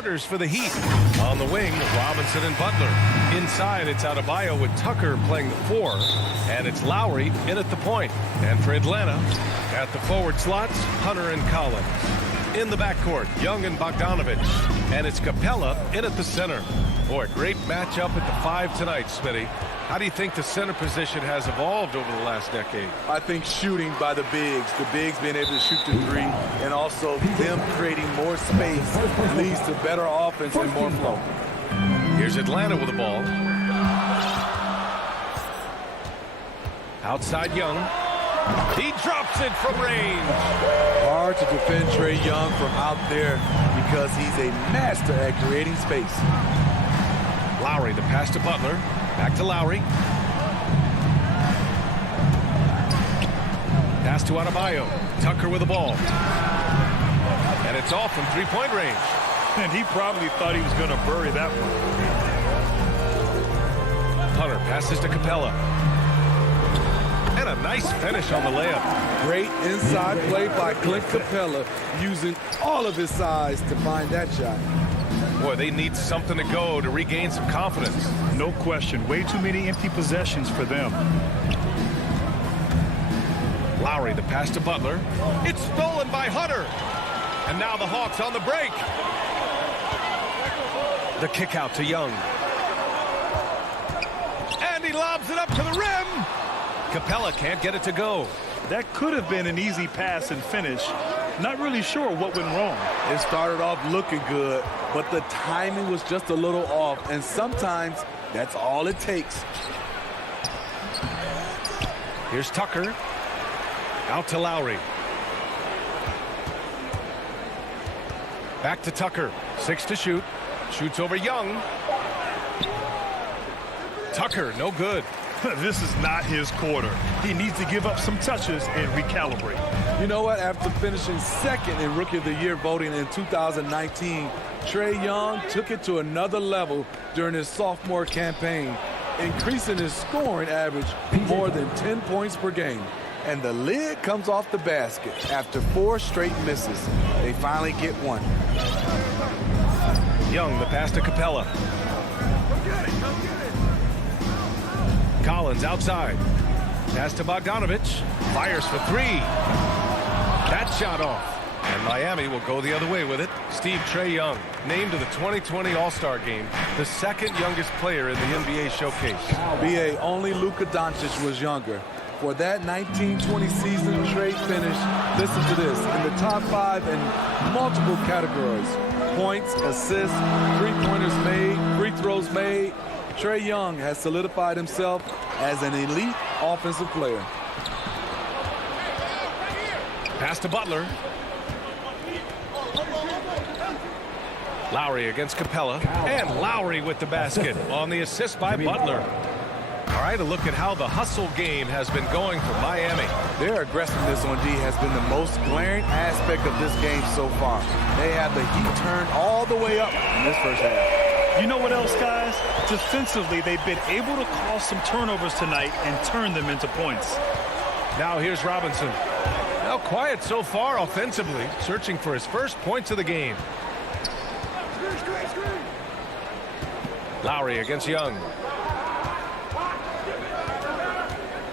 starters for the Heat. On the wing, Robinson and Butler. Inside, it's Adebayo with Tucker playing the 4. And it's Lowry in at the point. And for Atlanta, at the forward slots, Hunter and Collins. In the backcourt, Young and Bogdanovich. And it's Capella in at the center. Boy, great matchup at the 5 tonight, Smitty. How do you think the center position has evolved over the last decade? I think shooting by the bigs being able to shoot the 3, and also them creating more space leads to better offense and more flow. Here's Atlanta with the ball. Outside Young. He drops it from range. Hard to defend Trae Young from out there because he's a master at creating space. Lowry, the pass to Butler. Back to Lowry. Pass to Adebayo. Tucker with the ball. And it's off from three-point range. And he probably thought he was going to bury that one. Hunter passes to Capella. And a nice finish on the layup. Great inside play by Clint Capella, using all of his size to find that shot. Boy, they need something to go to regain some confidence. No question. Way too many empty possessions for them. Lowry, the pass to Butler. It's stolen by Hunter. And now the Hawks on the break. The kick out to Young. And he lobs it up to the rim. Capella can't get it to go. That could have been an easy pass and finish. Not really sure what went wrong. It started off looking good, but the timing was just a little off, and sometimes that's all it takes. Here's Tucker. Out to Lowry. Back to Tucker. 6 to shoot. Shoots over Young. Tucker, no good. This is not his quarter. He needs to give up some touches and recalibrate. You know what? After finishing second in Rookie of the Year voting in 2019, Trae Young took it to another level during his sophomore campaign, increasing his scoring average more than 10 points per game. And the lid comes off the basket after 4 straight misses. They finally get one. Young, the pass to Capella. Collins outside. Pass to Bogdanovich. Fires for 3. That shot off. And Miami will go the other way with it. Trae Young, named to the 2020 All-Star game, the second youngest player in the NBA showcase. BA, only Luka Doncic was younger. For that 1920 season, Trae finished, listen to this, in the top 5 in multiple categories. Points, assists, three-pointers made, free throws made. Trae Young has solidified himself as an elite offensive player. Pass to Butler. Lowry against Capella. And Lowry with the basket on the assist by Butler. All right, a look at how the hustle game has been going for Miami. Their aggressiveness on D has been the most glaring aspect of this game so far. They have the heat turned all the way up in this first half. You know what else, guys? Defensively, they've been able to cause some turnovers tonight and turn them into points. Now here's Robinson. Now quiet so far offensively, searching for his first points of the game. Lowry against Young.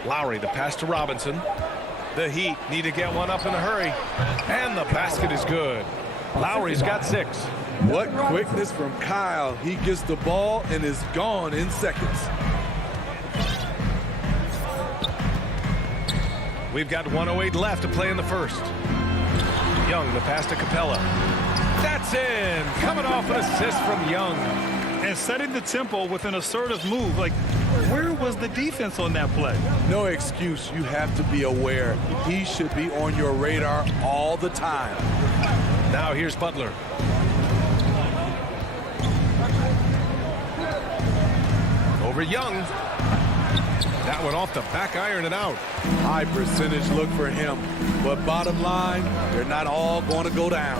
Lowry, the pass to Robinson. The Heat need to get one up in a hurry. And the basket is good. Lowry's got 6. What quickness from Kyle. He gets the ball and is gone in seconds. We've got 1:08 left to play in the first. Young, the pass to Capella. That's in. Coming off an assist from Young. And setting the tempo with an assertive move. Like, where was the defense on that play? No excuse. You have to be aware. He should be on your radar all the time. Now here's Butler. Over Young. That one off the back iron and out. High percentage look for him. But bottom line, they're not all going to go down.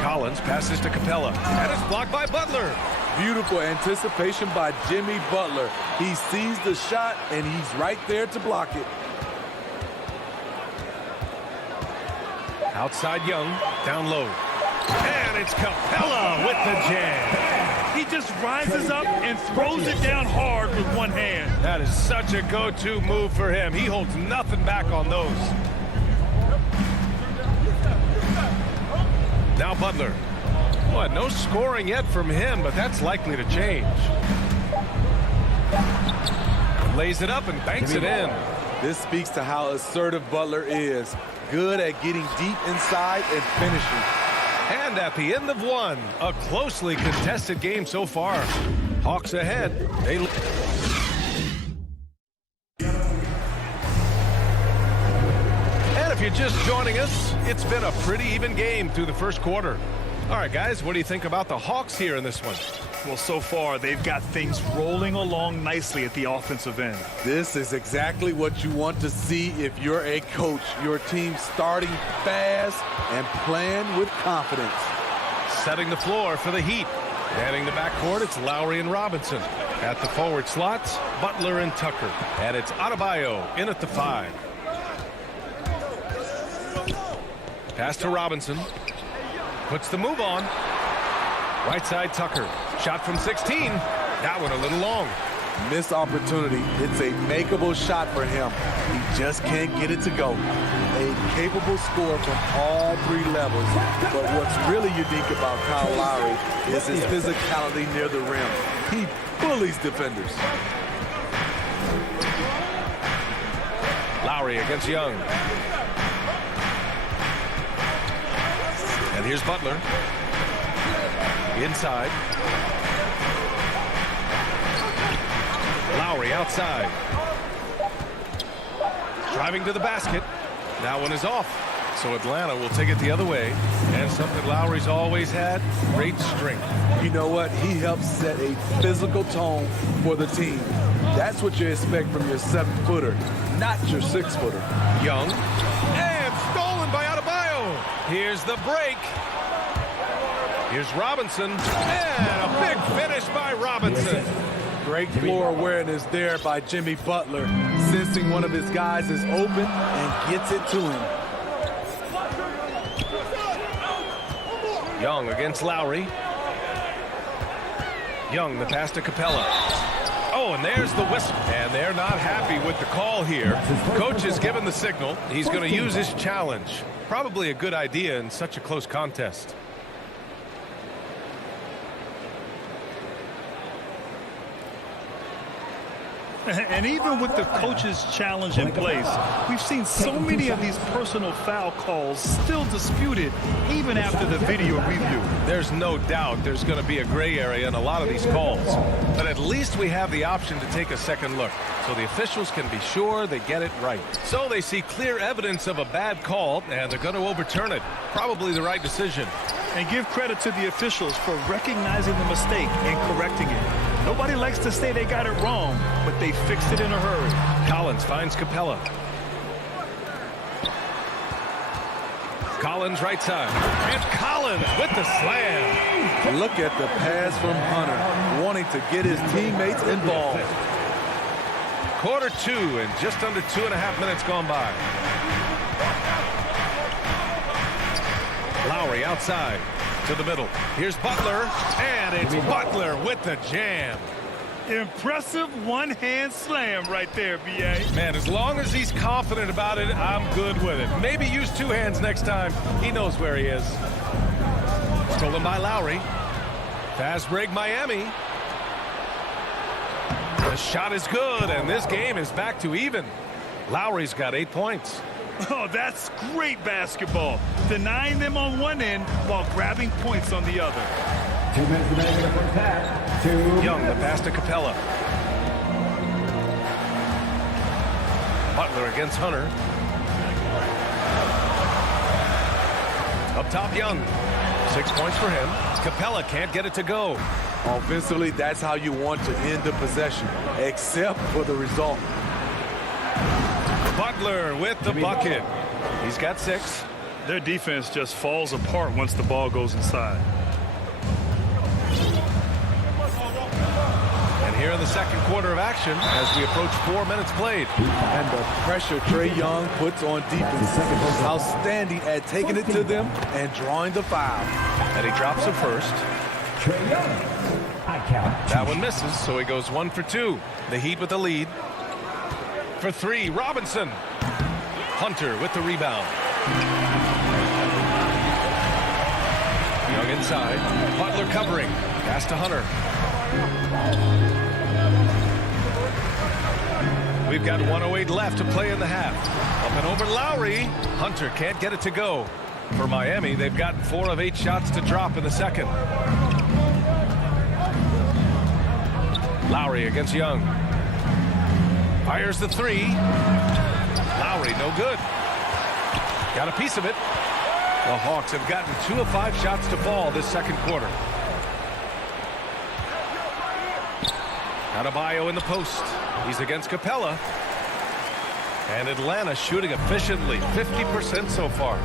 Collins passes to Capella. And it's blocked by Butler. Beautiful anticipation by Jimmy Butler. He sees the shot, and he's right there to block it. Outside Young, down low. And And it's Capella with the jam. He just rises up and throws it down hard with one hand. That is such a go-to move for him. He holds nothing back on those. Now Butler. Boy, no scoring yet from him, but that's likely to change. Lays it up and banks it in. This speaks to how assertive Butler is. Good at getting deep inside and finishing. And at the end of one, a closely contested game so far. Hawks ahead. And if you're just joining us, it's been a pretty even game through the first quarter. All right, guys, what do you think about the Hawks here in this one? Well, so far, they've got things rolling along nicely at the offensive end. This is exactly what you want to see if you're a coach. Your team starting fast and playing with confidence. Setting the floor for the Heat. Manning the backcourt, it's Lowry and Robinson. At the forward slots, Butler and Tucker. And it's Adebayo in at the 5. Pass to Robinson. Puts the move on. Right side Tucker. Shot from 16. That one a little long. Missed opportunity. It's a makeable shot for him. He just can't get it to go. A capable scorer from all 3 levels. But what's really unique about Kyle Lowry is his physicality near the rim. He bullies defenders. Lowry against Young. And here's Butler. Inside. Lowry outside. Driving to the basket. That one is off. So Atlanta will take it the other way. And something Lowry's always had, great strength. You know what? He helps set a physical tone for the team. That's what you expect from your 7-footer, not your 6-footer. Young. And stolen by Adebayo. Here's the break. Here's Robinson. And a big finish by Robinson. Great floor awareness there by Jimmy Butler, sensing one of his guys is open and gets it to him. Young against Lowry. Young, the pass to Capella. Oh, and there's the whistle. And they're not happy with the call here. Coach has given the signal. He's going to use his challenge. Probably a good idea in such a close contest. And even with the coach's challenge in place, we've seen so many of these personal foul calls still disputed even after the video review. There's no doubt there's going to be a gray area in a lot of these calls. But at least we have the option to take a second look, so the officials can be sure they get it right. So they see clear evidence of a bad call, and they're going to overturn it. Probably the right decision. And give credit to the officials for recognizing the mistake and correcting it. Nobody likes to say they got it wrong, but they fixed it in a hurry. Collins finds Capella. Collins right side. And Collins with the slam. Look at the pass from Hunter, wanting to get his teammates involved. Quarter 2 and just under 2.5 minutes gone by. Lowry outside to the middle. Here's Butler, and it's Butler with the jam. Impressive one-hand slam right there, B.A. Man, as long as he's confident about it, I'm good with it. Maybe use 2 hands next time. He knows where he is. Stolen by Lowry. Fast break Miami. The shot is good, and this game is back to even. Lowry's got 8 points. Oh, that's great basketball. Denying them on one end while grabbing points on the other. 2 minutes remaining in the first half. Young, the pass to Capella. Butler against Hunter. Up top, Young. 6 points for him. Capella can't get it to go. Offensively, that's how you want to end the possession, except for the result. Butler with the bucket. He's got 6. Their defense just falls apart once the ball goes inside. And here in the second quarter of action as we approach 4 minutes played. And the pressure Trae Young puts on defense is outstanding at taking it to them and drawing the foul. And he drops it first. Trae Young. I count. That one misses, so he goes 1 for 2. The Heat with the lead. For 3, Robinson. Hunter with the rebound. Young inside. Butler covering. Pass to Hunter. We've got 1:08 left to play in the half. Up and over Lowry. Hunter can't get it to go. For Miami, they've gotten 4 of 8 shots to drop in the second. Lowry against Young. Fires the 3. Lowry, no good. Got a piece of it. The Hawks have gotten 2 of 5 shots to fall this second quarter. Adebayo in the post. He's against Capella. And Atlanta shooting efficiently, 50% so far.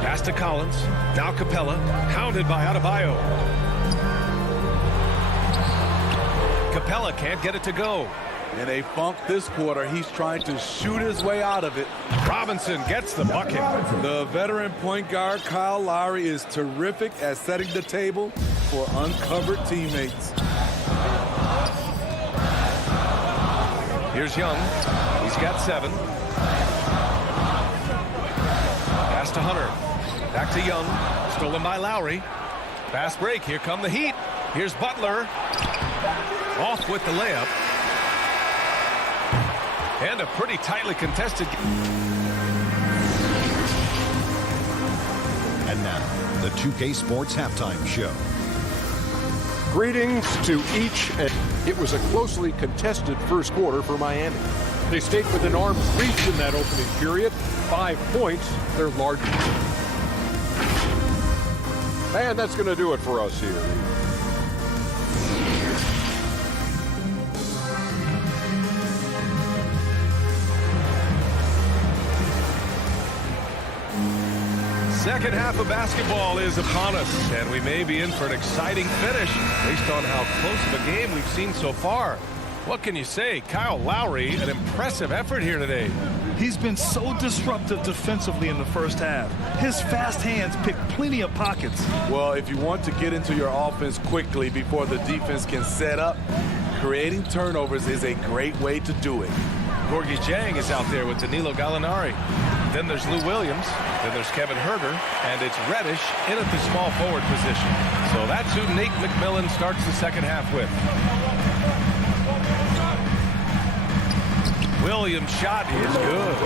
Pass to Collins. Now Capella, hounded by Adebayo. Capella can't get it to go. In a funk this quarter, he's trying to shoot his way out of it. Robinson gets the bucket. The veteran point guard Kyle Lowry is terrific at setting the table for uncovered teammates. Here's Young. He's got 7. Pass to Hunter. Back to Young. Stolen by Lowry. Fast break. Here come the Heat. Here's Butler. Off with the layup. And a pretty tightly contested. And now, the 2K Sports Halftime Show. Greetings to each and it was a closely contested first quarter for Miami. They stayed within arm's reach in that opening period. 5 points, their largest. And that's going to do it for us here. Second half of basketball is upon us, and we may be in for an exciting finish based on how close of a game we've seen so far. What can you say? Kyle Lowry, an impressive effort here today. He's been so disruptive defensively in the first half. His fast hands pick plenty of pockets. Well, if you want to get into your offense quickly before the defense can set up, creating turnovers is a great way to do it. Gorgie Jang is out there with Danilo Gallinari. Then there's Lou Williams. Then there's Kevin Huerter. And it's Reddish in at the small forward position. So that's who Nate McMillan starts the second half with. Williams' shot is good.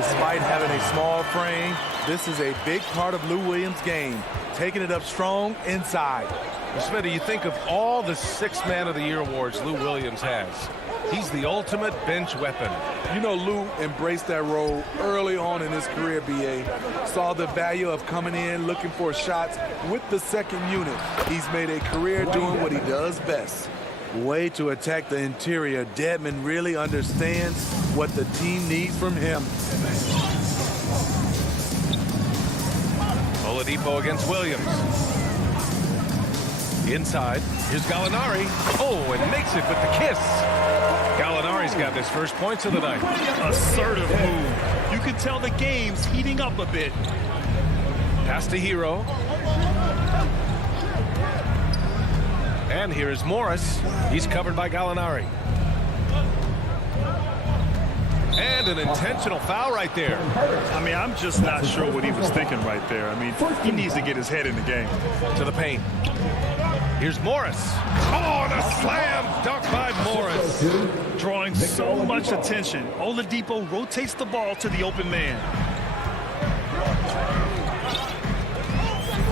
Despite having a small frame, this is a big part of Lou Williams' game. Taking it up strong inside. Smitty, you think of all the 6th Man of the Year awards Lou Williams has. He's the ultimate bench weapon. You know, Lou embraced that role early on in his career, B.A. Saw the value of coming in, looking for shots with the second unit. He's made a career doing what he does best. Way to attack the interior. Dedmon really understands what the team needs from him. Oladipo against Williams. Inside. Here's Gallinari. Oh, and makes it with the kiss. Gallinari's got his first points of the night. Assertive move. You can tell the game's heating up a bit. Pass to Hero. And here's Morris. He's covered by Gallinari. And an intentional foul right there. I mean, I'm just not sure what he was thinking right there. I mean, he needs to get his head in the game. To the paint. Here's Morris. Oh, and a slam dunk by Morris. Drawing so much attention. Oladipo rotates the ball to the open man.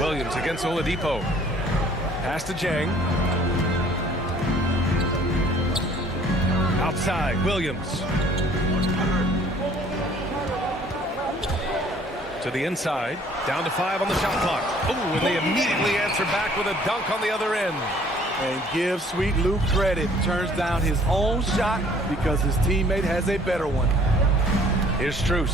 Williams against Oladipo. Pass to Jang. Outside, Williams. To the inside. Down to 5 on the shot clock. Oh, and they immediately answer back with a dunk on the other end. And give Sweet Lou credit. Turns down his own shot because his teammate has a better one. Here's Strus.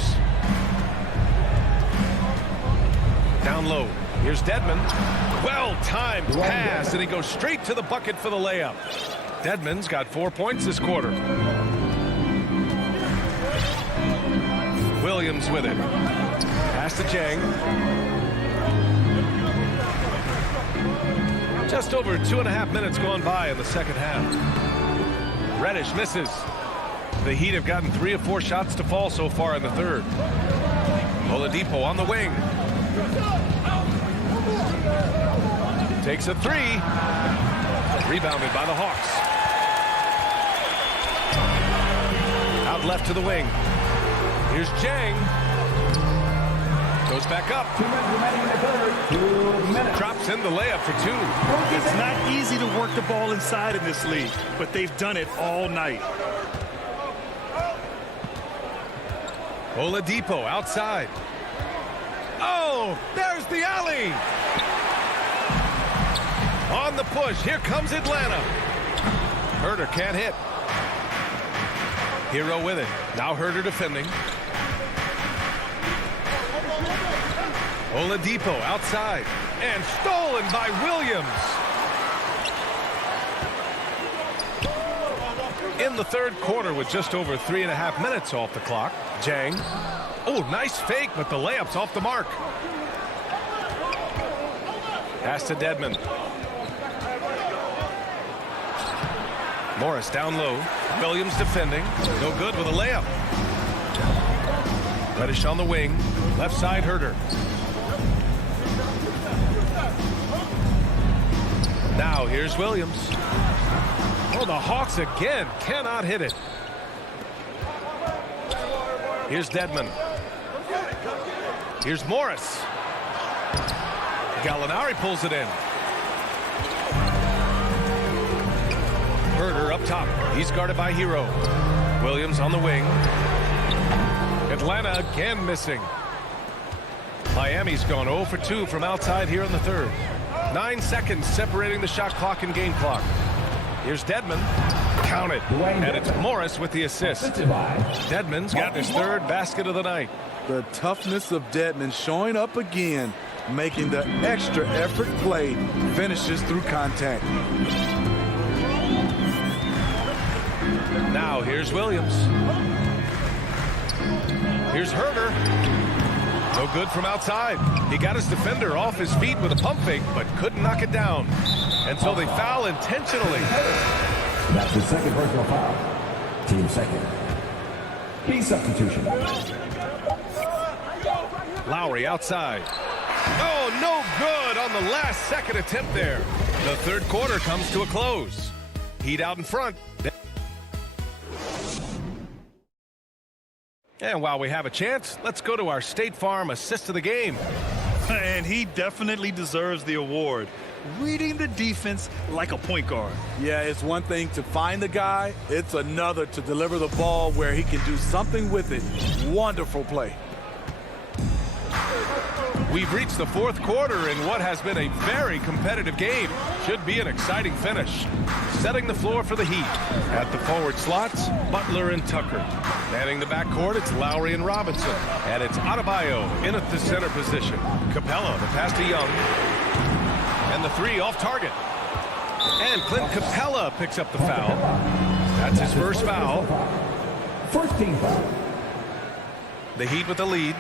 Down low. Here's Dedmon. Well-timed pass, and he goes straight to the bucket for the layup. Dedmon's got 4 points this quarter. Williams with it. Pass to Jang. Just over 2.5 minutes gone by in the second half. Reddish misses. The Heat have gotten 3 of 4 shots to fall so far in the third. Oladipo on the wing. Takes a 3. Rebounded by the Hawks. Out left to the wing. Here's Jang. Goes back up. Drops in the layup for 2. It's not easy to work the ball inside in this league, but they've done it all night. Oladipo outside. Oh, there's the alley. On the push, here comes Atlanta. Herter can't hit. Hero with it. Now Herter defending. Oladipo outside. And stolen by Williams. In the third quarter with just over 3.5 minutes off the clock. Jang. Oh, nice fake, but the layup's off the mark. Pass to Dedmon. Morris down low. Williams defending. No good with a layup. Reddish on the wing. Left side Herter. Now here's Williams. Oh, the Hawks again cannot hit it. Here's Dedmon. Here's Morris. Gallinari pulls it in. Herter up top. He's guarded by Hero. Williams on the wing. Atlanta again missing. Miami's gone 0 for 2 from outside here in the third. 9 seconds separating the shot clock and game clock. Here's Dedmon. Count it. And it's Morris with the assist. Dedmon's got his third basket of the night. The toughness of Dedmon showing up again, making the extra effort play, finishes through contact. Now here's Williams. Here's Herter. No good from outside. He got his defender off his feet with a pump fake, but couldn't knock it down. And so they foul intentionally. That's the second personal foul. Team second. Key substitution. Lowry outside. Oh, no good on the last second attempt there. The third quarter comes to a close. Heat out in front. And while we have a chance, let's go to our State Farm assist of the game. And he definitely deserves the award. Reading the defense like a point guard. Yeah, it's one thing to find the guy. It's another to deliver the ball where he can do something with it. Wonderful play. We've reached the fourth quarter in what has been a very competitive game. Should be an exciting finish. Setting the floor for the Heat. At the forward slots, Butler and Tucker. Manning the backcourt, it's Lowry and Robinson. And it's Adebayo in at the center position. Capella, the pass to Young. And the 3 off target. And Clint Capella picks up the foul. That's his first foul. First team foul. The Heat with the lead.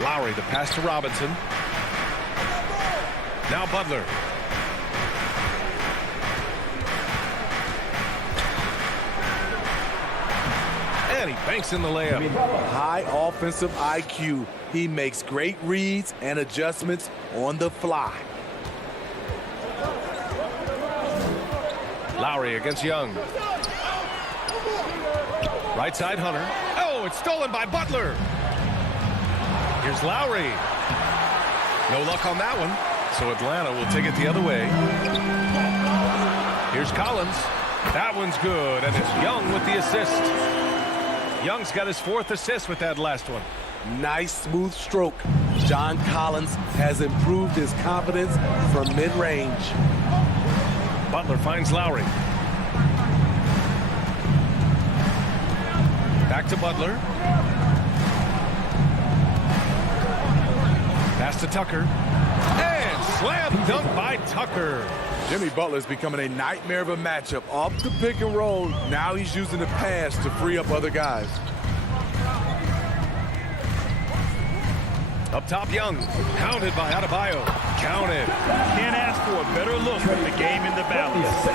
Lowry, the pass to Robinson. Now Butler. And he banks in the layup. High offensive IQ. He makes great reads and adjustments on the fly. Lowry against Young. Right side Hunter. Oh, it's stolen by Butler. Here's Lowry. No luck on that one. So Atlanta will take it the other way. Here's Collins. That one's good, and it's Young with the assist. Young's got his 4th assist with that last one. Nice smooth stroke. John Collins has improved his confidence from mid-range. Butler finds Lowry. Back to Butler. Pass to Tucker. And slam dunk by Tucker. Jimmy Butler's becoming a nightmare of a matchup. Off the pick and roll, now he's using the pass to free up other guys. Up top, Young. Counted by Adebayo. Counted. Can't ask for a better look with the game in the balance.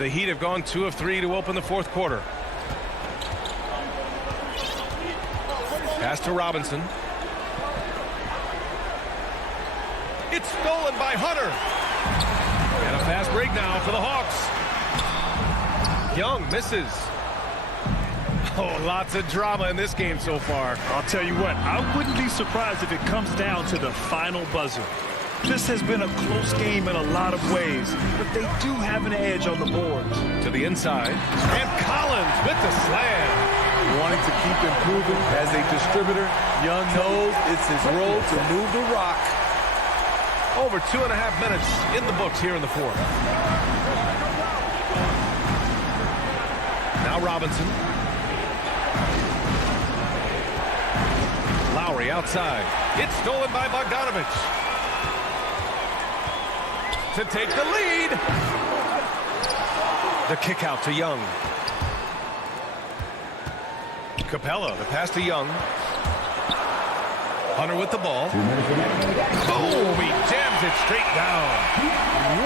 The Heat have gone 2 of 3 to open the fourth quarter. Pass to Robinson. It's stolen by Hunter. And a fast break now for the Hawks. Young misses. Oh, lots of drama in this game so far. I'll tell you what, I wouldn't be surprised if it comes down to the final buzzer. This has been a close game in a lot of ways, but they do have an edge on the boards. To the inside. And Collins with the slam. Wanting to keep improving as a distributor, Young knows it's his role to move the rock. Over 2.5 minutes in the books here in the fourth. Now Robinson. Lowry outside. It's stolen by Bogdanovich. To take the lead. The kick out to Young. Capella, the pass to Young. Hunter with the ball. Boom! He jams it straight down.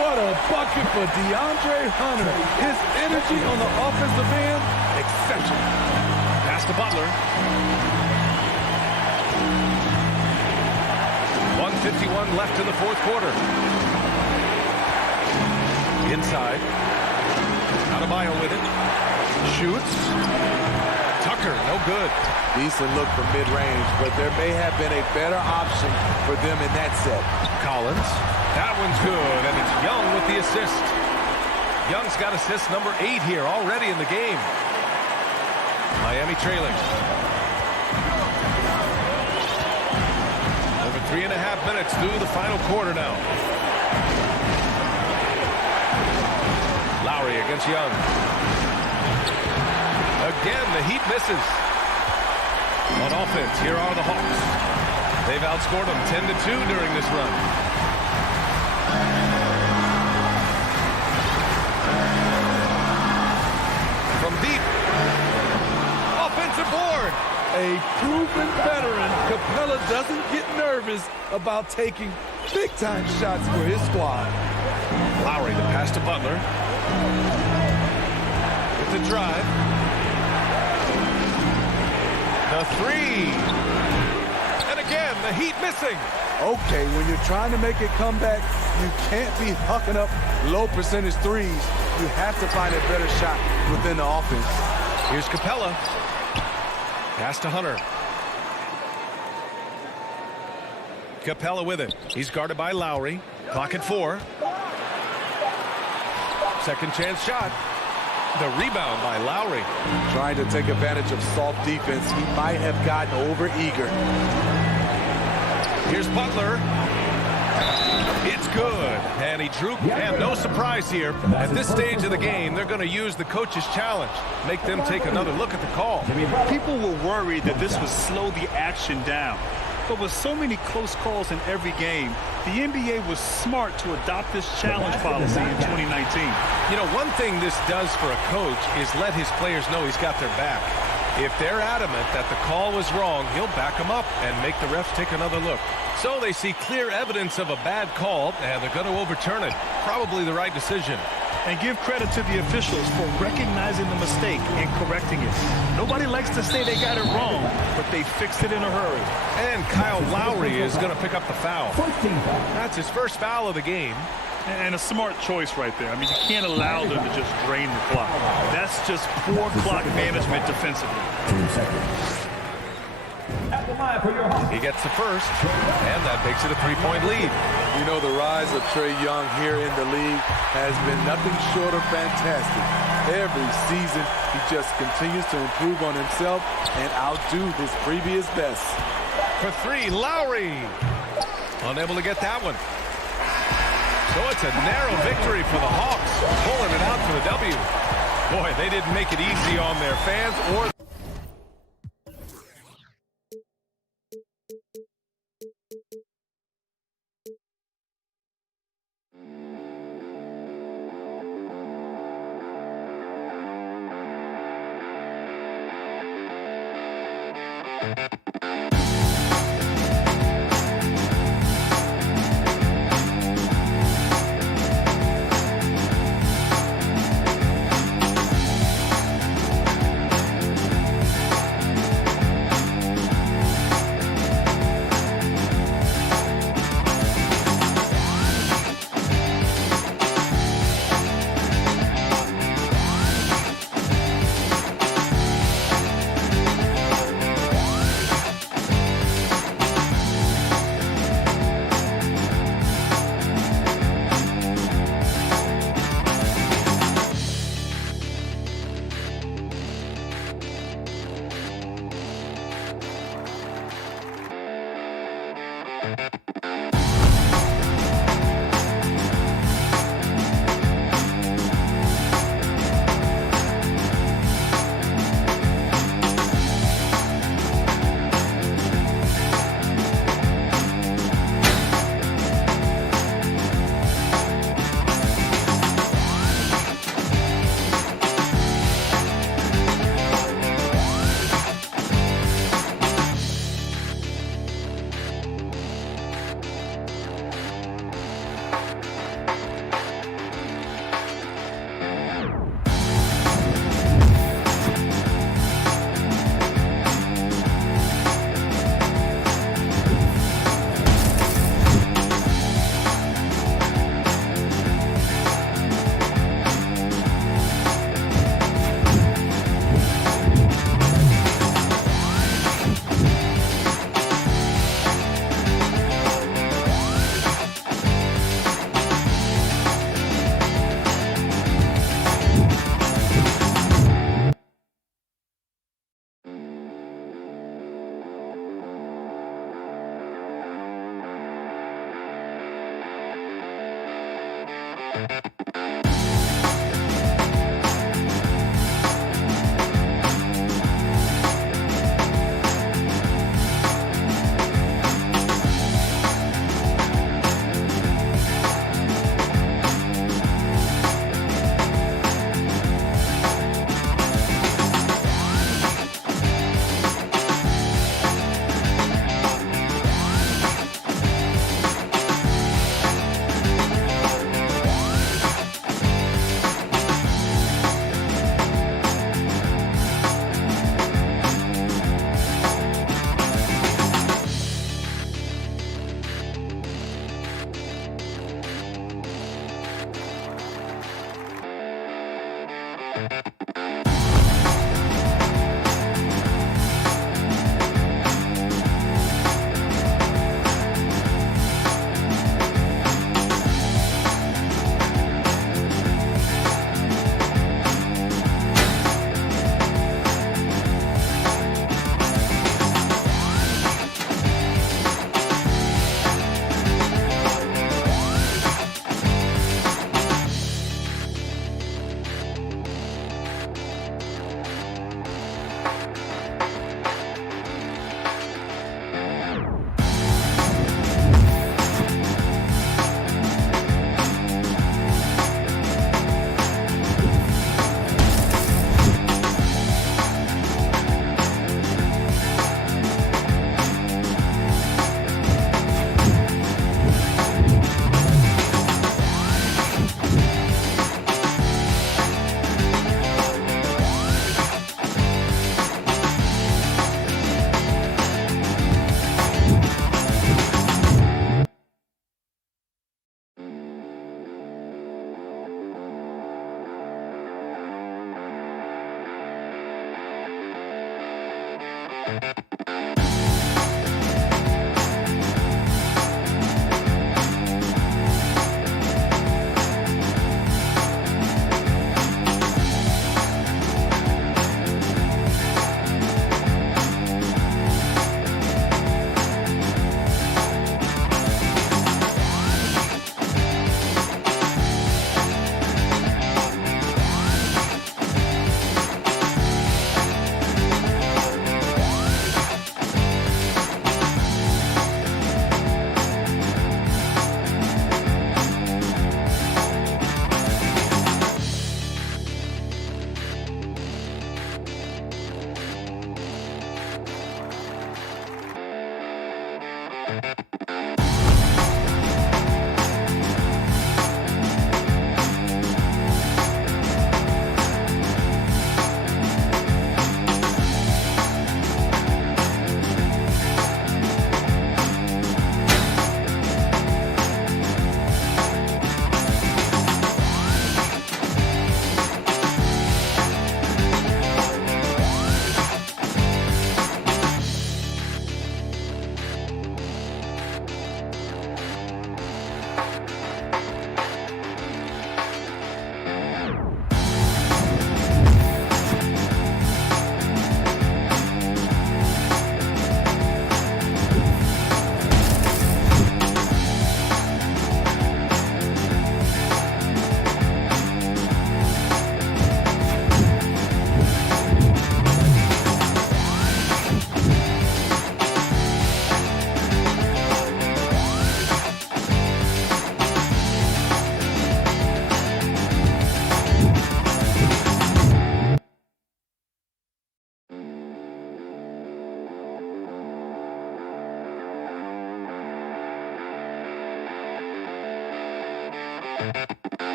What a bucket for DeAndre Hunter. His energy on the offensive end, exceptional. Pass to Butler. 1:51 left in the fourth quarter. Inside. Adebayo with it. Shoots. Tucker, no good. Decent look from mid-range, but there may have been a better option for them in that set. Collins. That one's good, and it's Young with the assist. Young's got assist number 8 here already in the game. Miami trailing. Over 3.5 minutes through the final quarter now. Lowry against Young. Again, the Heat misses. On offense, here are the Hawks. They've outscored them 10-2 during this run. From deep. Offensive board. A proven veteran, Capella doesn't get nervous about taking big-time shots for his squad. Lowry, the pass to Butler. With the drive. The three. And again, the Heat missing. Okay, when you're trying to make a comeback, you can't be hucking up low percentage threes. You have to find a better shot within the offense. Here's Capella. Pass to Hunter. Capella with it. He's guarded by Lowry. Clock at 4. Second chance shot. The rebound by Lowry. Trying to take advantage of soft defense. He might have gotten over-eager. Here's Butler. It's good. And he drew. And no surprise here. At this stage of the game, they're going to use the coach's challenge. Make them take another look at the call. People were worried that this would slow the action down. But with so many close calls in every game, the NBA was smart to adopt this challenge policy in 2019. You know, one thing this does for a coach is let his players know he's got their back. If they're adamant that the call was wrong, he'll back them up and make the refs take another look. So they see clear evidence of a bad call, and they're going to overturn it. Probably the right decision. And give credit to the officials for recognizing the mistake and correcting it. Nobody likes to say they got it wrong, but they fixed it in a hurry. And Kyle Lowry is going to pick up the foul. That's his first foul of the game. And a smart choice right there. I mean, you can't allow them to just drain the clock. That's just poor clock management defensively. 2 seconds. At the line for your Hawks. He gets the first, and that makes it a 3-point lead. You know, the rise of Trae Young here in the league has been nothing short of fantastic. Every season, he just continues to improve on himself and outdo his previous best. For 3, Lowry. Unable to get that one. So it's a narrow victory for the Hawks, pulling it out for the W. Boy, they didn't make it easy on their fans or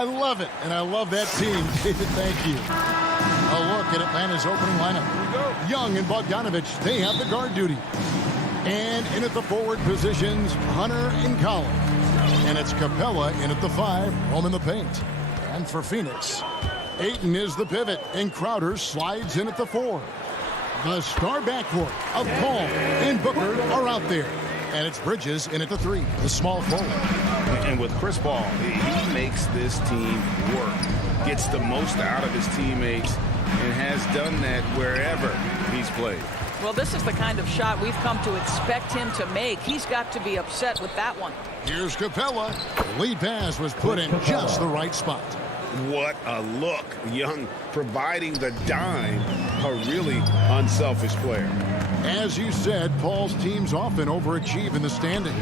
I love it, and I love that team. David, thank you. A look at Atlanta's opening lineup. Here we go. Young and Bogdanovich, they have the guard duty. And in at the forward positions, Hunter and Collins. And it's Capella in at the 5, home in the paint. And for Phoenix, Ayton is the pivot, and Crowder slides in at the 4. The star backcourt of Paul and Booker are out there. And it's Bridges in at the 3, the small forward. And with Chris Paul, he makes this team work, gets the most out of his teammates, and has done that wherever he's played. Well, this is the kind of shot we've come to expect him to make. He's got to be upset with that one. Here's Capella. The lead pass was put in just the right spot. What a look. Young providing the dime, a really unselfish player. As you said, Paul's teams often overachieve in the standings.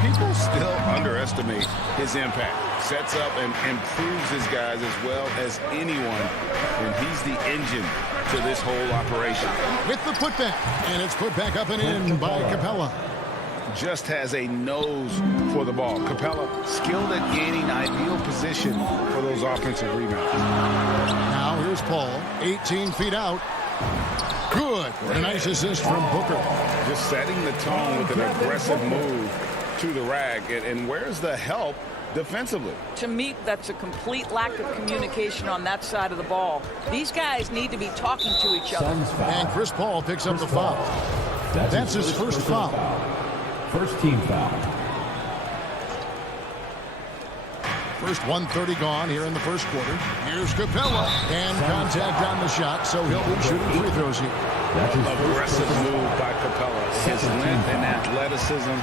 People still underestimate his impact. Sets up and improves his guys as well as anyone. And he's the engine to this whole operation. With the putback, and it's put back up and in by Capella. Just has a nose for the ball. Capella skilled at gaining ideal position for those offensive rebounds. Now here's Paul, 18 feet out. Good. What a nice assist from Booker. Just setting the tone with an aggressive move to the rack. And where's the help defensively? To me, that's a complete lack of communication on that side of the ball. These guys need to be talking to each other. And Chris Paul picks up the foul. That's his first foul. First team foul. First 1:30 gone here in the first quarter. Here's Capella. And contact on the shot, so he'll be shooting free throws here. Aggressive move by Capella. His length and athleticism.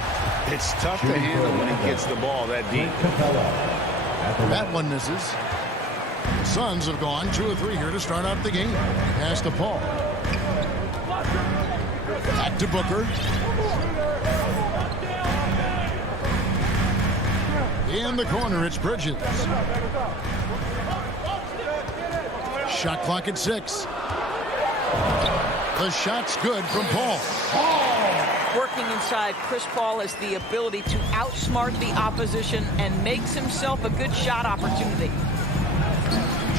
It's tough to handle when he gets the ball that deep. That one misses. The Suns have gone 2 of 3 here to start out the game. Pass to Paul. Back to Booker. In the corner, it's Bridges. Shot clock at 6. The shot's good from Paul. Working inside, Chris Paul has the ability to outsmart the opposition and makes himself a good shot opportunity.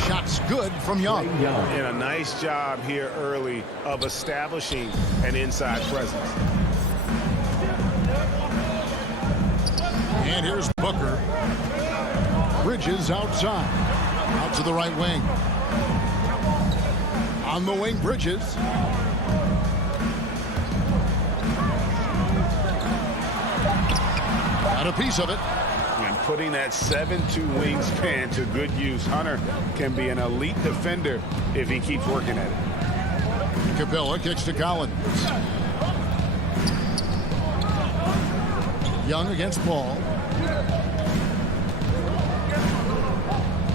Shot's good from Young. And a nice job here early of establishing an inside presence. And here's Booker. Bridges outside. Out to the right wing. On the wing, Bridges. Got a piece of it. And putting that 7'2" wingspan to good use. Hunter can be an elite defender if he keeps working at it. Capella kicks to Collins. Young against Paul.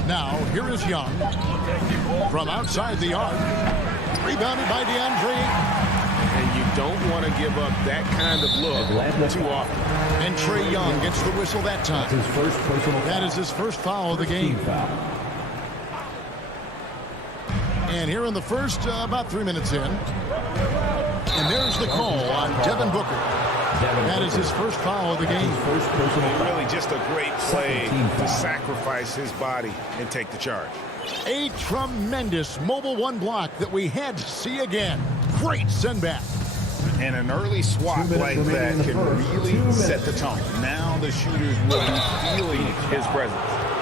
Now, here is Young. From outside the arc. Rebounded by DeAndre. And you don't want to give up that kind of look too often. And Trae Young gets the whistle that time. That is his first foul of the game. And here in the first, about 3 minutes in. And there's the call on Devin Booker. That is his first foul of the game. Really just a great play to sacrifice his body and take the charge. A tremendous Mobile One block that we had to see again. Great send back. And an early swat like that can really set the tone. Now the shooters will be feeling his presence.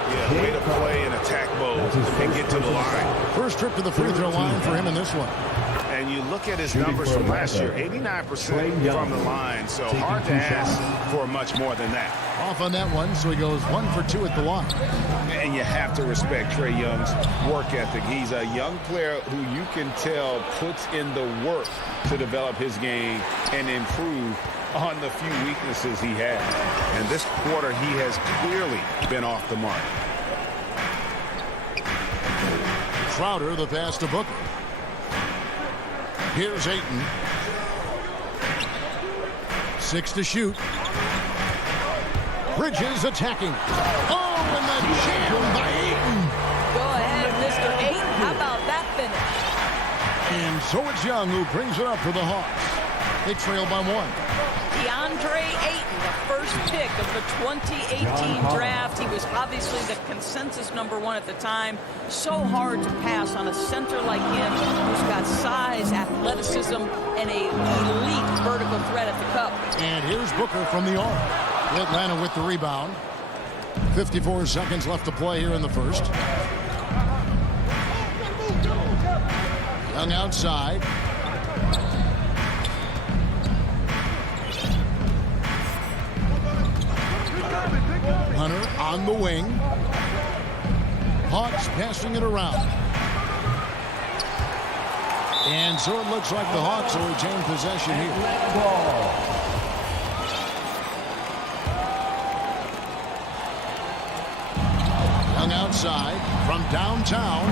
Yeah, way to play in attack mode and get to the line. First trip to the free throw line for him in this one. And you look at his numbers from last year, 89% from the line, so hard to ask for much more than that. Off on that one, so he goes 1 for 2 at the line. And you have to respect Trae Young's work ethic. He's a young player who you can tell puts in the work to develop his game and improve on the few weaknesses he has. And this quarter, he has clearly been off the mark. Crowder, the pass to Booker. Here's Ayton. 6 to shoot. Bridges attacking. Oh, and the jam by Ayton. Go ahead, Mr. Ayton. How about that finish? And so it's Young who brings it up for the Hawks. They trail by 1. DeAndre Ayton, the first pick of the 2018 draft. He was obviously the consensus #1 at the time. So hard to pass on a center like him who's got size, athleticism, and a elite vertical threat at the cup. And here's Booker from the arc. Atlanta with the rebound. 54 seconds left to play here in the first. Young outside. Hunter on the wing. Hawks passing it around. And so it looks like the Hawks will retain possession here. Young outside from downtown.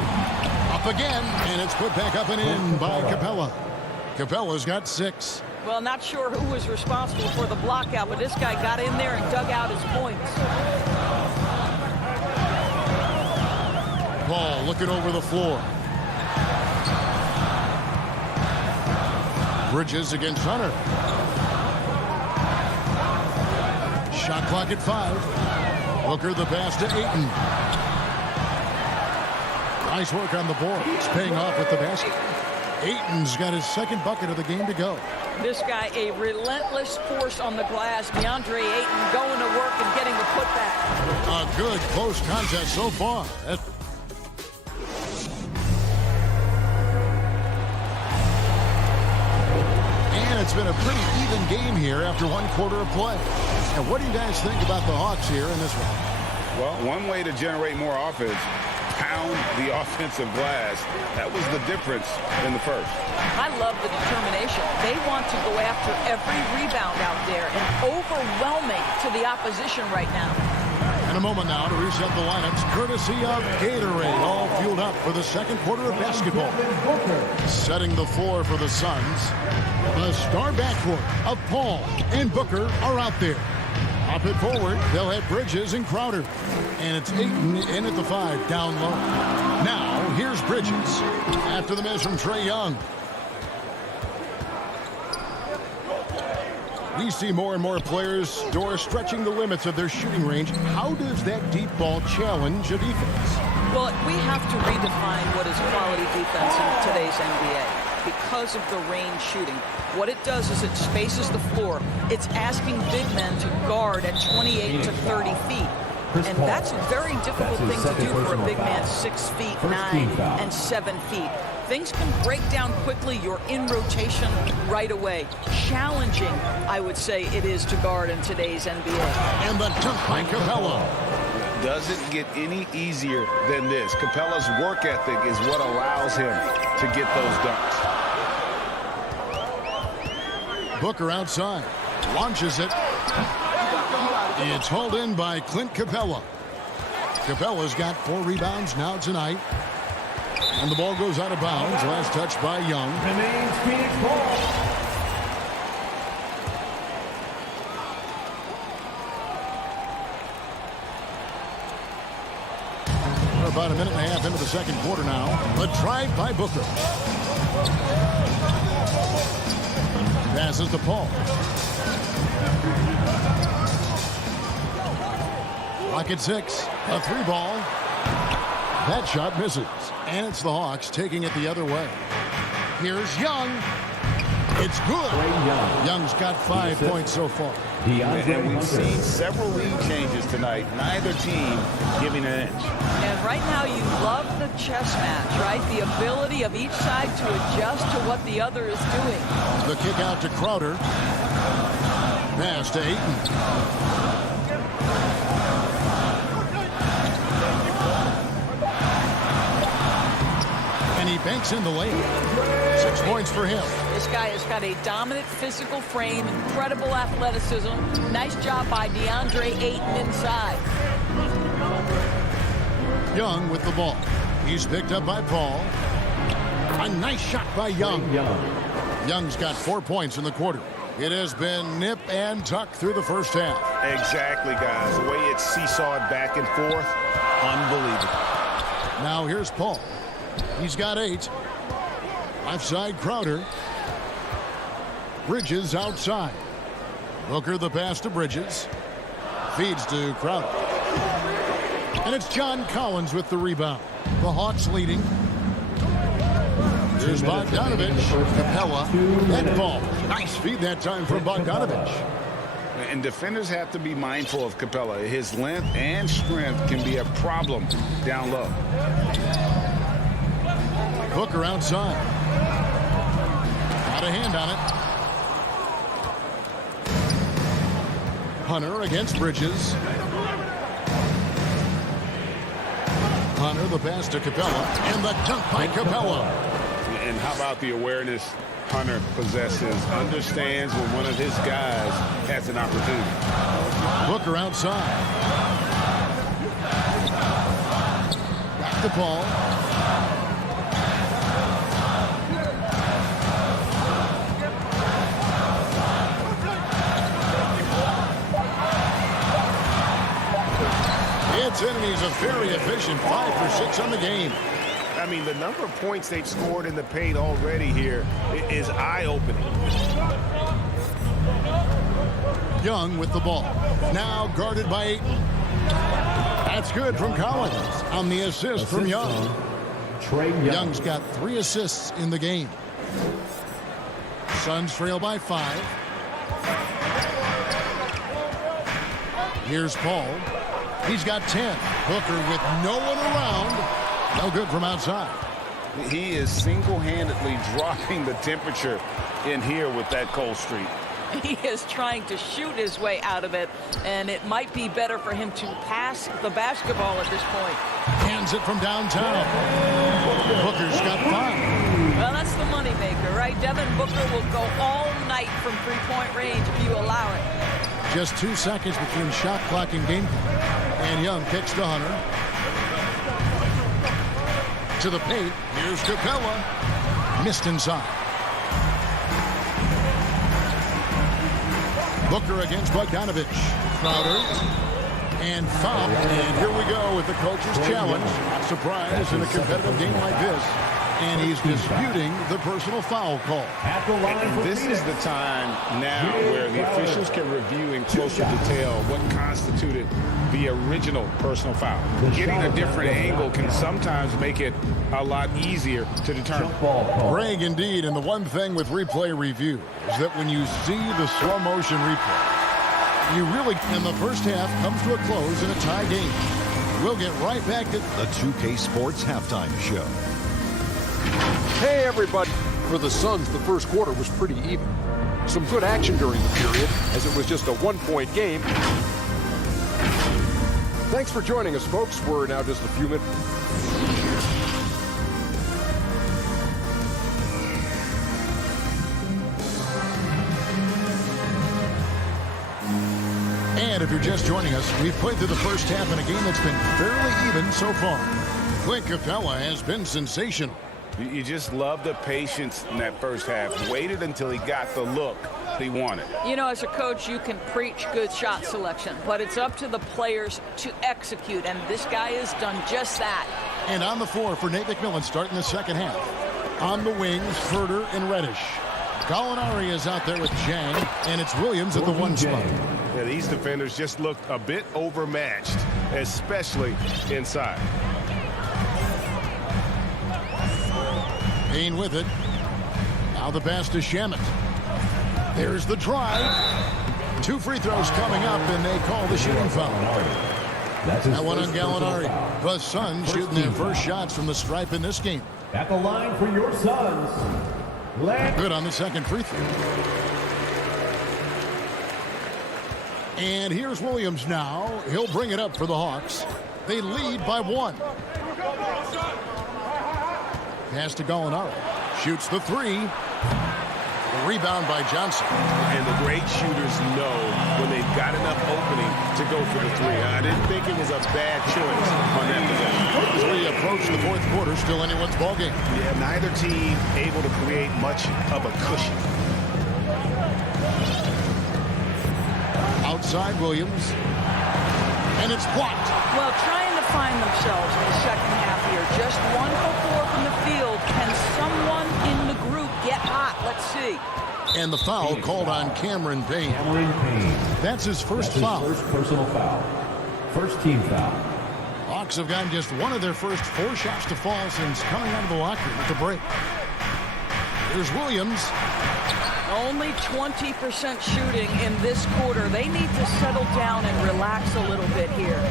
Up again, and it's put back up and in by Capella. Capella's got 6. Well, not sure who was responsible for the block out, but this guy got in there and dug out his points. Ball looking over the floor. Bridges against Hunter. Shot clock at 5. Booker the pass to Ayton. Nice work on the board. It's paying off with the basket. Ayton's got his second bucket of the game to go. This guy, a relentless force on the glass. DeAndre Ayton going to work and getting the putback. A good close contest so far. And it's been a pretty even game here after 1 quarter of play. And what do you guys think about the Hawks here in this one? Well, one way to generate more offense, pound the offensive glass. That was the difference in the first. I love the determination. They want to go after every rebound out there and overwhelming to the opposition right now. In a moment now to reset the lineups, courtesy of Gatorade, all fueled up for the second quarter of basketball. Setting the floor for the Suns, the star backcourt of Paul and Booker are out there. Up it forward, they'll have Bridges and Crowder. And it's Ayton in at the 5, down low. Now, here's Bridges. After the miss from Trae Young. We see more and more players stretching the limits of their shooting range. How does that deep ball challenge a defense? Well, we have to redefine what is quality defense in today's NBA. Because of the range shooting. What it does is it spaces the floor. It's asking big men to guard at 28 to 30 feet. And that's a very difficult thing to do for a big man 6 feet 9 and 7 feet. Things can break down quickly. You're in rotation right away. Challenging, I would say, it is to guard in today's NBA. And the dunk by Capella. Doesn't get any easier than this. Capella's work ethic is what allows him to get those dunks. Booker outside. Launches it. It's hauled in by Clint Capella. Capella's got 4 rebounds now tonight. And the ball goes out of bounds. Last touch by Young. We're about a minute and a half into the second quarter now. A drive by Booker. Passes to Paul. Clock at 6. A 3 ball. That shot misses. And it's the Hawks taking it the other way. Here's Young. It's good. Young's got 5 points so far. And we've seen several lead changes tonight. Neither team giving an inch. And right now you love the chess match, right? The ability of each side to adjust to what the other is doing. The kick out to Crowder. Pass to Ayton. And he banks in the lane. 6 points for him. This guy has got a dominant physical frame, incredible athleticism. Nice job by DeAndre Ayton inside. Young with the ball. He's picked up by Paul. A nice shot by Young. Young's got 4 points in the quarter. It has been nip and tuck through the first half. Exactly, guys. The way it's seesawed back and forth, unbelievable. Now here's Paul. He's got 8. Left side, Crowder. Bridges outside. Booker the pass to Bridges. Feeds to Crowder. And it's John Collins with the rebound. The Hawks leading. Here's Bogdanovich. Capella. And ball. Nice feed that time from Bogdanovich. And defenders have to be mindful of Capella. His length and strength can be a problem down low. Booker outside. Got a hand on it. Hunter against Bridges. Hunter, the pass to Capella, and the dunk by Capella. And how about the awareness Hunter possesses? Understands when one of his guys has an opportunity. Booker outside. Back to Paul. And he's a very efficient 5 for 6 on the game. I mean, the number of points they've scored in the paint already here is eye-opening. Young with the ball. Now guarded by Ayton. That's good from Collins on the assist from Young. Young's got 3 assists in the game. Suns trail by 5. Here's Paul. He's got 10. Booker with no one around. No good from outside. He is single-handedly dropping the temperature in here with that cold streak. He is trying to shoot his way out of it, and it might be better for him to pass the basketball at this point. Hands it from downtown. Booker's got 5. Well, that's the moneymaker, right? Devin Booker will go all night from three-point range if you allow it. Just 2 seconds between shot clock and game clock. And Young kicks to Hunter. To the paint. Here's Capella. Missed inside. Booker against Bogdanovich. Crowder. And foul. And here we go with the coach's challenge. Not surprised in a competitive game like this. And he's disputing the personal foul call. And this is the time now where the officials can review in closer detail what constituted the original personal foul. Getting a different angle can sometimes make it a lot easier to determine. Greg, indeed, and the one thing with replay review is that when you see the slow motion replay, you really, and the first half comes to a close in a tie game. We'll get right back to the 2K Sports Halftime Show. Hey, everybody. For the Suns, the first quarter was pretty even. Some good action during the period, as it was just a one-point game. Thanks for joining us, folks. We're now just a few minutes. And if you're just joining us, we've played through the first half in a game that's been fairly even so far. Clint Capella has been sensational. You just love the patience in that first half. Waited until he got the look he wanted. You know, as a coach, you can preach good shot selection, but it's up to the players to execute, and this guy has done just that. And on the floor for Nate McMillan starting the second half. On the wings, Furter and Reddish. Gallinari is out there with Chang, and it's Williams at the 1 spot. Yeah, these defenders just looked a bit overmatched, especially inside. Payne with it. Now the pass to Shamet. There's the drive. 2 free throws coming up, and they call the shooting foul. That one on Gallinari. The Suns shooting their first shots from the stripe in this game. At the line for your Suns. Good on the second free throw. And here's Williams now. He'll bring it up for the Hawks. They lead by 1. Pass to Gallinari. Shoots the 3. The rebound by Johnson. And the great shooters know when they've got enough opening to go for the 3. I didn't think it was a bad choice on that possession. As we approach the fourth quarter, still anyone's ballgame. Yeah, neither team able to create much of a cushion. Outside Williams. And it's blocked. Well, trying to find themselves in the second half here. Just 1 for 4 from the field. Can someone in the group get hot? Let's see. And the foul called on Cameron Payne. That's his first foul. First personal foul. First team foul. Hawks have gotten just 1 of their first 4 shots to fall since coming out of the locker room at the break. Here's Williams. Only 20% shooting in this quarter. They need to settle down and relax a little bit here.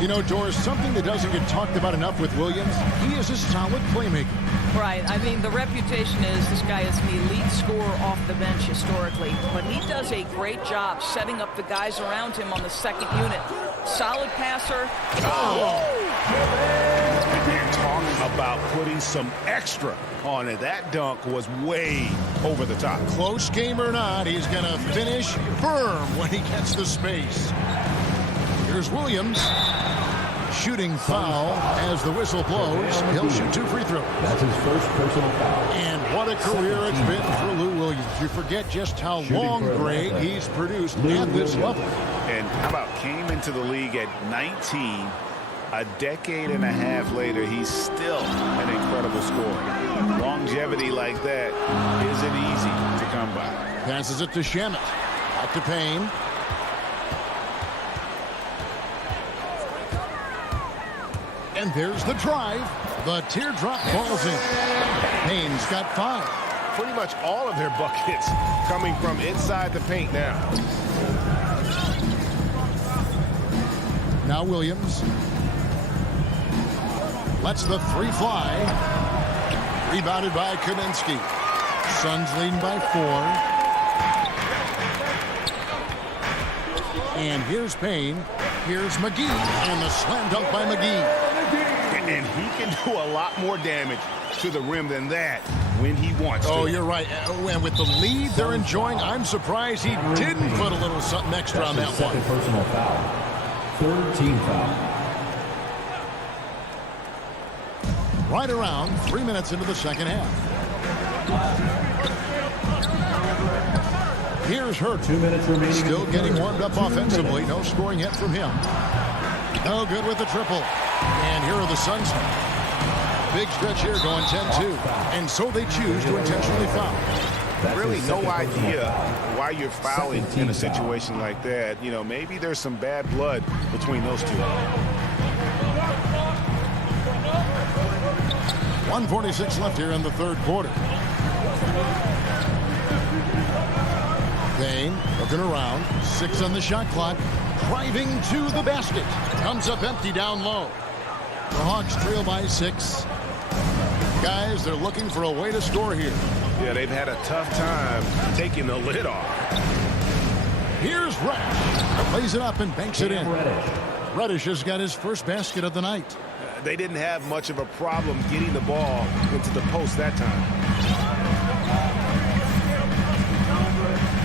You know, Doris, something that doesn't get talked about enough with Williams, he is a solid playmaker. Right. I mean, the reputation is this guy is the elite scorer off the bench historically, but he does a great job setting up the guys around him on the second unit. Solid passer. And talk about putting some extra on it. That dunk was way over the top. Close game or not, he's going to finish firm when he gets the space. Here's Williams. Shooting foul as the whistle blows. He'll shoot 2 free throws. That's his first personal foul. And what a career it's been for Lou Williams. You forget just how long grade he's produced at this level. And how about came into the league at 19. A decade and a half later, he's still an incredible scorer. Longevity like that isn't easy to come by. Passes it to Shamet. Out to Payne. And there's the drive. The teardrop falls in. Payne's got 5. Pretty much all of their buckets coming from inside the paint now. Now Williams. Lets the 3 fly. Rebounded by Kaminsky. Suns leading by 4. And here's Payne. Here's McGee. And the slam dunk by McGee. And he can do a lot more damage to the rim than that when he wants to. Oh, you're right. And with the lead they're enjoying, I'm surprised he didn't put a little something extra on that one. Second personal foul. Third team foul. Right around 3 minutes into the second half. Here's Hurt. 2 minutes remaining. Still getting warmed up offensively. No scoring yet from him. No good with the triple. And here are the Suns. Big stretch here going 10-2. And so they choose to intentionally foul. Really no idea why you're fouling in a situation like that. You know, maybe there's some bad blood between those two. 1:46 left here in the third quarter. Payne looking around. 6 on the shot clock. Driving to the basket. Comes up empty down low. The Hawks trail by 6. Guys, they're looking for a way to score here. Yeah, they've had a tough time taking the lid off. Here's Reddish. Plays it up and banks it in. Reddish has got his first basket of the night. They didn't have much of a problem getting the ball into the post that time.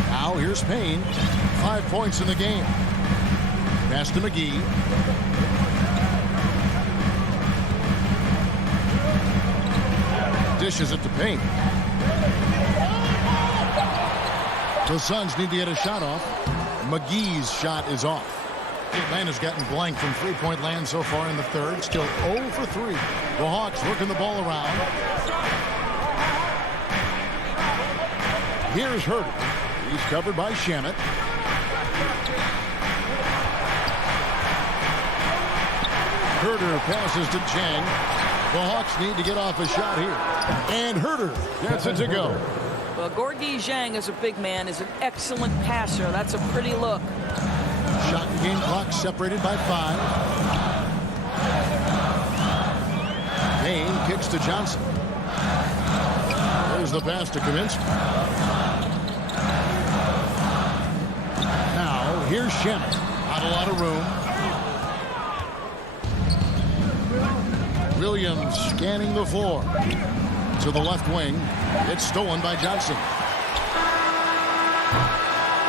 Now here's Payne. 5 points in the game. Pass to McGee. Dishes it to Payne. The Suns need to get a shot off. McGee's shot is off. Atlanta's gotten blank from three-point land so far in the third. Still 0 for 3. The Hawks working the ball around. Here's Hurt. He's covered by Shamet. Herter passes to Chang. The Hawks need to get off a shot here. And Herter gets it to go. Well, Gorgui Zhang, as a big man, is an excellent passer. That's a pretty look. Shot and game clock separated by 5. Payne kicks to Johnson. There's the pass to Kaminsky. Now, here's Shamet. Not a lot of room. Williams scanning the floor. To the left wing. It's stolen by Johnson.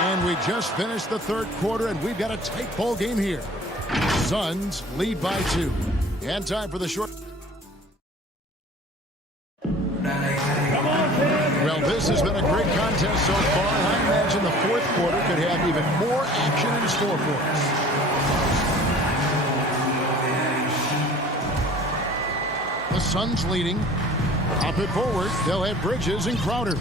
And we just finished the third quarter, and we've got a tight ball game here. Suns lead by 2. And time for the short. Well, this has been a great contest so far, and I imagine the fourth quarter could have even more action in store for us. The Suns leading. Up it forward, they'll have Bridges and Crowder.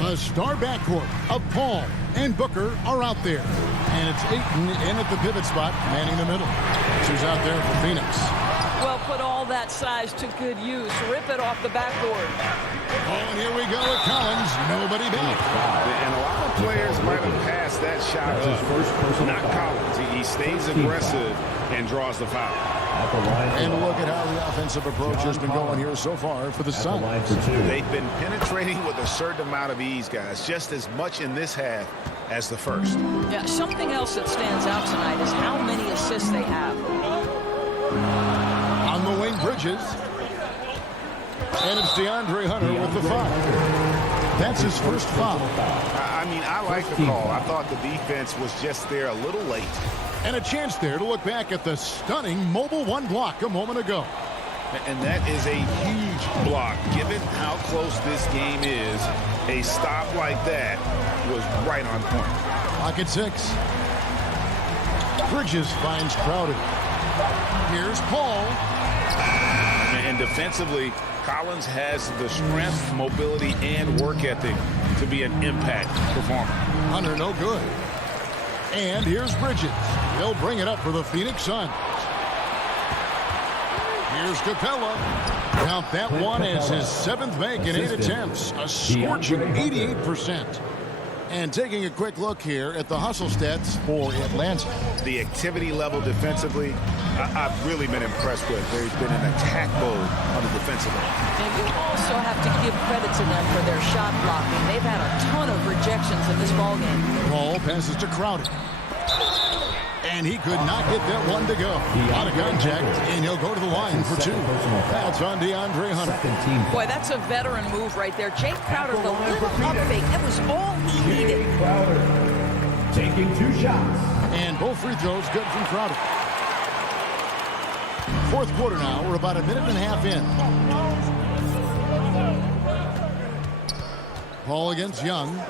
The star backcourt of Paul and Booker are out there. And it's Ayton in at the pivot spot, manning the middle. Who's out there for Phoenix. Well, put all that size to good use. Rip it off the backboard. Oh, and here we go with Collins. Nobody back. And a lot of players might have passed that shot up. Not Collins. He stays aggressive and draws the foul. And look at how the offensive approach has been going here so far for the Suns. They've been penetrating with a certain amount of ease, guys, just as much in this half as the first. Yeah, something else that stands out tonight is how many assists they have. On the wing, Bridges. And it's DeAndre Hunter with the foul. That's his first foul. I mean, I like the call. I thought the defense was just there a little late. And a chance there to look back at the stunning mobile one block a moment ago. And that is a huge block. Given how close this game is, a stop like that was right on point. Pocket 6. Bridges finds Crowder. Here's Paul. And defensively, Collins has the strength, mobility, and work ethic to be an impact performer. Hunter no good. And here's Bridges. He'll bring it up for the Phoenix Suns. Here's Capella. Count that one as his 7th make in 8 attempts. A scorching 88%. And taking a quick look here at the hustle stats for Atlanta. The activity level defensively, I've really been impressed with. They've been in attack mode on the defensive end. And you also have to give credit to them for their shot blocking. They've had a ton of rejections in this ballgame. Paul passes to Crowder. And he could not get that one to go. Out of contact, and he'll go to the line for 2. That's on DeAndre Hunter. Boy, that's a veteran move right there. Jake Crowder, the little up fake, that was all he needed. Taking 2 shots. And both free throws good from Crowder. Fourth quarter now. We're about a minute and a half in. Paul against Young.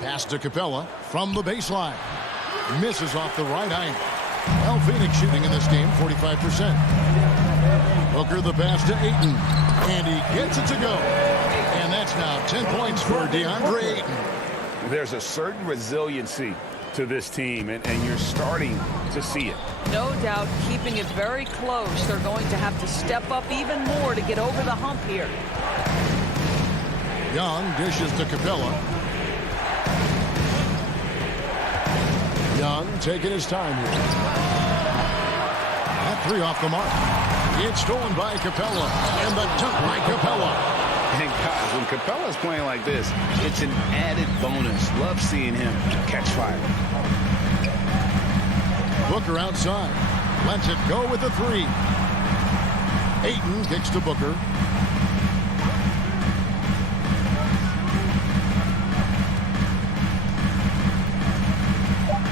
Pass to Capella from the baseline. Misses off the right iron. Well, Phoenix shooting in this game 45%. Booker the pass to Ayton. And he gets it to go. And that's now 10 points for DeAndre Ayton. There's a certain resiliency to this team, and you're starting to see it. No doubt, keeping it very close. They're going to have to step up even more to get over the hump here. Young dishes to Capella. Young taking his time here. That 3 off the mark. It's stolen by Capella. And the dunk by Capella. And guys, when Capella's playing like this, it's an added bonus. Love seeing him catch fire. Booker outside. Lets it go with the 3. Ayton kicks to Booker.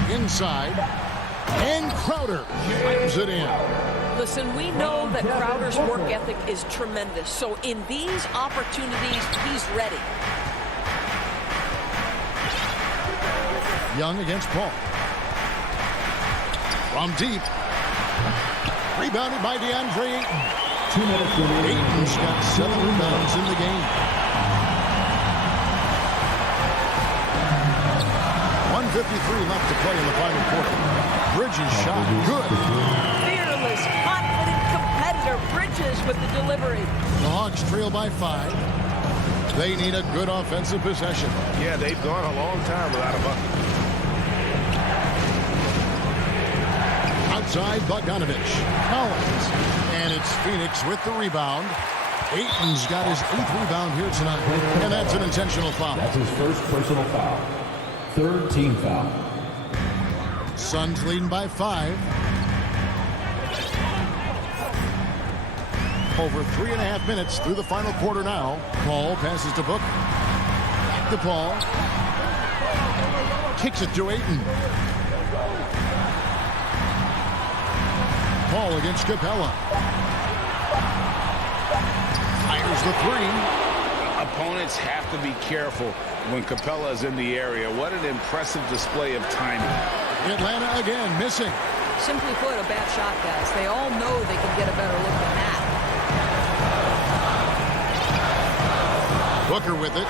Inside, and Crowder slams it in. Listen, we know that Crowder's work ethic is tremendous, so in these opportunities, he's ready. Young against Paul. From deep. Rebounded by DeAndre Ayton. 2 minutes remaining. Ayton's got 7 rebounds in the game. 1:53 left to play in the final quarter. Bridges shot good. Fearless, confident competitor. Bridges with the delivery. The Hawks trail by 5. They need a good offensive possession. Yeah, they've gone a long time without a bucket. Outside, Bogdanovich. Collins. And it's Phoenix with the rebound. Ayton's got his 8th rebound here tonight. And that's an intentional foul. That's his first personal foul. 3rd team foul. Suns leading by 5. Over 3.5 minutes through the final quarter now. Paul passes to Booker. Back to Paul. Kicks it to Ayton. Paul against Capella. Fires the 3. Opponents have to be careful when Capella is in the area. What an impressive display of timing. Atlanta again missing. Simply put, a bad shot, guys. They all know they can get a better look than that. Booker with it.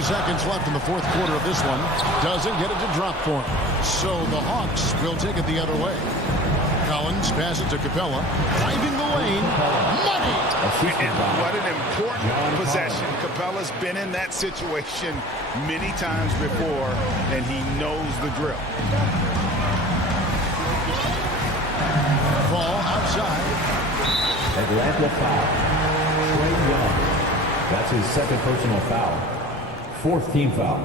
20 seconds left in the fourth quarter of this one. Doesn't get it to drop for him. So the Hawks will take it the other way. Collins passes to Capella. Driving the lane. Money! What an important possession. Capella's been in that situation many times before, and he knows the drill. Ball outside. Atlanta foul. Trae Young. That's his second personal foul. Fourth team foul.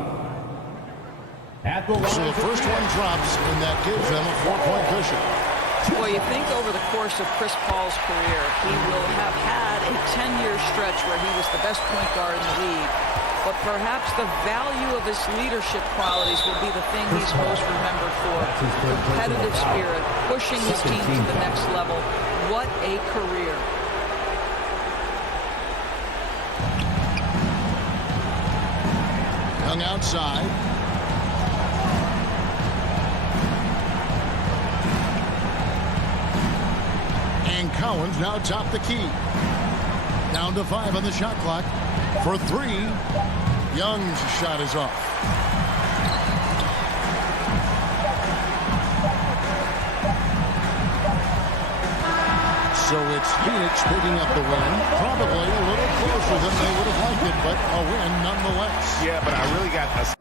At the line. So the first one drops, and that gives them a 4-point cushion. Well, you think over the course of Chris Paul's career, he will have had a 10-year stretch where he was the best point guard in the league. But perhaps the value of his leadership qualities will be the thing he's most remembered for. Competitive spirit, pushing his team to the next level. What a career. Young outside. And Collins now top the key. Down to 5 on the shot clock. For 3, Young's shot is off. So it's Phoenix picking up the win. Probably a little closer than they would have liked it, but a win nonetheless. Yeah, but I really got a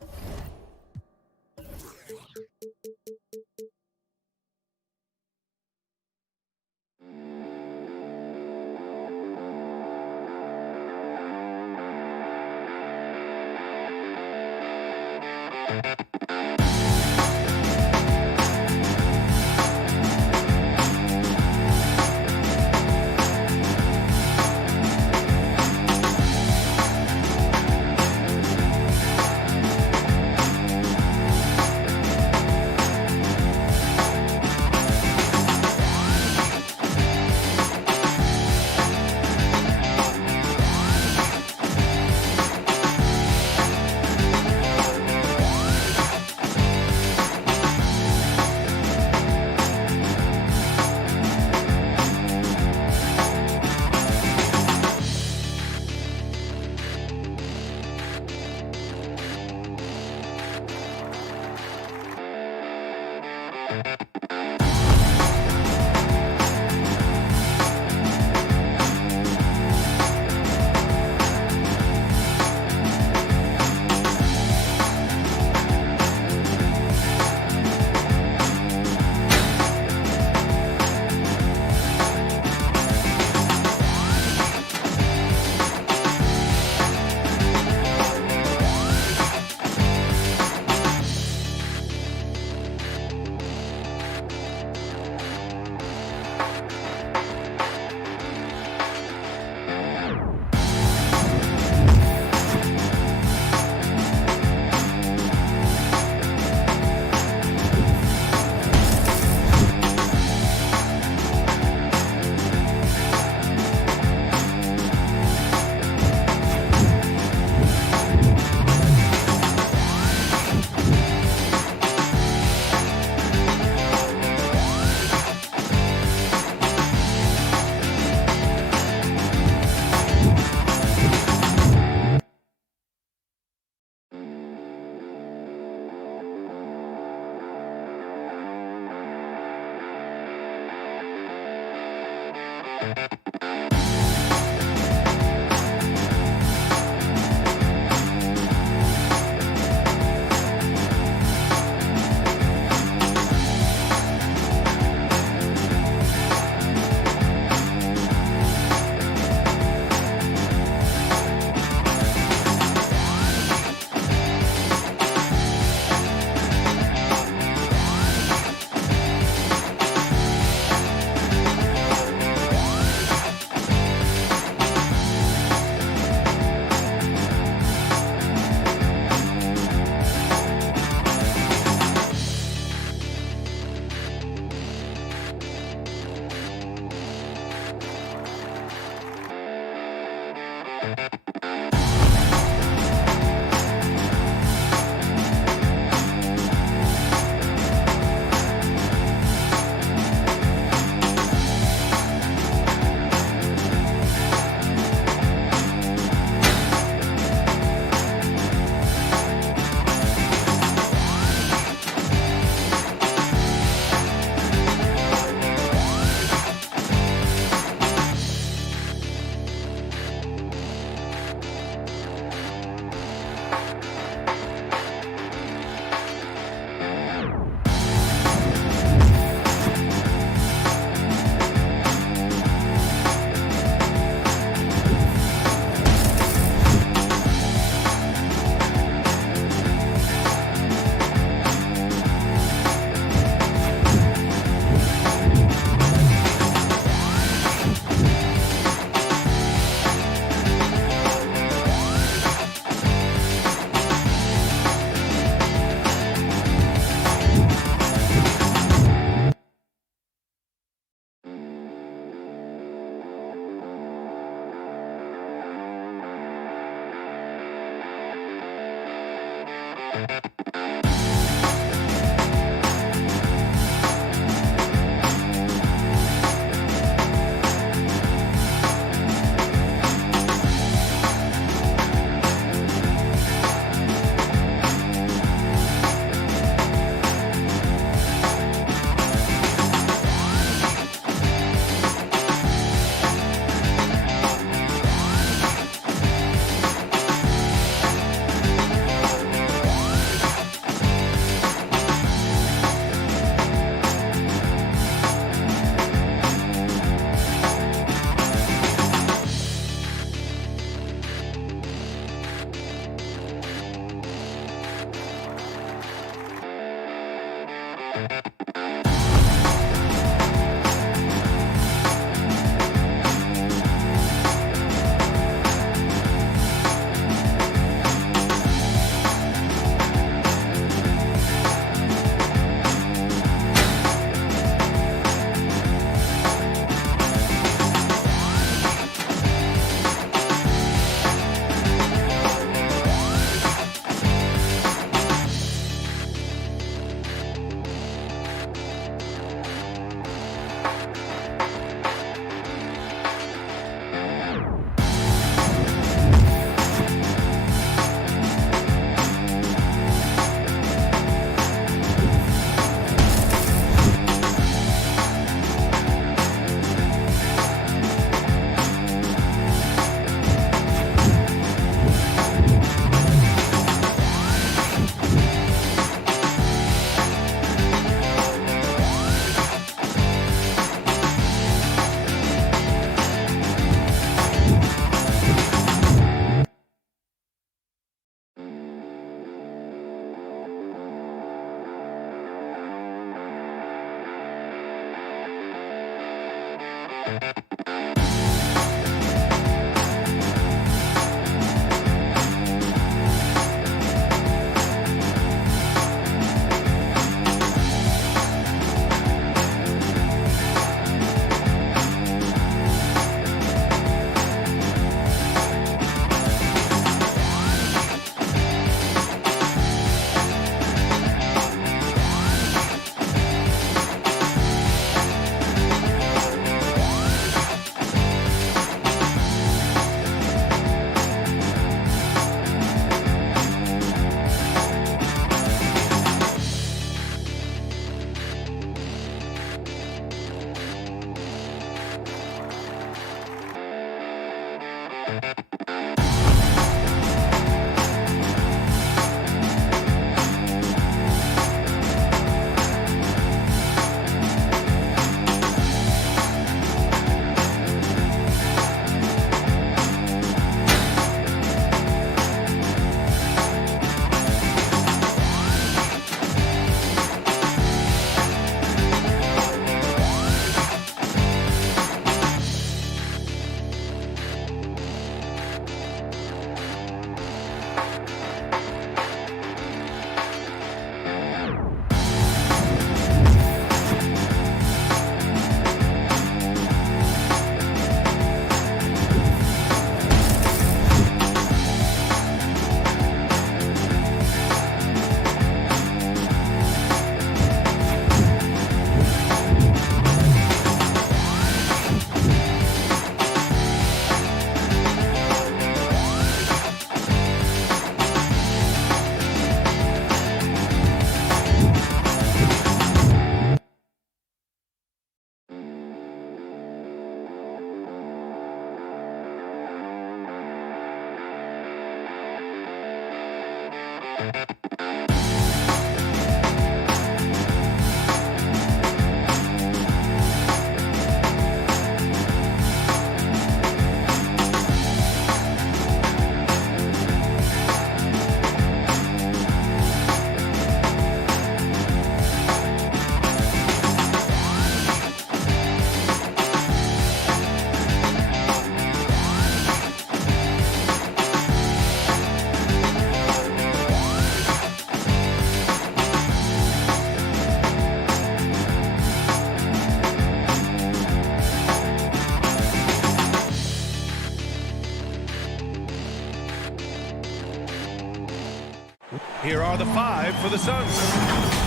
Here are the 5 for the Suns.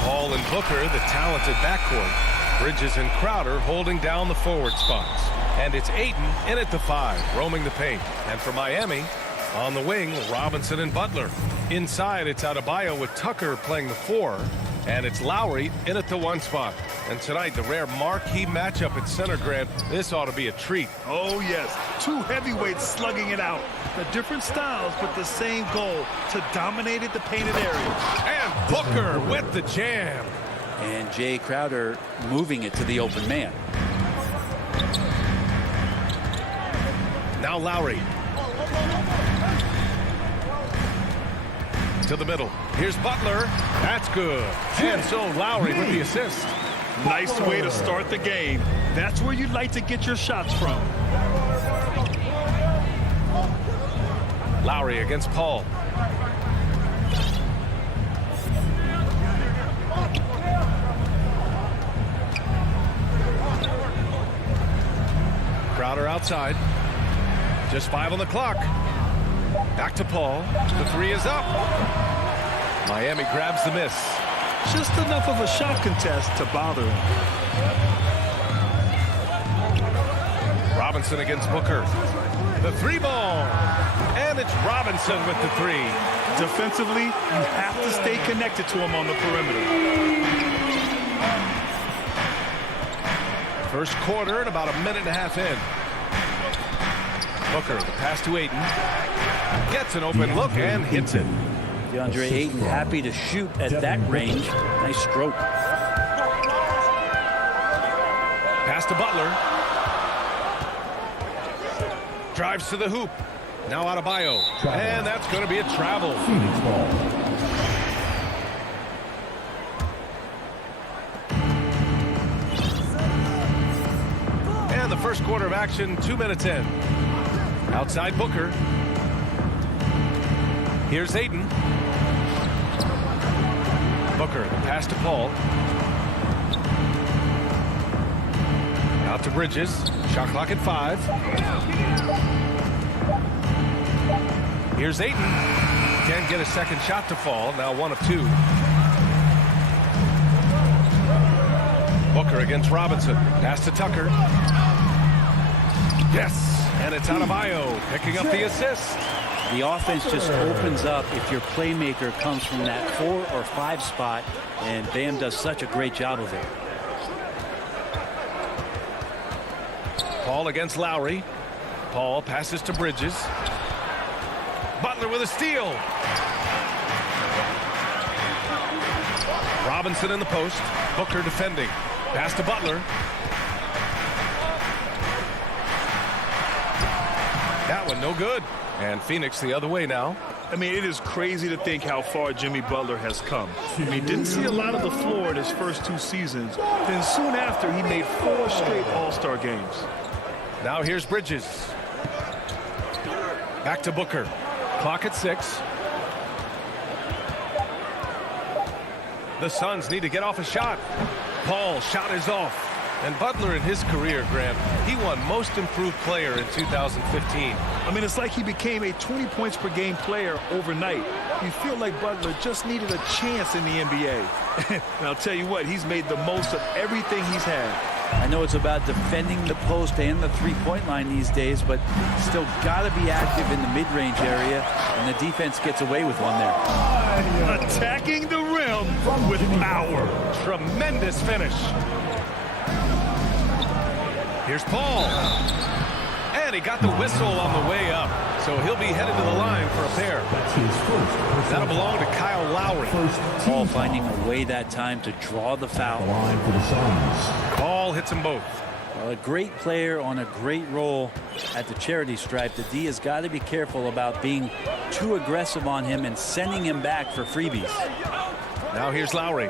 Paul and Booker, the talented backcourt. Bridges and Crowder holding down the forward spots. And it's Ayton in at the 5, roaming the paint. And for Miami, on the wing, Robinson and Butler. Inside, it's Adebayo with Tucker playing the 4. And it's Lowry in at the 1 spot. And tonight, the rare marquee matchup at center, Grant. This ought to be a treat. Oh, yes. 2 heavyweights slugging it out. The different styles, but the same goal, to dominate at the painted area. And Booker with the jam. And Jay Crowder moving it to the open man. Now Lowry. To the middle. Here's Butler. That's good. And so Lowry with the assist. Nice way to start the game. That's where you'd like to get your shots from. Lowry against Paul. Crowder outside. Just 5 on the clock. Back to Paul. The 3 is up. Miami grabs the miss. Just enough of a shot contest to bother him. Robinson against Booker. The 3 ball. And it's Robinson with the 3. Defensively, you have to stay connected to him on the perimeter. First quarter and about a minute and a half in. Booker, the pass to Ayton. Gets an open look and hits it. DeAndre Ayton happy to shoot at that range. Nice stroke. Pass to Butler. Drives to the hoop. Now Adebayo. And that's going to be a travel. And the first quarter of action, 2 minutes in. Outside Booker. Here's Ayton. Booker, the pass to Paul. Out to Bridges. Shot clock at 5. Here's Ayton. Can't get a second shot to fall. Now 1 of 2. Booker against Robinson. Pass to Tucker. Yes. And it's Adebayo picking up the assist. The offense just opens up if your playmaker comes from that 4 or 5 spot, and Bam does such a great job of it. Paul against Lowry. Paul passes to Bridges. Butler with a steal. Robinson in the post. Booker defending. Pass to Butler. That one no good. And Phoenix the other way now. I mean, it is crazy to think how far Jimmy Butler has come. I mean, didn't see a lot of the floor in his first 2 seasons. Then soon after, he made 4 straight All-Star games. Now here's Bridges. Back to Booker. Clock at 6. The Suns need to get off a shot. Paul shot is off. And Butler in his career, Grant, he won Most Improved Player in 2015. I mean, it's like he became a 20 points per game player overnight. You feel like Butler just needed a chance in the NBA. And I'll tell you what, he's made the most of everything he's had. I know it's about defending the post and the three-point line these days, but still got to be active in the mid-range area, and the defense gets away with one there. Attacking the rim with power. Tremendous finish. Here's Paul. And he got the whistle on the way up. So he'll be headed to the line for a pair. That'll belong to Kyle Lowry. Paul finding a way that time to draw the foul. Paul hits them both. Well, a great player on a great role at the charity stripe. The D has got to be careful about being too aggressive on him and sending him back for freebies. Now here's Lowry.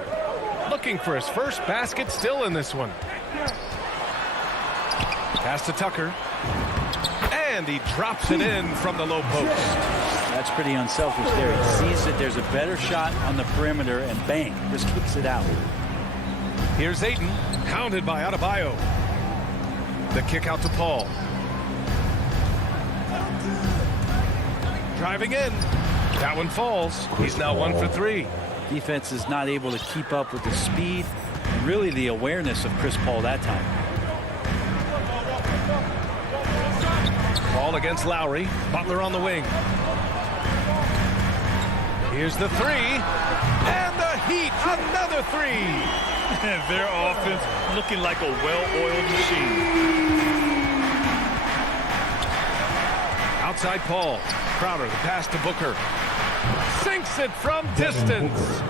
Looking for his first basket, still in this one. Pass to Tucker. And he drops it in from the low post. That's pretty unselfish there. He sees that there's a better shot on the perimeter, and bang, just kicks it out. Here's Ayton, pounded by Adebayo. The kick out to Paul. Driving in. That one falls. He's now 1 for 3. Defense is not able to keep up with the speed and really the awareness of Chris Paul that time. Ball against Lowry. Butler on the wing. Here's the 3. And the Heat, another 3. Their offense looking like a well-oiled machine. Outside Paul. Crowder, the pass to Booker. Sinks it from distance.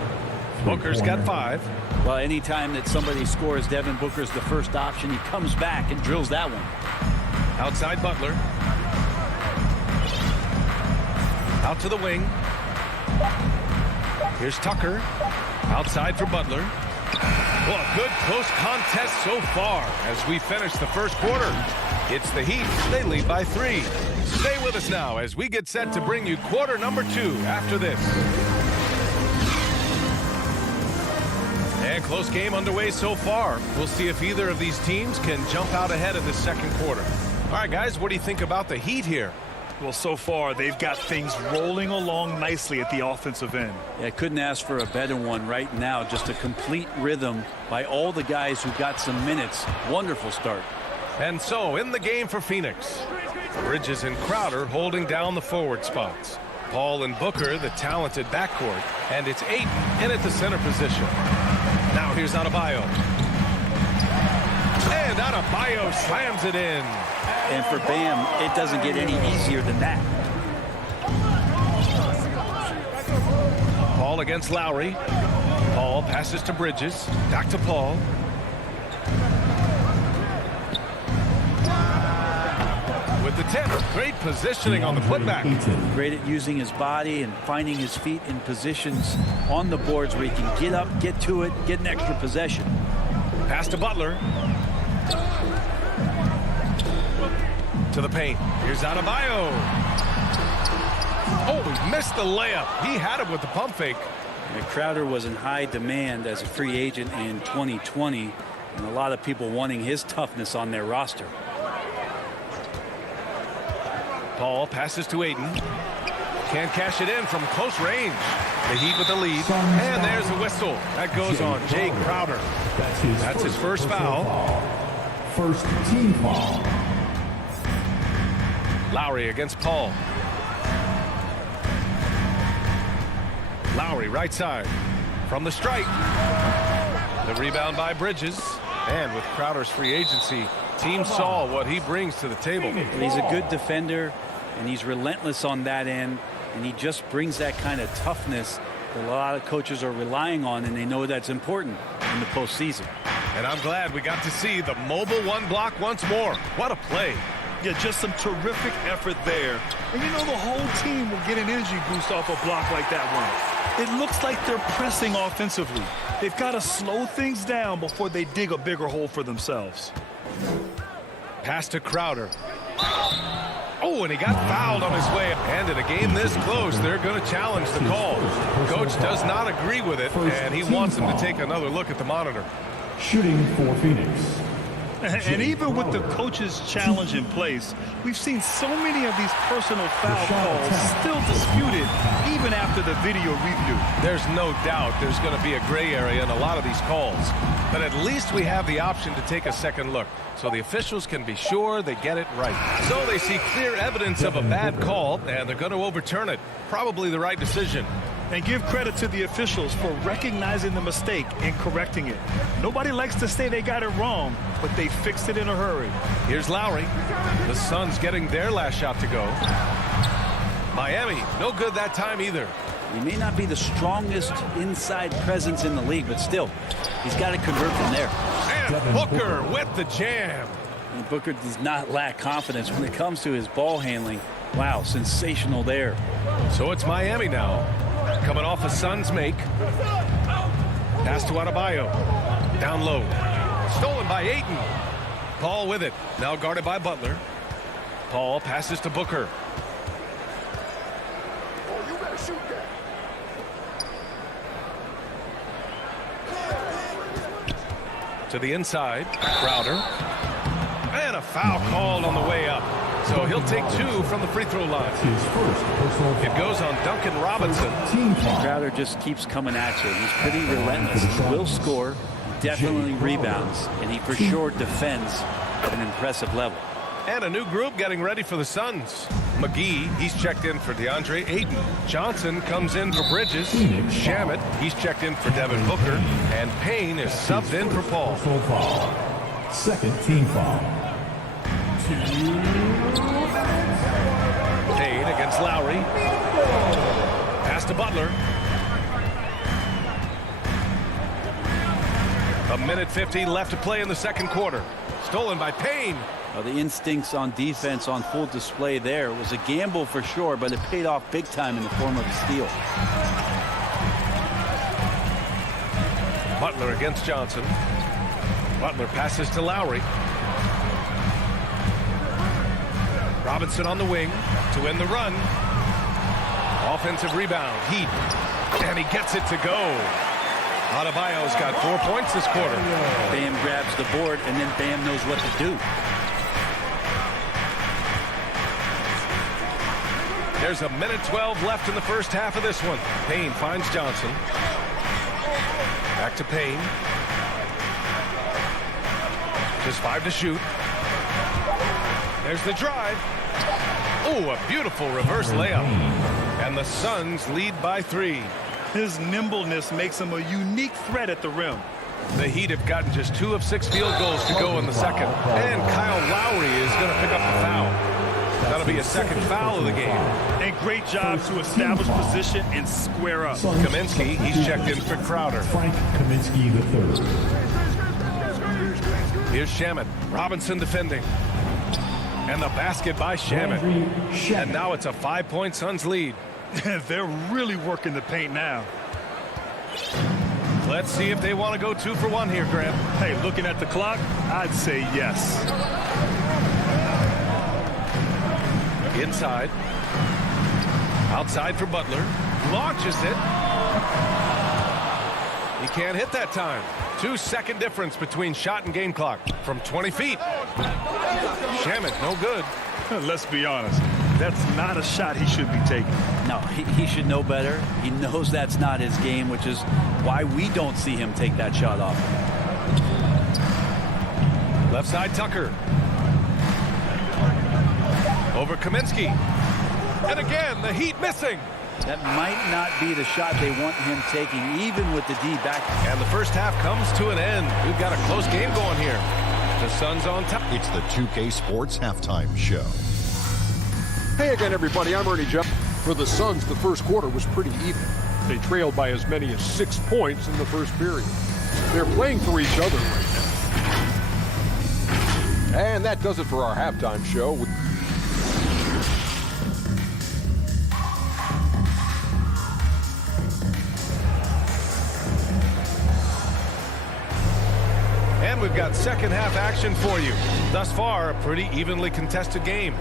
Booker's got 5. Well, anytime that somebody scores, Devin Booker's the first option. He comes back and drills that one. Outside Butler. Out to the wing. Here's Tucker. Outside for Butler. Well, a good close contest so far as we finish the first quarter. It's the Heat. They lead by 3. Stay with us now as we get set to bring you quarter number 2 after this. And close game underway so far. We'll see if either of these teams can jump out ahead of the second quarter. All right, guys, what do you think about the Heat here? Well, so far, they've got things rolling along nicely at the offensive end. Yeah, couldn't ask for a better one right now. Just a complete rhythm by all the guys who got some minutes. Wonderful start. And so, in the game for Phoenix, Bridges and Crowder holding down the forward spots. Paul and Booker, the talented backcourt. And it's Ayton in at the center position. Now here's Adebayo. And Adebayo slams it in. And for Bam, it doesn't get any easier than that. Paul against Lowry. Paul passes to Bridges. Back to Paul. With the tip, great positioning on the putback. Great at using his body and finding his feet in positions on the boards where he can get up, get to it, get an extra possession. Pass to Butler. To the paint. Here's Adebayo. Oh, he missed the layup. He had it with the pump fake. And Crowder was in high demand as a free agent in 2020, and a lot of people wanting his toughness on their roster. Paul passes to Ayton. Can't cash it in from close range. The Heat with the lead. And there's the whistle. That goes on Jay Crowder. That's his first foul. First team foul. Lowry against Paul. Lowry right side. From the stripe. The rebound by Bridges. And with Crowder's free agency, team saw what he brings to the table. He's a good defender, and he's relentless on that end, and he just brings that kind of toughness that a lot of coaches are relying on, and they know that's important in the postseason. And I'm glad we got to see the mobile one block once more. What a play. Yeah, just some terrific effort there. And you know, the whole team will get an energy boost off a block like that one. It looks like they're pressing offensively. They've got to slow things down before they dig a bigger hole for themselves. Pass to Crowder. Oh, and he got fouled on his way. And in a game this close, they're going to challenge the call. Coach does not agree with it, and he wants him to take another look at the monitor. Shooting for Phoenix. And even with the coach's challenge in place, we've seen so many of these personal foul calls still disputed even after the video review. There's no doubt there's going to be a gray area in a lot of these calls. But at least we have the option to take a second look, so the officials can be sure they get it right. So they see clear evidence of a bad call, and they're going to overturn it. Probably the right decision. And give credit to the officials for recognizing the mistake and correcting it. Nobody likes to say they got it wrong, but they fixed it in a hurry. Here's Lowry. The Suns getting their last shot to go. Miami, no good that time either. He may not be the strongest inside presence in the league, but still, he's got to convert from there. And Booker with the jam. And Booker does not lack confidence when it comes to his ball handling. Wow, sensational there. So it's Miami now. Coming off a Suns make. Pass to Adebayo. Down low. Stolen by Ayton. Paul with it. Now guarded by Butler. Paul passes to Booker. To the inside. Crowder. And a foul called on the way up. So he'll take 2 from the free throw line. His first personal foul. It goes on Duncan Robinson. Team foul. Crowder just keeps coming at you. He's pretty relentless. He will score, definitely rebounds, and he for sure defends at an impressive level. And a new group getting ready for the Suns. McGee, he's checked in for DeAndre Ayton. Johnson comes in for Bridges. Shamet, he's checked in for Devin Booker. And Payne is subbed in for Paul. Personal foul. Second team foul. Payne against Lowry. Pass to Butler. A minute 50 left to play in the second quarter. Stolen by Payne. The instincts on defense on full display there. It was a gamble for sure, but it paid off big time in the form of a steal. Butler against Johnson. Butler passes to Lowry. Robinson on the wing to win the run. Offensive rebound. Heat. And he gets it to go. Adebayo's got 4 points this quarter. Bam grabs the board, and then Bam knows what to do. There's a minute 12 left in the first half of this one. Payne finds Johnson. Back to Payne. Just 5 to shoot. There's the drive. Oh, a beautiful reverse layup. And the Suns lead by 3. His nimbleness makes him a unique threat at the rim. The Heat have gotten just 2 of 6 field goals to go in the second. And Kyle Lowry is going to pick up the foul. That'll be a second foul of the game. And great job to establish position and square up. Kaminsky, he's checked in for Crowder. Frank Kaminsky III. Here's Shamet. Robinson defending. And the basket by Shamet. And now it's a 5-point Suns lead. They're really working the paint now. Let's see if they want to go 2 for 1 here, Grant. Hey, looking at the clock, I'd say yes. Inside. Outside for Butler. Launches it. He can't hit that time. 2-second difference between shot and game clock from 20 feet. Shamet, no good. Let's be honest. That's not a shot he should be taking. No, he should know better. He knows that's not his game, which is why we don't see him take that shot off. Left side Tucker. Over Kaminsky. And again, the Heat missing. That might not be the shot they want him taking, even with the D back. And the first half comes to an end. We've got a close game going here. The Suns on top. It's the 2K Sports Halftime Show. Hey again, everybody. I'm Ernie Jeff. For the Suns, the first quarter was pretty even. They trailed by as many as 6 points in the first period. They're playing for each other right now. And that does it for our halftime show. And we've got second half action for you. Thus far, a pretty evenly contested game.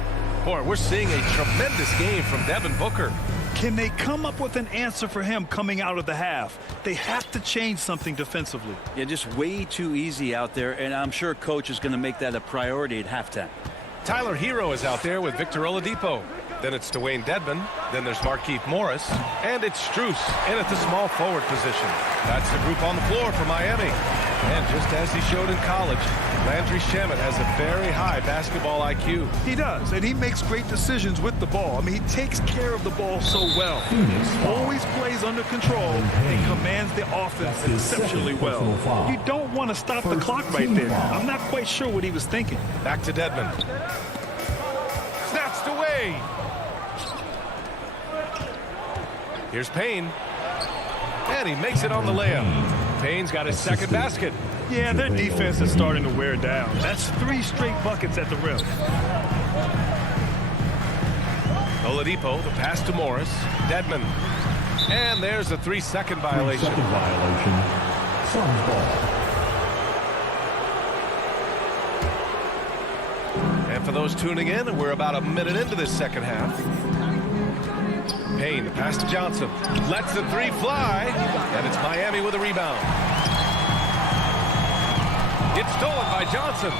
Boy, we're seeing a tremendous game from Devin Booker. Can they come up with an answer for him coming out of the half? They have to change something defensively. Yeah, just way too easy out there, and I'm sure coach is going to make that a priority at halftime. Tyler Hero is out there with Victor Oladipo. Then it's Dwayne Dedmon. Then there's Markieff Morris. And it's Strus in at the small forward position. That's the group on the floor for Miami. And just as he showed in college, Landry Shamet has a very high basketball IQ. He does, and he makes great decisions with the ball. I mean, he takes care of the ball so well. Always plays under control and commands the offense exceptionally well. You don't want to stop the clock right there. I'm not quite sure what he was thinking. Back to Dedmon. Snatched away. Here's Payne. And he makes it on the layup. Payne's got his second basket. Yeah, their defense is starting to wear down. That's 3 straight buckets at the rim. Oladipo, the pass to Morris. Dedmon. And there's a 3-second violation. 3-second violation. Suns ball. And for those tuning in, we're about a minute into this second half. Payne, pass to Johnson. Lets the 3 fly. And it's Miami with a rebound. It's stolen by Johnson.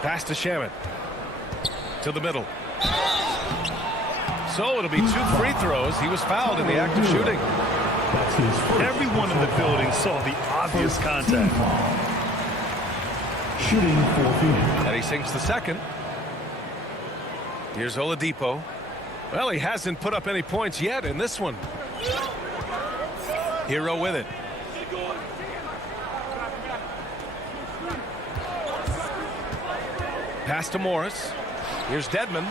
Pass to Shamet. to the middle. So it'll be 2 free throws. He was fouled in the act of shooting. Everyone in the building saw the obvious contact. Shooting for Phoenix. And he sinks the second. Here's Oladipo. Well, he hasn't put up any points yet in this one. Hero with it. Pass to Morris. Here's Dedmon.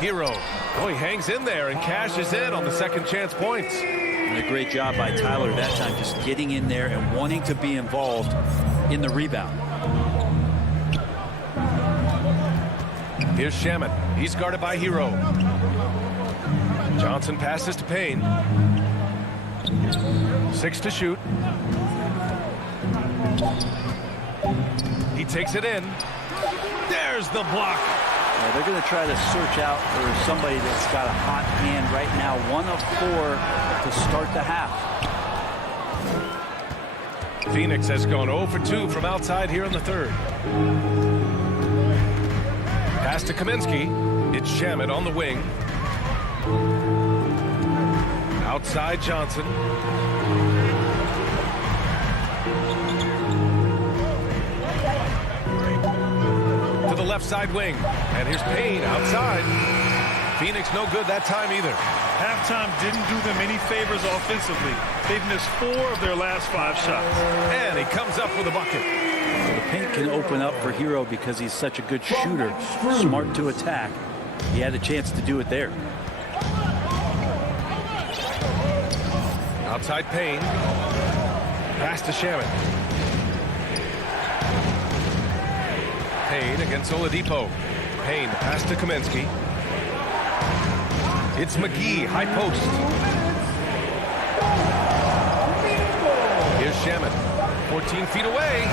Hero. Oh, he hangs in there and cashes in on the second chance points. And a great job by Tyler that time, just getting in there and wanting to be involved in the rebound. Here's Shamet. He's guarded by Hero. Johnson passes to Payne. 6 to shoot. He takes it in. There's the block. Yeah, they're going to try to search out for somebody that's got a hot hand right now. 1 of 4 to start the half. Phoenix has gone 0 for 2 from outside here in the third. Pass to Kaminsky. It's Shamet on the wing. Outside Johnson. To the left side wing. And here's Payne outside. Phoenix no good that time either. Halftime didn't do them any favors offensively. They've missed 4 of their last 5 shots. And he comes up with a bucket. The paint can open up for Hero because he's such a good shooter. Smart to attack. He had a chance to do it there. Outside Payne. Pass to Shamet. Payne against Oladipo. Payne pass to Kaminsky. It's McGee, high post. Here's Shamet. 14 feet away.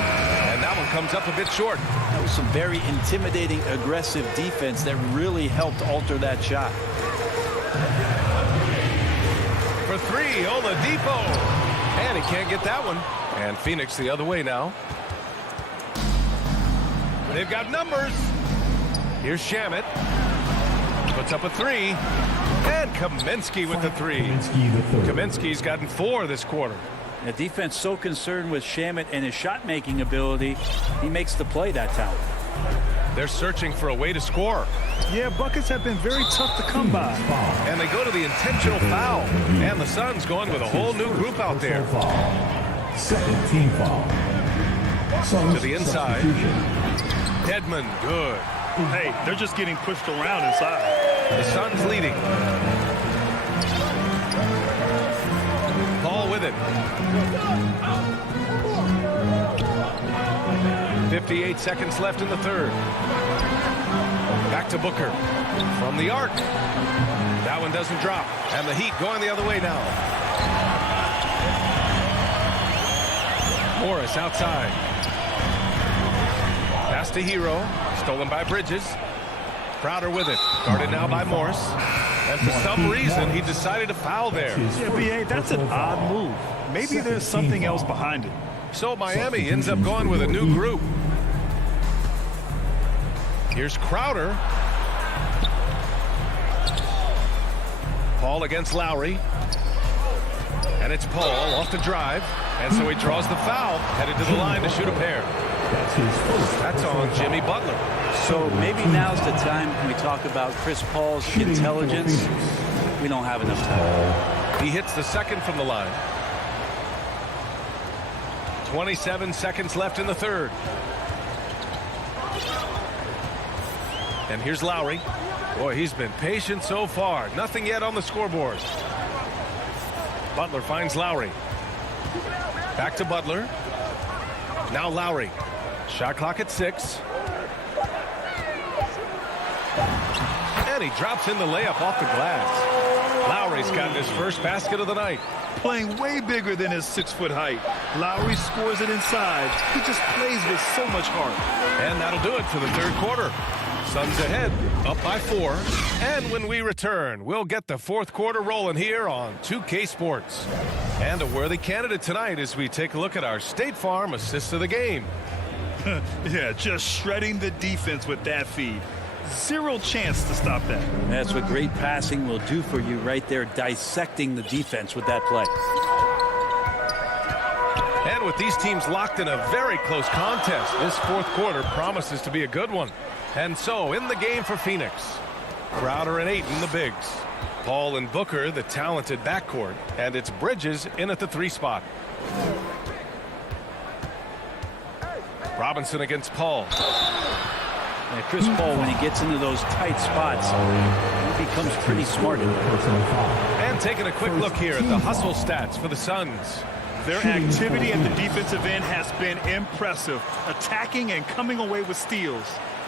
And that one comes up a bit short. That was some very intimidating, aggressive defense that really helped alter that shot. For 3, Oladipo. And he can't get that one. And Phoenix the other way now. They've got numbers. Here's Shamet. Puts up a 3. And Kaminsky with the 3. Kaminsky's gotten 4 this quarter. The defense so concerned with Shamet and his shot-making ability, he makes the play that time. They're searching for a way to score. Yeah, buckets have been very tough to come by. And they go to the intentional foul. And the Suns going with a whole new group out there. Second team foul. To the inside. Dedmon, good. Hey, they're just getting pushed around inside. The Suns leading. Paul with it. 58 seconds left in the third. Back to Booker. From the arc. That one doesn't drop. And the Heat going the other way now. Morris outside. Pass to Hero. Stolen by Bridges. Crowder with it. Guarded now by Morris. And for some reason, he decided to foul there. Yeah, B.A., that's an odd move. Maybe there's something else behind it. So Miami ends up going with a new group. Here's Crowder. Paul against Lowry. And it's Paul off the drive. And so he draws the foul. Headed to the line to shoot a pair. That's on Jimmy Butler. So maybe now's the time when we talk about Chris Paul's intelligence. We don't have enough time. He hits the second from the line. 27 seconds left in the third. And here's Lowry. Boy, he's been patient so far. Nothing yet on the scoreboard. Butler finds Lowry. Back to Butler. Now Lowry. Shot clock at 6. And he drops in the layup off the glass. Lowry's gotten his first basket of the night. Playing way bigger than his 6-foot height. Lowry scores it inside. He just plays with so much heart. And that'll do it for the third quarter. Suns ahead, up by 4. And when we return, we'll get the fourth quarter rolling here on 2K Sports. And a worthy candidate tonight as we take a look at our State Farm assist of the game. Yeah, just shredding the defense with that feed. Zero chance to stop that. That's what great passing will do for you right there, dissecting the defense with that play. And with these teams locked in a very close contest, this fourth quarter promises to be a good one. And so, in the game for Phoenix, Crowder and Ayton, the bigs. Paul and Booker, the talented backcourt. And it's Bridges in at the 3 spot. Robinson against Paul. Yeah, Chris Paul, when he gets into those tight spots, he becomes pretty smart. And taking a quick look here at the hustle stats for the Suns. Their activity at the defensive end has been impressive, attacking and coming away with steals.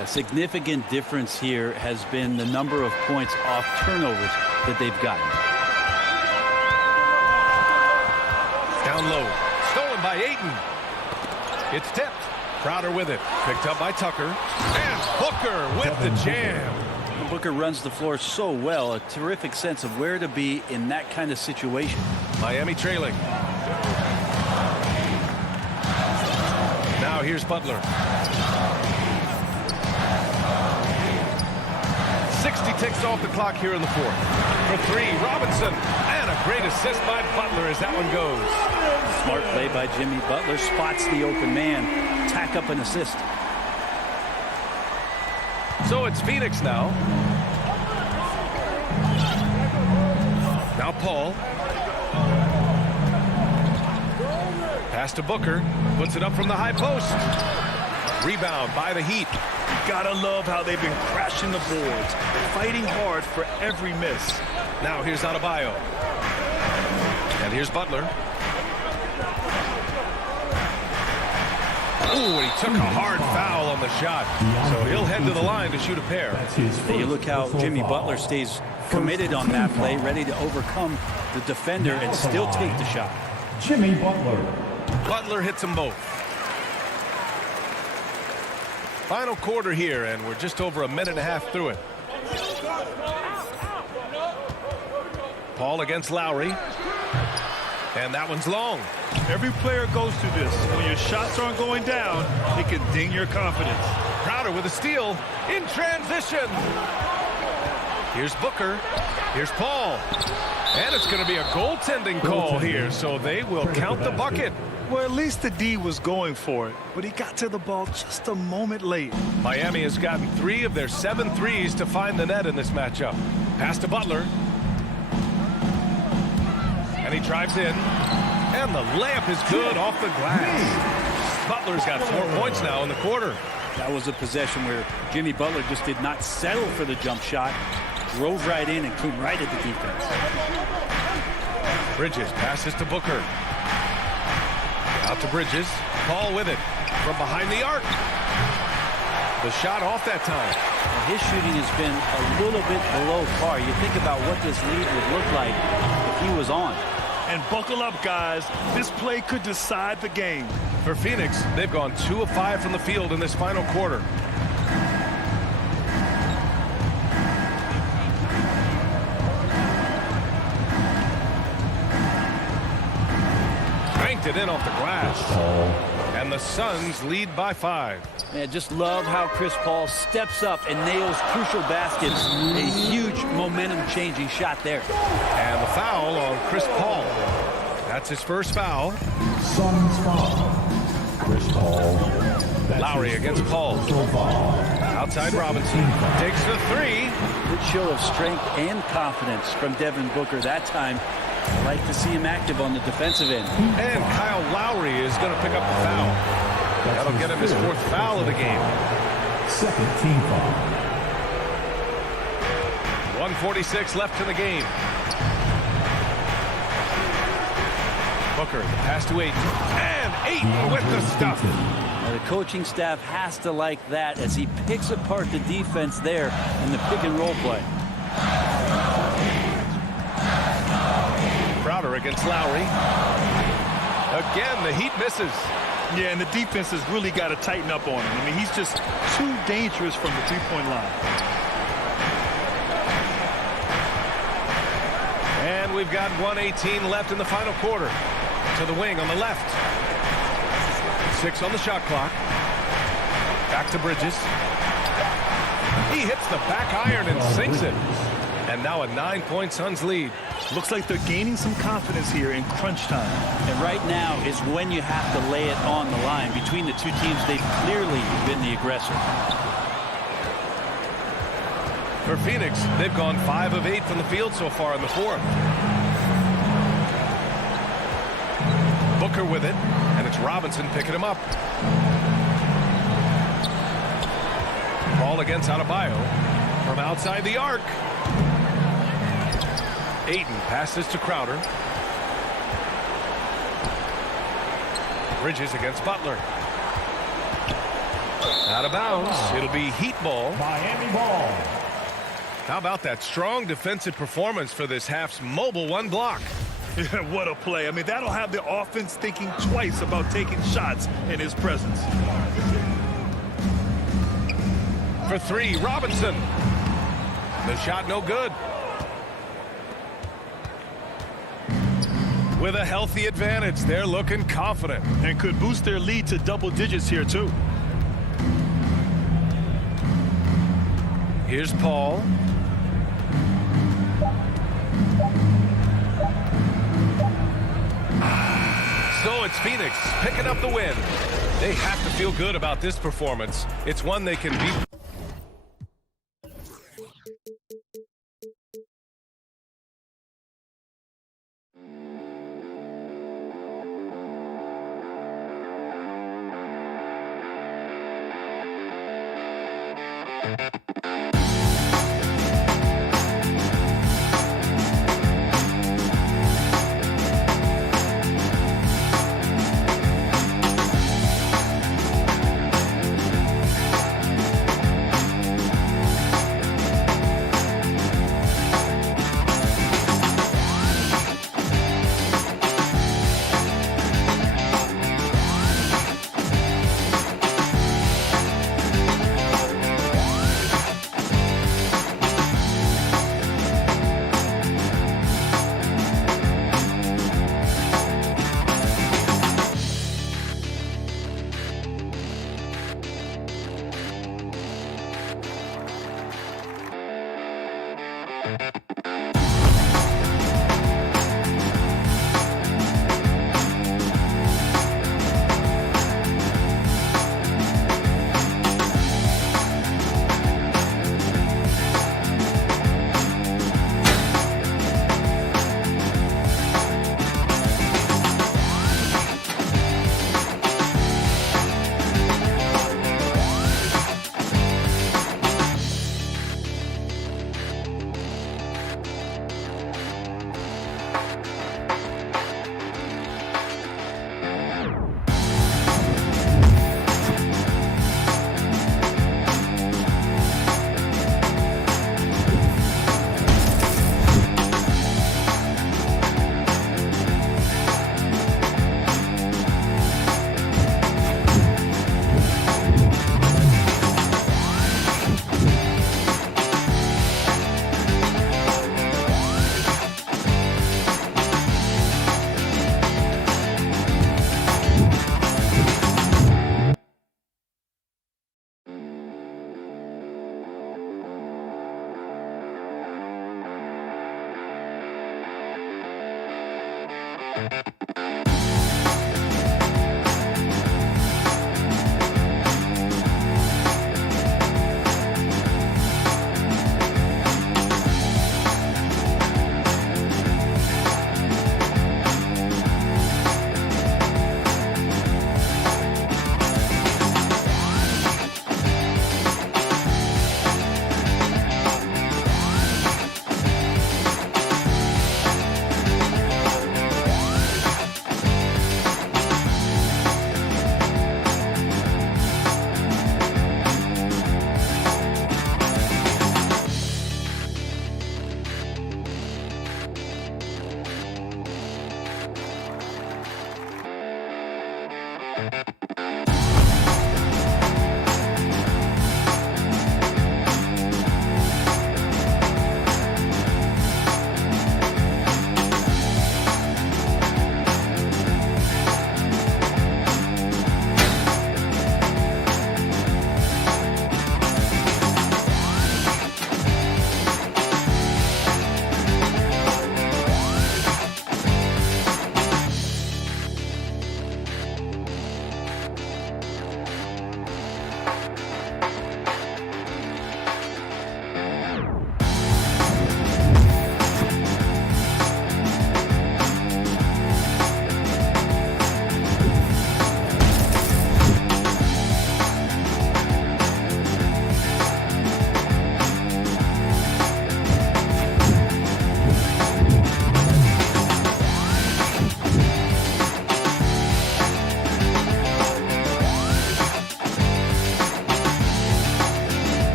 A significant difference here has been the number of points off turnovers that they've gotten. Down low, stolen by Ayton. It's tipped. Crowder with it, picked up by Tucker, and Booker with the jam. Booker runs the floor so well, a terrific sense of where to be in that kind of situation. Miami trailing. Now here's Butler. 60 ticks off the clock here in the fourth. For 3, Robinson, and a great assist by Butler as that one goes. Smart play by Jimmy Butler, spots the open man, tack up an assist. So it's Phoenix now. Now Paul. Pass to Booker, puts it up from the high post. Rebound by the Heat. You gotta love how they've been crashing the boards, fighting hard for every miss. Now here's Adebayo. And here's Butler. Ooh, and he took a hard foul on the shot. So he'll head to the line to shoot a pair. You look how Jimmy Butler stays committed on that play, ready to overcome the defender and still take the shot. Jimmy Butler. Butler hits them both. Final quarter here, and we're just over a minute and a half through it. Paul against Lowry. And that one's long. Every player goes through this. When your shots aren't going down, it can ding your confidence. Crowder with a steal in transition. Here's Booker. Here's Paul. And it's going to be a goaltending call here, so they will count the bucket. Well, at least the D was going for it, but he got to the ball just a moment late. Miami has gotten 3 of their 7 threes to find the net in this matchup. Pass to Butler. And he drives in. And the layup is good off the glass. Butler's got 4 points now in the quarter. That was a possession where Jimmy Butler just did not settle for the jump shot. Drove right in and came right at the defense. Bridges passes to Booker. Out to Bridges. Paul with it. From behind the arc. The shot off that time. His shooting has been a little bit below par. You think about what this lead would look like if he was on. And buckle up, guys. This play could decide the game. For Phoenix, they've gone 2 of 5 from the field in this final quarter. Banked it in off the glass. And the Suns lead by 5. Man, just love how Chris Paul steps up and nails crucial baskets. A huge momentum-changing shot there. And the foul on Chris Paul. That's his first foul. Suns foul. Chris Paul. Lowry against Paul. Outside Robinson. Takes the 3. Good show of strength and confidence from Devin Booker that time. I like to see him active on the defensive end. And Kyle Lowry is going to pick up the foul. That'll get him his 4th foul of the game. Second team foul. 1:46 left in the game. Booker, the pass to Ayton. And Ayton with the stuff. Now, the coaching staff has to like that as he picks apart the defense there in the pick and roll play. Crowder against Lowry. Again, the Heat misses. Yeah, and the defense has really got to tighten up on him. I mean, he's just too dangerous from the three-point line. And we've got 1:18 left in the final quarter. To the wing on the left. 6 on the shot clock. Back to Bridges. He hits the back iron and sinks it. And now a 9-point Suns lead. Looks like they're gaining some confidence here in crunch time. And right now is when you have to lay it on the line. Between the two teams, they've clearly been the aggressor. For Phoenix, they've gone 5 of 8 from the field so far in the fourth. Booker with it, and it's Robinson picking him up. Ball against Adebayo from outside the arc. Ayton passes to Crowder. Bridges against Butler. Out of bounds. It'll be Heat ball. Miami ball. How about that strong defensive performance for this half's mobile one block? What a play. I mean, that'll have the offense thinking twice about taking shots in his presence. For 3, Robinson. The shot no good. With a healthy advantage, they're looking confident. And could boost their lead to double digits here, too. Here's Paul. So it's Phoenix picking up the win. They have to feel good about this performance. It's one they can beat.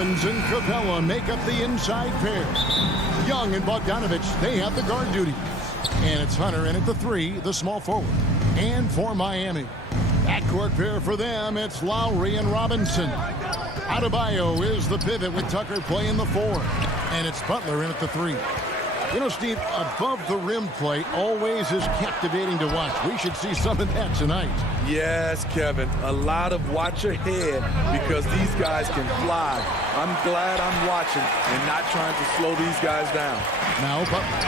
Collins and Capella make up the inside pair. Young and Bogdanovich, they have the guard duty. And it's Hunter in at the 3, the small forward. And for Miami, backcourt pair for them, it's Lowry and Robinson. Adebayo is the pivot with Tucker playing the 4. And it's Butler in at the 3. You know, Steve, above the rim play always is captivating to watch. We should see some of that tonight. Yes, Kevin. A lot of watch ahead because these guys can fly. I'm glad I'm watching and not trying to slow these guys down. Now Butler.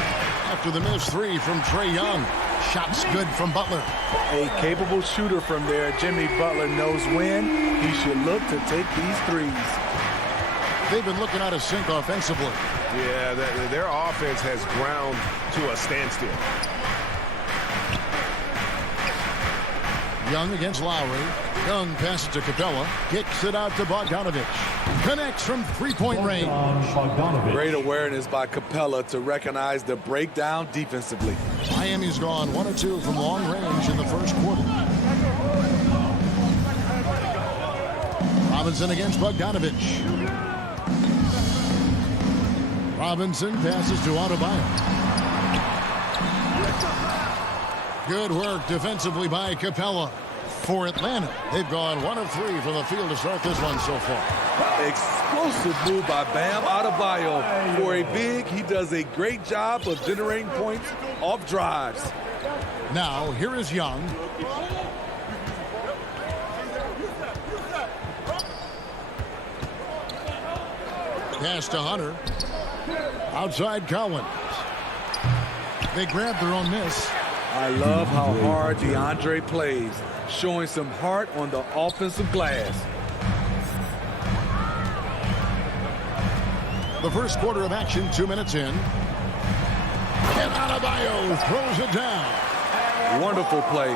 After the missed 3 from Trae Young. Shots good from Butler. A capable shooter from there. Jimmy Butler knows when he should look to take these threes. They've been looking out of sync offensively. Yeah, their offense has ground to a standstill. Young against Lowry. Young passes to Capella. Kicks it out to Bogdanovich. Connects from three-point range. Great awareness by Capella to recognize the breakdown defensively. Miami's gone 1 of 2 from long range in the first quarter. Robinson against Bogdanovich. Robinson passes to Adebayo. Good work defensively by Capella. For Atlanta, they've gone 1 of 3 from the field to start this one so far. Explosive move by Bam Adebayo. For a big, he does a great job of generating points off drives. Now, here is Young. Pass to Hunter. Outside Collins. They grab their own miss. I love how hard DeAndre plays, showing some heart on the offensive glass. The first quarter of action, 2 minutes in. And Adebayo throws it down. Wonderful play.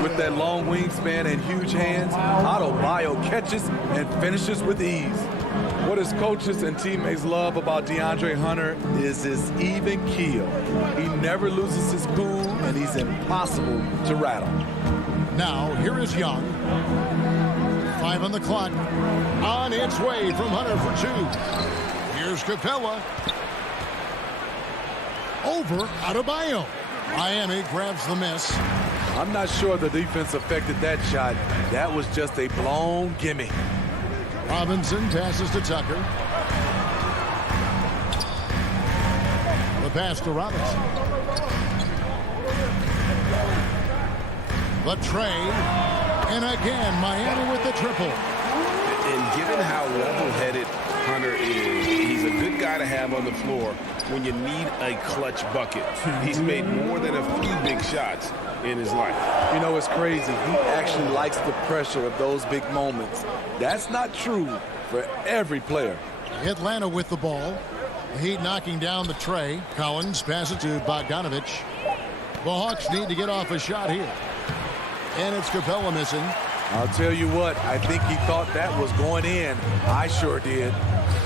With that long wingspan and huge hands, Adebayo catches and finishes with ease. What his coaches and teammates love about DeAndre Hunter is his even keel. He never loses his cool, and he's impossible to rattle. Now, here is Young. 5 on the clock. On its way from Hunter for 2. Here's Capella. Over Adebayo. Miami grabs the miss. I'm not sure the defense affected that shot. That was just a blown gimme. Robinson passes to Tucker. The pass to Robinson. The trade. And again, Miami with the triple. And given how level-headed Hunter is, he's a good guy to have on the floor when you need a clutch bucket. He's made more than a few big shots in his life. You know, it's crazy. He actually likes the pressure of those big moments. That's not true for every player. Atlanta with the ball. The Heat knocking down the tray. Collins passes to Bogdanovich. The Hawks need to get off a shot here. And it's Capella missing. I'll tell you what, I think he thought that was going in. I sure did.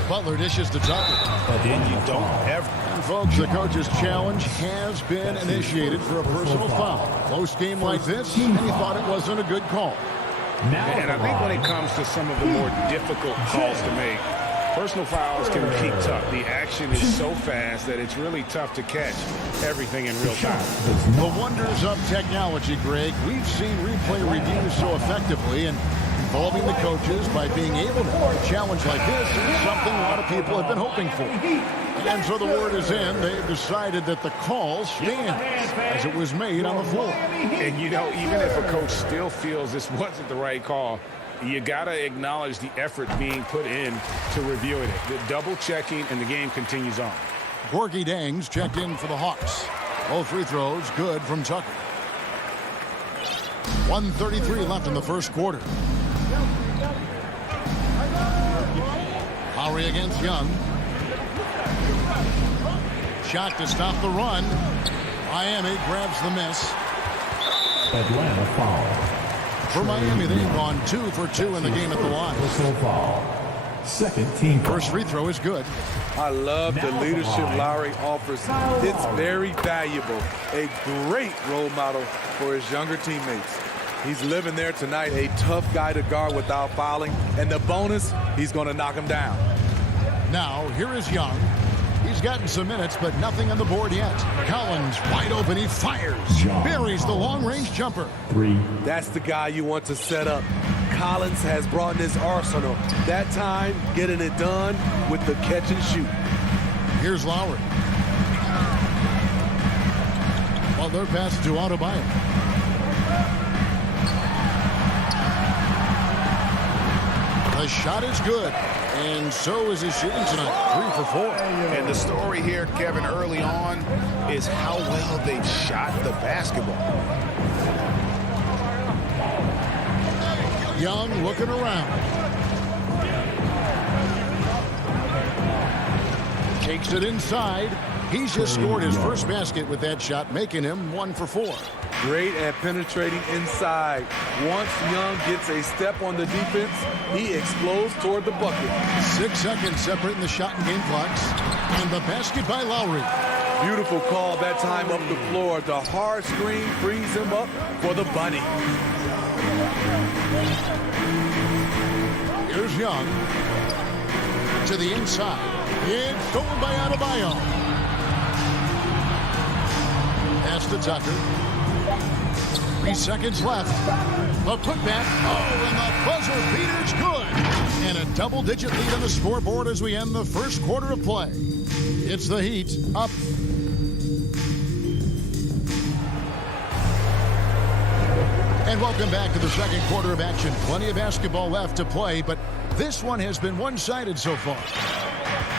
Butler dishes to Tucker. And you don't ever. And folks, the coach's challenge has been initiated for a personal foul. Close game like this, and he thought it wasn't a good call. And I think when it comes to some of the more difficult calls to make, personal fouls can be tough. The action is so fast that it's really tough to catch everything in real time. The wonders of technology, Greg. We've seen replay reviews so effectively, and involving the coaches by being able to have a challenge like this is something a lot of people have been hoping for. And so the word is in. They've decided that the call stands as it was made on the floor. And, you know, even if a coach still feels this wasn't the right call, you got to acknowledge the effort being put in to reviewing it. The double checking, and the game continues on. Gorgie Dangs checked in for the Hawks. Both free throws good from Tucker. 1:33 left in the first quarter. Lowry against Young. Shot to stop the run. Miami grabs the miss. Atlanta foul. For Miami, they've gone 2 for 2 in the game at the line. Personal foul. Second team foul. First free throw is good. I love the leadership Lowry offers. It's very valuable. A great role model for his younger teammates. He's living there tonight, a tough guy to guard without fouling. And the bonus, he's going to knock him down. Now, here is Young. He's gotten some minutes, but nothing on the board yet. Collins wide open. He fires. Buries the long-range jumper. 3. That's the guy you want to set up. Collins has brought in his arsenal. That time, getting it done with the catch and shoot. Here's Lowry. Butler passes to Adebayo. The shot is good, and so is his shooting tonight. 3 for 4. And the story here, Kevin, early on is how well they've shot the basketball. Young looking around. Takes it inside. He's just scored his first basket with that shot, making him 1 for 4. Great at penetrating inside. Once Young gets a step on the defense, he explodes toward the bucket. 6 seconds separating the shot and game clocks. And the basket by Lowry. Beautiful call that time up the floor. The hard screen frees him up for the bunny. Here's Young. To the inside. It's stolen by Adebayo. Pass to Tucker. 3 seconds left. The putback. Oh, and the buzzer beater's good. And a double-digit lead on the scoreboard as we end the first quarter of play. It's the Heat up. And welcome back to the second quarter of action. Plenty of basketball left to play, but this one has been one-sided so far.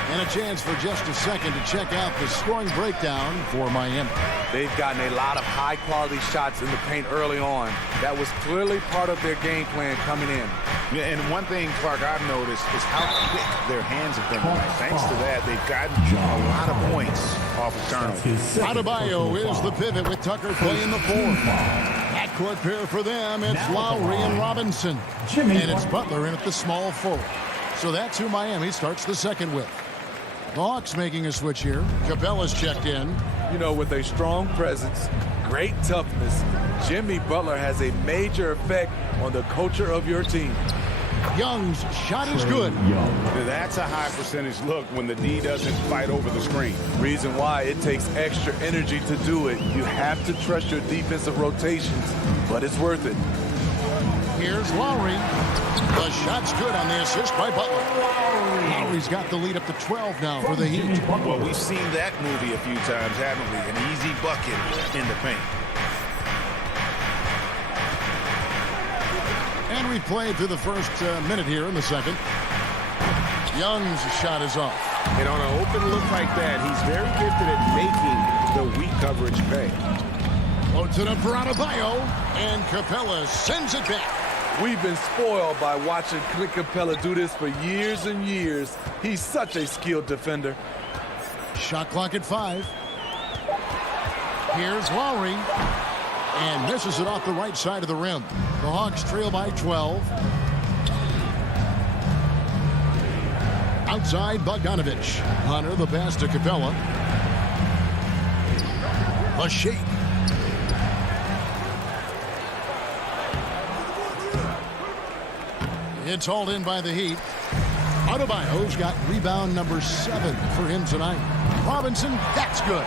And a chance for just a second to check out the scoring breakdown for Miami. They've gotten a lot of high-quality shots in the paint early on. That was clearly part of their game plan coming in. Yeah, and one thing, Clark, I've noticed is how quick their hands have been tonight. Thanks to that, they've gotten a lot of points off of turnovers. Adebayo is the pivot with Tucker playing the 4. Backcourt pair for them. It's Lowry and Robinson. And it's Butler in at the small forward. So that's who Miami starts the second with. The Hawks making a switch here. Capella's checked in. You know, with a strong presence, great toughness, Jimmy Butler has a major effect on the culture of your team. Young's shot is good. That's a high percentage look when the D doesn't fight over the screen. Reason why it takes extra energy to do it. You have to trust your defensive rotations, but it's worth it. Here's Lowry. The shot's good on the assist by Butler. Lowry's got the lead up to 12 now for the Heat. Well, we've seen that movie a few times, haven't we? An easy bucket in the paint. And we played through the first minute here in the second. Young's shot is off. And on an open look like that, he's very gifted at making the weak coverage pay. Loads it up for Adebayo, and Capella sends it back. We've been spoiled by watching Clint Capella do this for years and years. He's such a skilled defender. Shot clock at 5. Here's Lowry. And misses it off the right side of the rim. The Hawks trail by 12. Outside, Bogdanovich. Hunter, the pass to Capella. A shake. It's hauled in by the Heat. Adebayo's got rebound number 7 for him tonight. Robinson, that's good.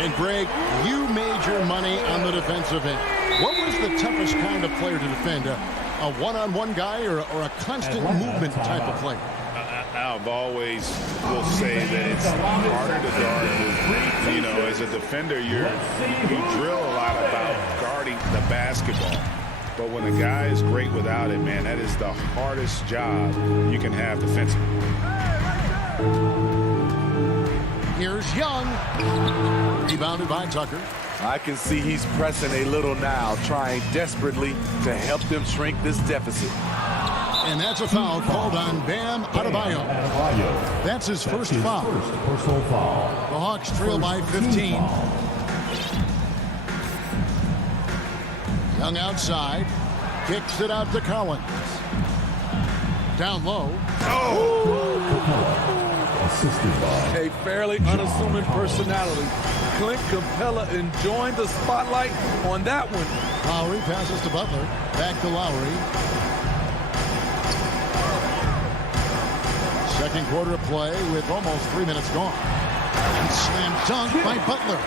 And Greg, you made your money on the defensive end. What was the toughest kind of player to defend? A one-on-one guy or a constant movement type of player? I've always will say that it's harder to guard. You know, as a defender, you drill a lot about guarding the basketball. But when a guy is great without it, man, that is the hardest job you can have defensively. Here's Young. Rebounded by Tucker. I can see he's pressing a little now, trying desperately to help them shrink this deficit. And that's a foul called on Bam Adebayo. That's his first foul. The Hawks trail by 15. Young outside. Kicks it out to Collins. Down low. A fairly unassuming personality. Clint Capella enjoying the spotlight on that one. Lowry passes to Butler. Back to Lowry. Second quarter of play with almost 3 minutes gone. And slam dunk by Butler.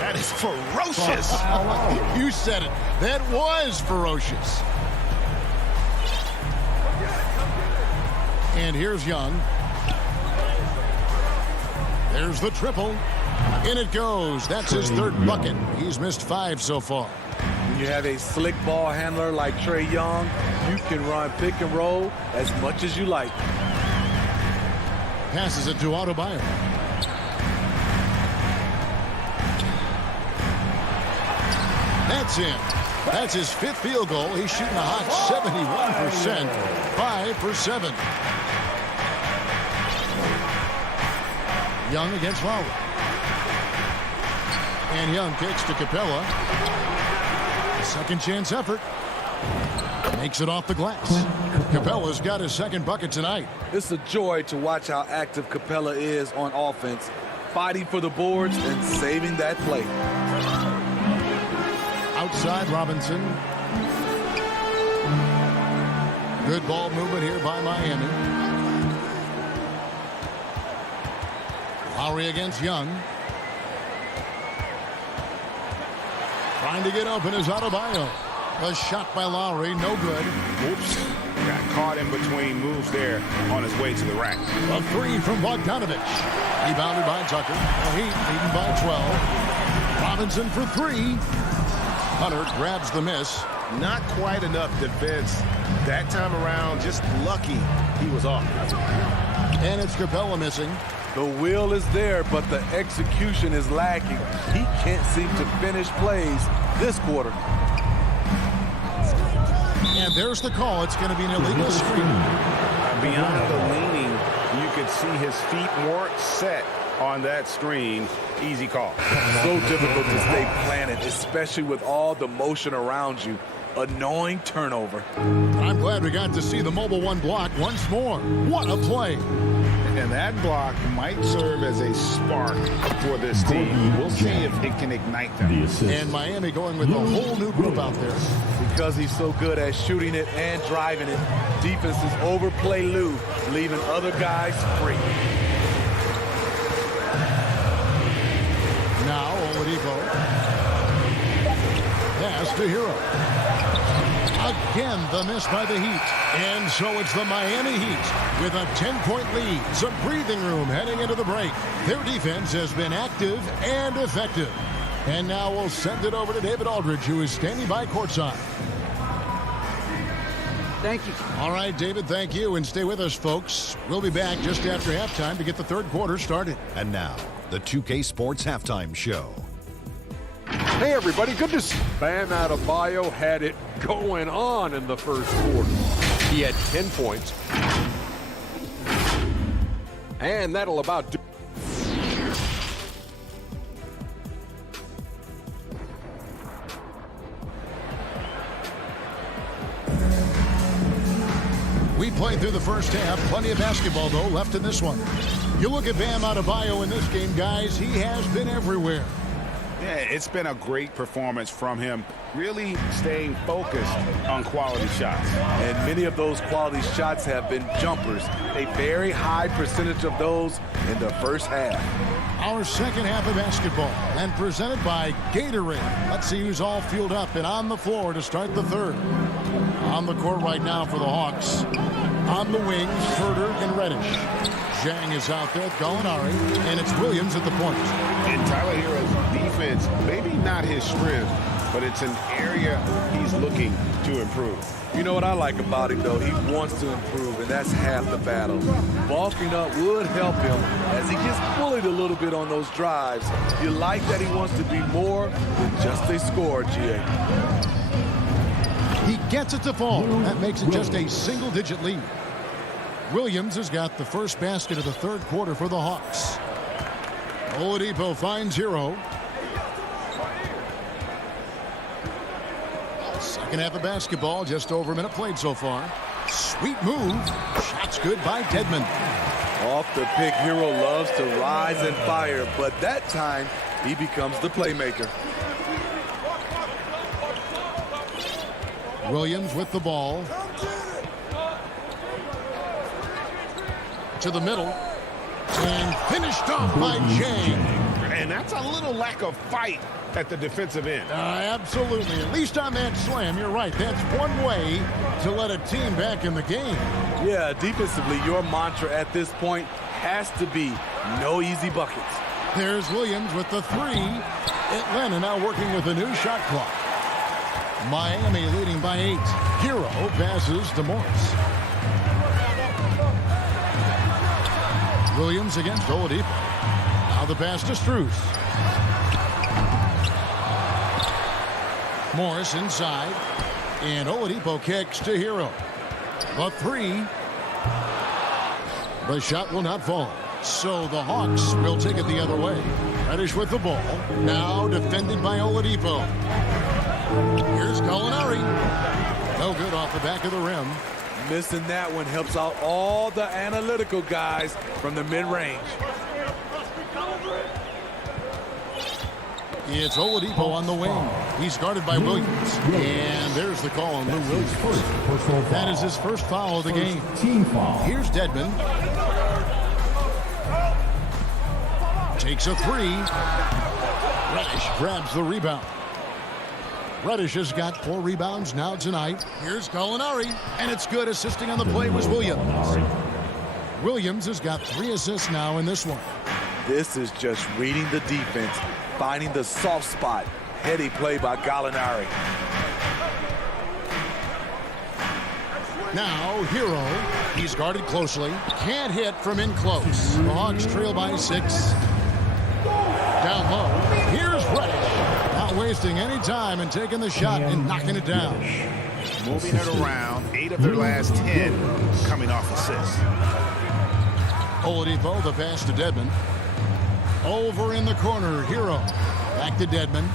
That is ferocious. You said it. That was ferocious. And here's Young. There's the triple. In it goes. That's his third bucket. He's missed 5 so far. When you have a slick ball handler like Trae Young, you can run pick and roll as much as you like. Passes it to Adebayo. That's in. That's his 5th field goal. He's shooting a hot 71%. 5 for 7. Young against Lowry. And Young kicks to Capella. Second chance effort. Makes it off the glass. Capella's got his second bucket tonight. It's a joy to watch how active Capella is on offense, fighting for the boards and saving that play. Outside Robinson. Good ball movement here by Miami. Lowry against Young. Trying to get open is Adebayo. A shot by Lowry, no good. Oops. Got caught in between moves there on his way to the rack. A 3 from Bogdanovich. Rebounded by Tucker. The Heat leading by 12. Robinson for 3. Hunter grabs the miss. Not quite enough defense that time around. Just lucky he was off. And it's Capella missing. The will is there, but the execution is lacking. He can't seem to finish plays this quarter. And there's the call. It's going to be an illegal screen. Beyond the leaning, you could see his feet weren't set on that screen. Easy call. So difficult to stay planted, especially with all the motion around you. Annoying turnover. I'm glad we got to see the Mobile One block once more. What a play. And that block might serve as a spark for this team. We'll see if it can ignite them. And Miami going with a whole new group out there. Because he's so good at shooting it and driving it, defenses overplay Lou, leaving other guys free. Now Oladipo. Pass to Hero. Again, the miss by the Heat. And so it's the Miami Heat with a 10-point lead. Some breathing room heading into the break. Their defense has been active and effective. And now we'll send it over to David Aldridge, who is standing by courtside. Thank you. All right, David, thank you. And stay with us, folks. We'll be back just after halftime to get the third quarter started. And now, the 2K Sports Halftime Show. Hey, everybody, good to see Bam Adebayo had it going on in the first quarter. He had 10 points. And that'll about do. We played through the first half. Plenty of basketball, though, left in this one. You look at Bam Adebayo in this game, guys. He has been everywhere. Yeah, it's been a great performance from him, really staying focused on quality shots. And many of those quality shots have been jumpers. A very high percentage of those in the first half. Our second half of basketball, and presented by Gatorade. Let's see who's all fueled up and on the floor to start the third. On the court right now for the Hawks. On the wings, Herter and Reddish. Zhang is out there, Gallinari, and it's Williams at the point. And Tyler Hero's defense, maybe not his strength, but it's an area he's looking to improve. You know what I like about him, though? He wants to improve, and that's half the battle. Bulking up would help him as he gets bullied a little bit on those drives. You like that he wants to be more than just a scorer, G.A. He gets it to fall. That makes it just a single-digit lead. Williams has got the first basket of the third quarter for the Hawks. Oladipo finds Hero. Second half of basketball, just over a minute played so far. Sweet move. Shots good by Dedmon. Off the pick, Hero loves to rise and fire, but that time he becomes the playmaker. Williams with the ball. To the middle. And finished off by Jang. And that's a little lack of fight at the defensive end. Absolutely. At least on that slam, you're right. That's one way to let a team back in the game. Yeah, defensively, your mantra at this point has to be no easy buckets. There's Williams with the three. Atlanta now working with a new shot clock. Miami leading by 8. Hero passes to Morris. Williams against Oladipo. Now the pass to Strus. Morris inside. And Oladipo kicks to Hero. The three. The shot will not fall. So the Hawks will take it the other way. Reddish with the ball. Now defended by Oladipo. Here's Gallinari. No good off the back of the rim. Missing that one helps out all the analytical guys from the mid-range. It's Oladipo on the wing. He's guarded by Williams. And there's the call on Lou Williams. That is his first foul of the game. Team foul. Here's Dedmon. Takes a three. Reddish grabs the rebound. Reddish has got 4 rebounds now tonight. Here's Gallinari, and it's good. Assisting on the play was Williams. Williams has got 3 assists now in this one. This is just reading the defense, finding the soft spot. Heady play by Gallinari. Now, Hero. He's guarded closely. Can't hit from in close. The Hawks trail by 6. Down low. Here's Reddish. Not wasting any time and taking the shot and knocking it down. Moving it around. 8 of their last 10 coming off assists. Oladipo, the pass to Dedmon. Over in the corner, Hero. Back to Dedmon.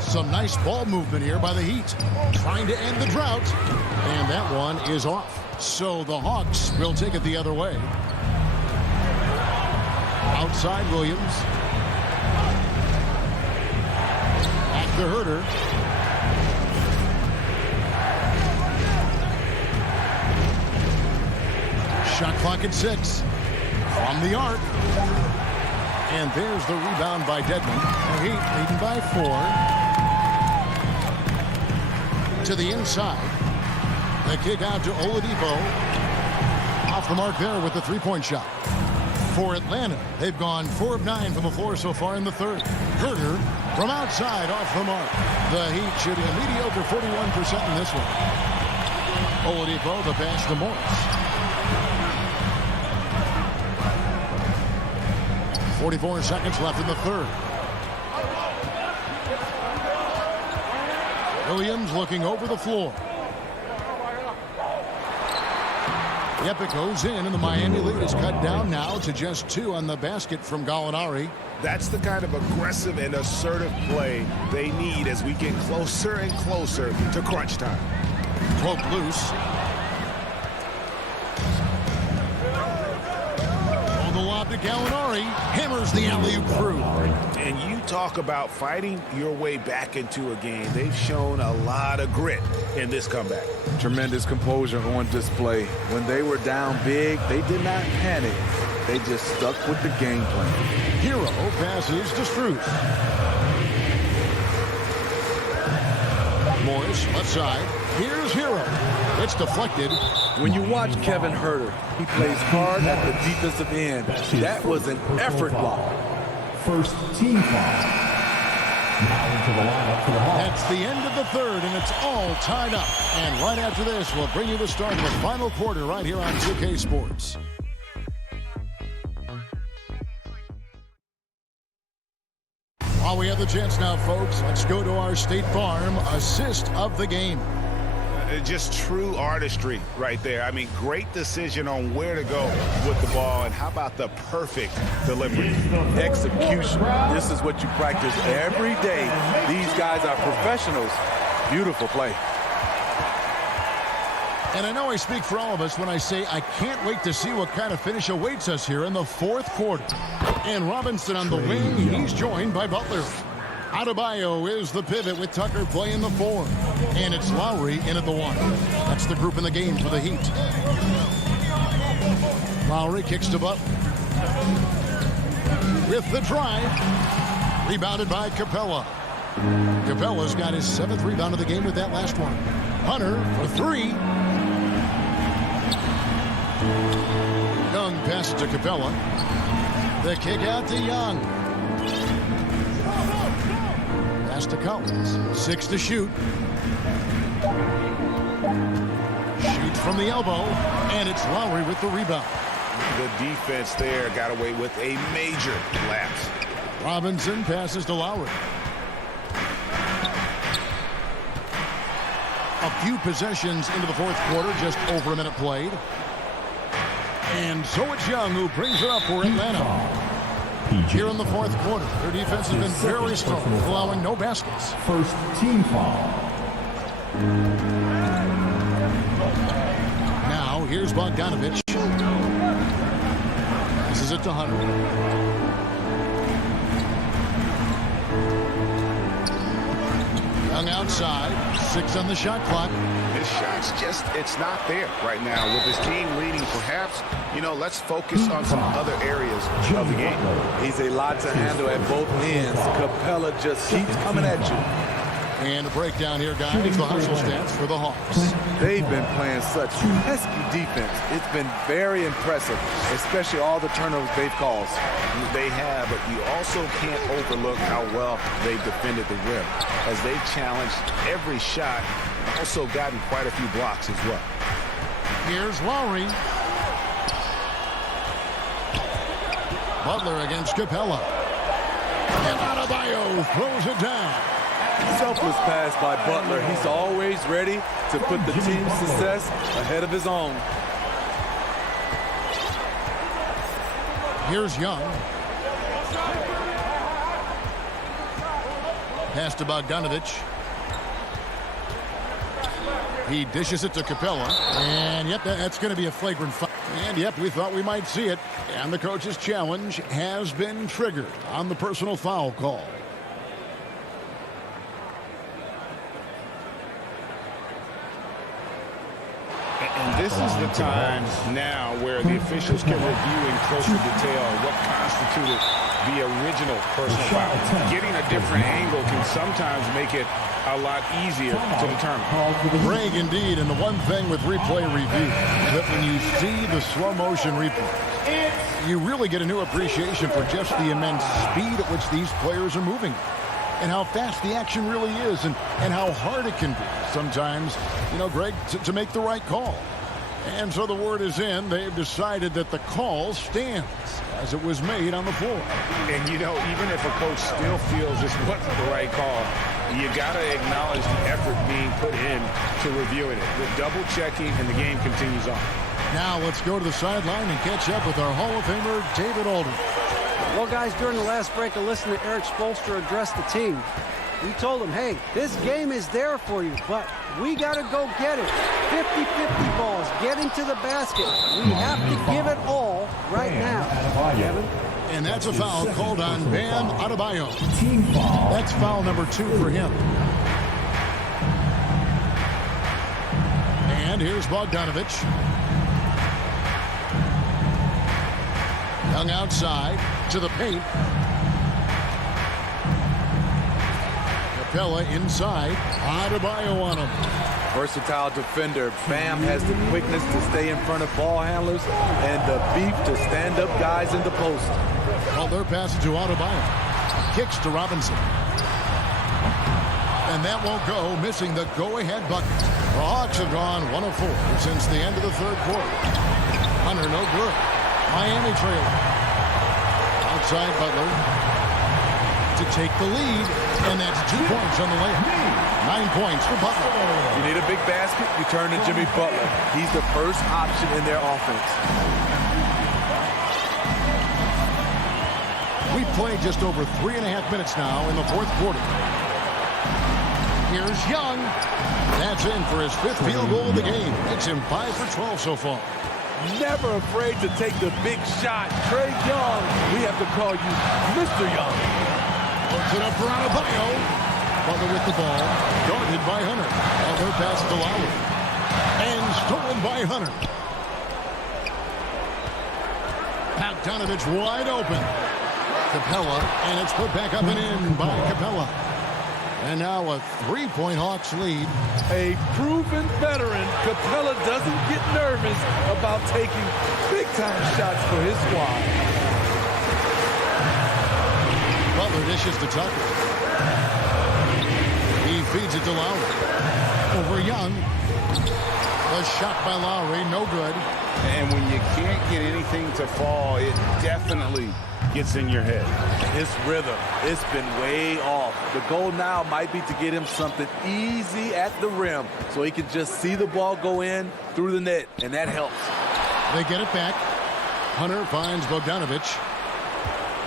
Some nice ball movement here by the Heat. Trying to end the drought. And that one is off. So the Hawks will take it the other way. Outside Williams. Back to Herter. Shot clock at 6. From the arc. And there's the rebound by Dedmon. The Heat leading by 4. To the inside. The kick out to Oladipo. Off the mark there with the three-point shot. For Atlanta, they've gone 4 of 9 from the floor so far in the third. Herter from outside off the mark. The Heat shooting a mediocre 41% in this one. Oladipo, the pass to Morris. 44 seconds left in the third. Williams looking over the floor. Yep, it goes in, and the Miami lead is cut down now to just 2 on the basket from Gallinari. That's the kind of aggressive and assertive play they need as we get closer and closer to crunch time. Cloak loose. Oh, the lob to Gallinari. Hammers the alley-oop through. And you talk about fighting your way back into a game. They've shown a lot of grit in this comeback. Tremendous composure on display. When they were down big, they did not panic. They just stuck with the game plan. Hero passes to Strus. Morris, left side. Here's Hero. It's deflected. When you watch Kevin Herter, he plays hard at the defensive end. That was an effort block. First team foul. Now into the lineup for the Hawks. That's the end of the third, and it's all tied up. And right after this, we'll bring you the start of the final quarter right here on 2K Sports. While we have the chance now, folks, let's go to our State Farm assist of the game. Just true artistry right there. I mean, great decision on where to go with the ball, and how about the perfect delivery? Execution. This is what you practice every day. These guys are professionals. Beautiful play. And I know I speak for all of us when I say I can't wait to see what kind of finish awaits us here in the fourth quarter. And Robinson on the wing, he's joined by Butler. Adebayo is the pivot with Tucker playing the 4. And it's Lowry in at the 1. That's the group in the game for the Heat. Lowry kicks to Butler. With the drive. Rebounded by Capella. Capella's got his 7th rebound of the game with that last one. Hunter for 3. Young passes to Capella. The kick out to Young. Pass to Collins. 6 to shoot. Shoots from the elbow. And it's Lowry with the rebound. The defense there got away with a major lapse. Robinson passes to Lowry. A few possessions into the fourth quarter, just over a minute played. And so it's Young who brings it up for Atlanta. Here in the fourth quarter, their defense has been very strong, allowing no baskets. First team foul. Now, here's Bogdanovich. This is it to Hunter. Young outside, 6 on the shot clock. His shot's just, it's not there right now. With his team leading, perhaps, let's focus on some other areas of the game. He's a lot to handle at both ends. Capella just keeps coming at you. And a breakdown here, guys. The hustle stats for the Hawks. They've been playing such pesky defense. It's been very impressive, especially all the turnovers they've caused. They have, but you also can't overlook how well they've defended the rim, as they've challenged every shot also gotten quite a few blocks as well. Here's Lowry. Butler against Capella. And Adebayo throws it down. Selfless pass by Butler. He's always ready to put the team's success ahead of his own. Here's Young. Pass to Bogdanovich. He dishes it to Capella. And, yep, that's going to be a flagrant foul. And, yep, we thought we might see it. And the coach's challenge has been triggered on the personal foul call. And this is the time now where the officials can review in closer detail what constituted the original personal foul. Getting a different angle can sometimes make it a lot easier to determine. Greg, indeed, and the one thing with replay review is that when you see the slow motion replay, you really get a new appreciation for just the immense speed at which these players are moving and how fast the action really is and how hard it can be sometimes, you know, Greg, to make the right call. And so the word is in. They've decided that the call stands as it was made on the floor. And, you know, even if a coach still feels this wasn't the right call, you got to acknowledge the effort being put in to reviewing it. The double checking, and the game continues on. Now let's go to the sideline and catch up with our Hall of Famer, David Aldridge. Well, guys, during the last break, I listened to Eric Spoelstra address the team. He told them, hey, this game is there for you, but we got to go get it. 50-50 balls, get into the basket. We have to give it all right now. Kevin? And that's a foul called on Bam Adebayo. That's foul number 2 for him. And here's Bogdanovich. Young outside to the paint. Capella inside. Adebayo on him. Versatile defender. Bam has the quickness to stay in front of ball handlers and the beef to stand up guys in the post. Butler passes to Adebayo. Kicks to Robinson. And that won't go, missing the go-ahead bucket. The Hawks have gone 1 of 4 since the end of the third quarter. Hunter, no good. Miami trailing. Outside Butler to take the lead, and that's 2 points on the layup. 9 points for Butler. You need a big basket, you turn to Jimmy Butler. He's the first option in their offense. We've played just over 3.5 minutes now in the fourth quarter. Here's Young. That's in for his 5th field goal of the game. Makes him 5 for 12 so far. Never afraid to take the big shot. Trae Young, we have to call you Mr. Young. Puts it up for Adebayo. Butler with the ball. Guarded by Hunter. Butler passes to Lowry. And stolen by Hunter. Bogdanovich wide open. Capella, and it's put back up and in by Capella. And now a 3-point Hawks lead. A proven veteran, Capella doesn't get nervous about taking big-time shots for his squad. Butler dishes to Tucker. He feeds it to Lowry. Over Young. A shot by Lowry, no good. And when you can't get anything to fall, it definitely gets in your head. His rhythm, it's been way off. The goal now might be to get him something easy at the rim so he can just see the ball go in through the net, and that helps. They get it back. Hunter finds Bogdanovich.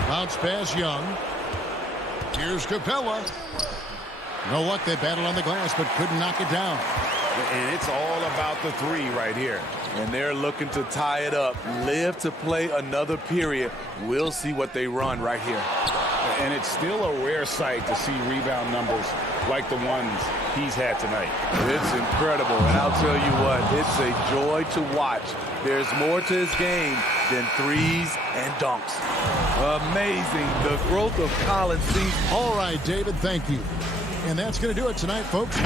Bounce pass Young. Here's Capella. No luck, they battled on the glass but couldn't knock it down. And it's all about the 3 right here. And they're looking to tie it up. Live to play another period. We'll see what they run right here. And it's still a rare sight to see rebound numbers like the ones he's had tonight. It's incredible. And I'll tell you what, it's a joy to watch. There's more to his game than threes and dunks. Amazing. The growth of Collins seems... All right, David, thank you. And that's going to do it tonight, folks.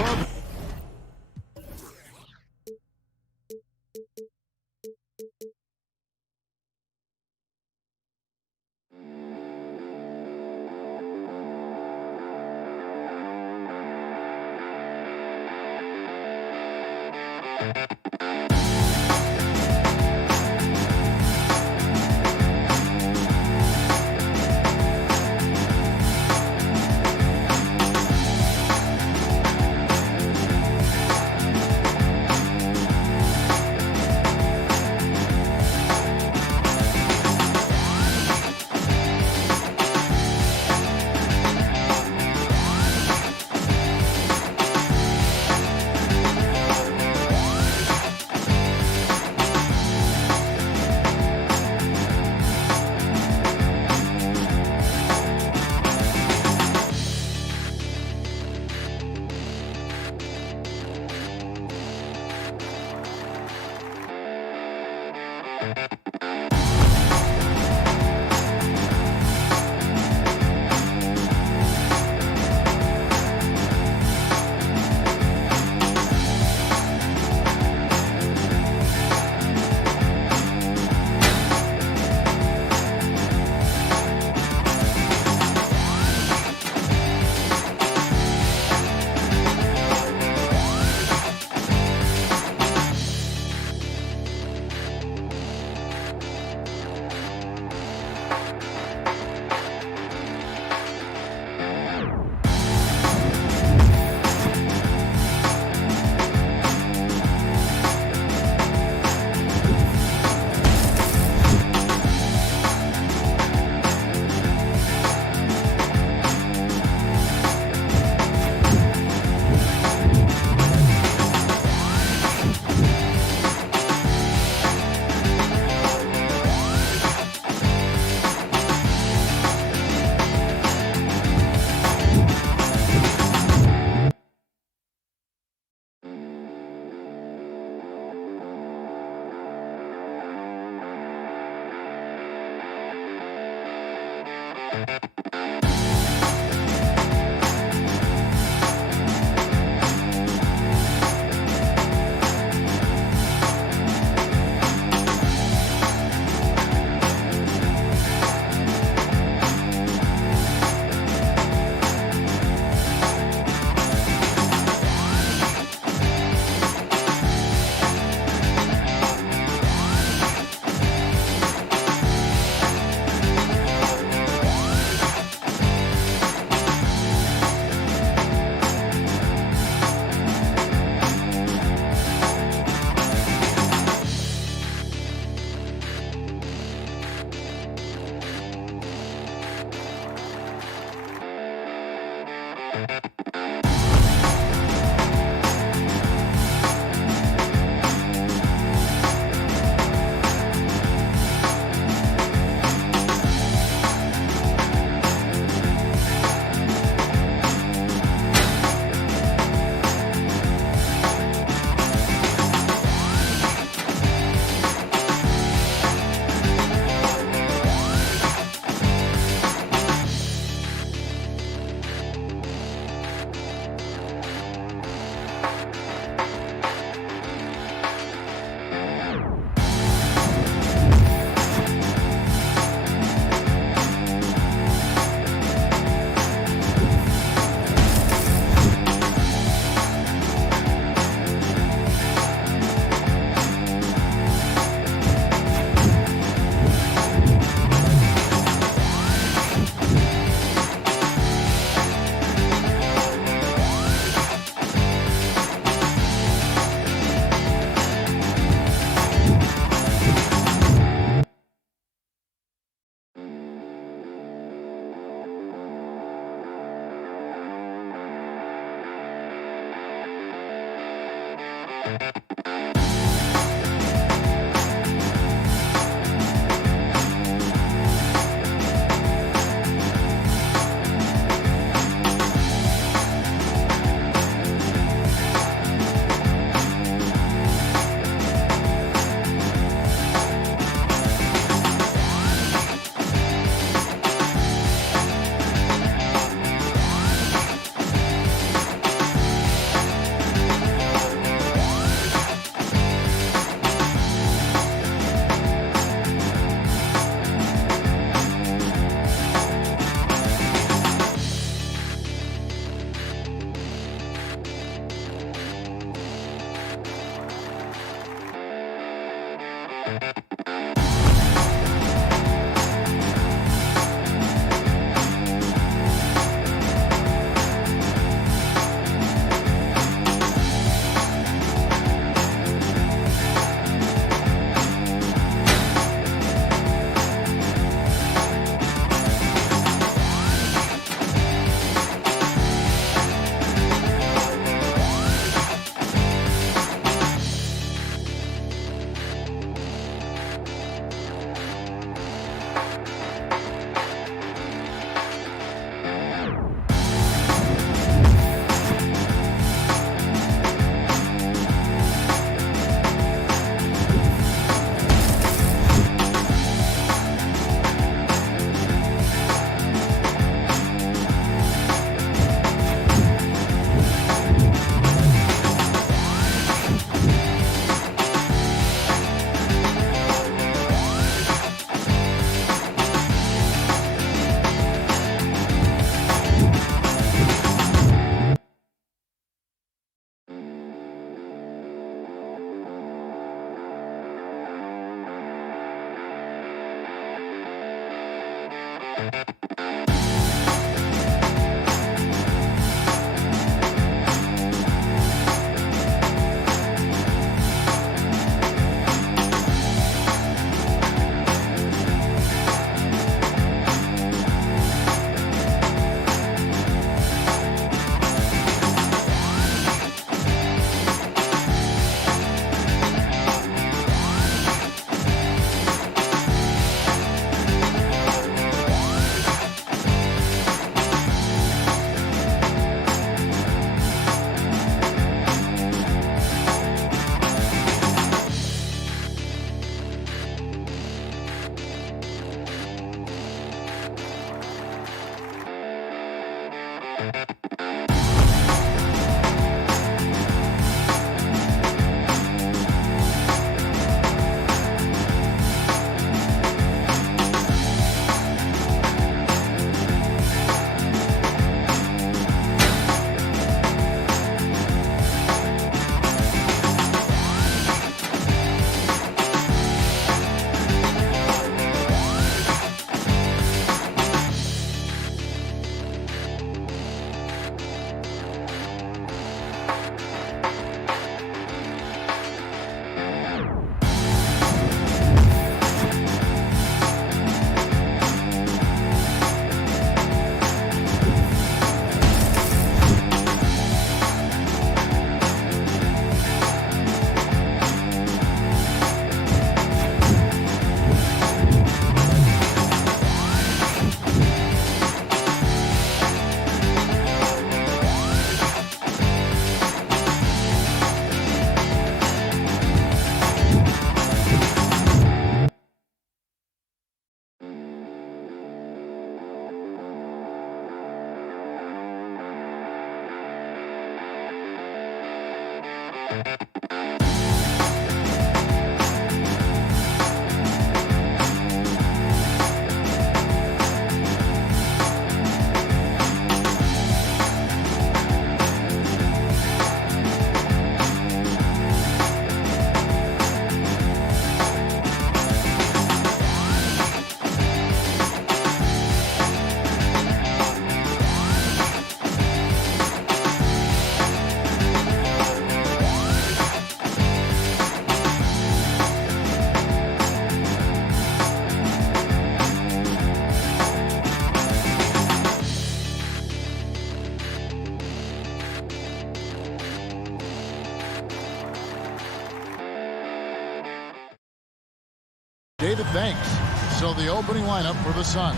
David Banks. So the opening lineup for the Suns.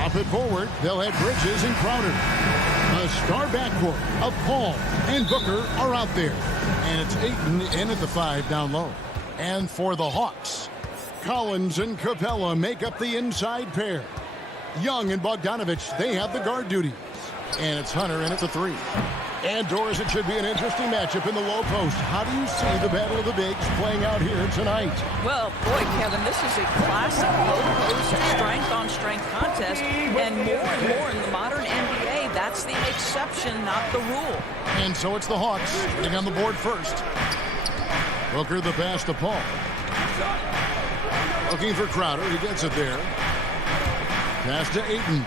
Up it forward, they'll have Bridges and Crowder. The star backcourt of Paul and Booker are out there. And it's Ayton in at the 5 down low. And for the Hawks, Collins and Capella make up the inside pair. Young and Bogdanovich, they have the guard duties. And it's Hunter in at the 3. And Doris, it should be an interesting matchup in the low post. How do you see the battle of the bigs playing out here tonight? Well, boy, Kevin, this is a classic low post strength-on-strength contest. And more in the modern NBA, that's the exception, not the rule. And so it's the Hawks getting on the board first. Booker the pass to Paul. Looking for Crowder. He gets it there. Pass to Ayton.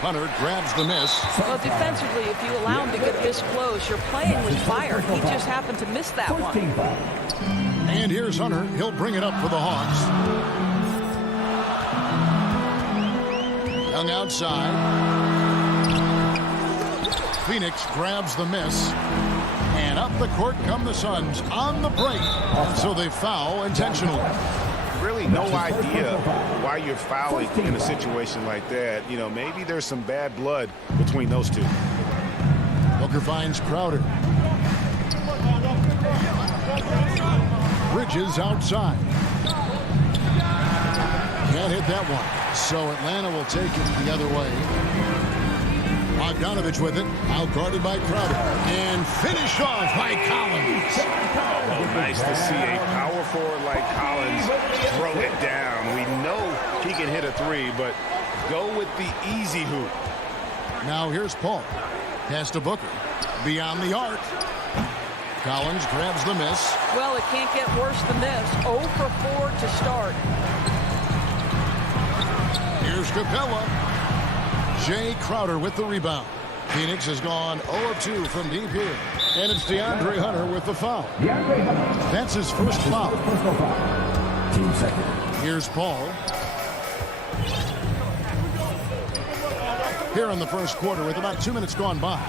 Hunter grabs the miss. Well, defensively, if you allow him to get this close, you're playing with fire. He just happened to miss that one. And here's Hunter. He'll bring it up for the Hawks. Young outside. Phoenix grabs the miss. And up the court come the Suns on the break. So they foul intentionally. Really no idea why you're fouling in a situation like that. You know, maybe there's some bad blood between those two. Booker finds Crowder. Bridges outside. Can't hit that one. So Atlanta will take it the other way. Bogdanovich with it. Out guarded by Crowder. And finished off by Collins. Oh, nice to see a power forward like Collins throw it down. We know he can hit a three, but go with the easy hoop. Now here's Paul. Pass to Booker. Beyond the arc. Collins grabs the miss. Well, it can't get worse than this. 0 for 4 to start. Here's Capella. Jay Crowder with the rebound. Phoenix has gone 0 of 2 from deep here. And it's DeAndre Hunter with the foul. That's his first foul. Team second. Here's Paul. Here in the first quarter with about 2 minutes gone by.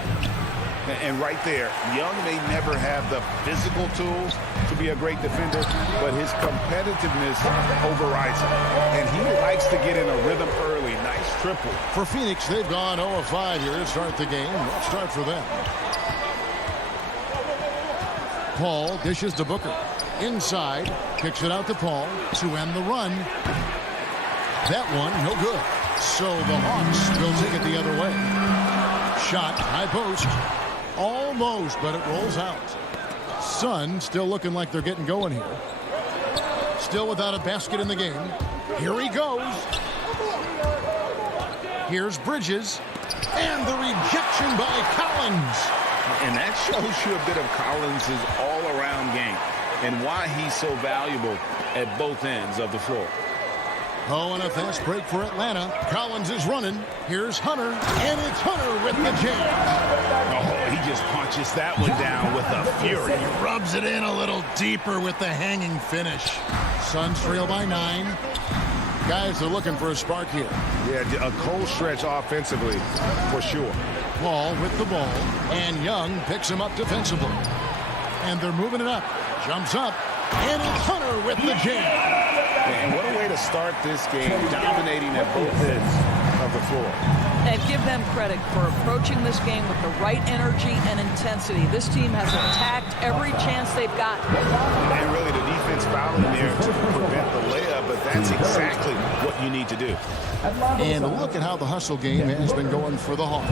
And right there, Young may never have the physical tools to be a great defender, but his competitiveness overrides him. And he likes to get in a rhythm early. Nice triple. For Phoenix, they've gone 0 of 5 here to start the game. Let's start for them. Paul dishes to Booker. Inside, kicks it out to Paul to end the run. That one, no good. So the Hawks will take it the other way. Shot, high post. Almost, but it rolls out. Suns still looking like they're getting going here. Still without a basket in the game. Here he goes. Here's Bridges. And the rejection by Collins. And that shows you a bit of Collins' all-around game and why he's so valuable at both ends of the floor. Oh, and a fast break for Atlanta. Collins is running. Here's Hunter, and it's Hunter with the jam. Oh, he just punches that one down with a fury. He rubs it in a little deeper with the hanging finish. Suns trail by 9. Guys are looking for a spark here. Yeah, a cold stretch offensively, for sure. Paul with the ball, and Young picks him up defensively. And they're moving it up. Jumps up, and it's Hunter with the jam. And what a way to start this game, dominating at both ends of the floor. And give them credit for approaching this game with the right energy and intensity. This team has attacked every chance they've gotten. And really the defense fouling there to prevent the layup, but that's exactly what you need to do. And look at how the hustle game has been going for the Hawks.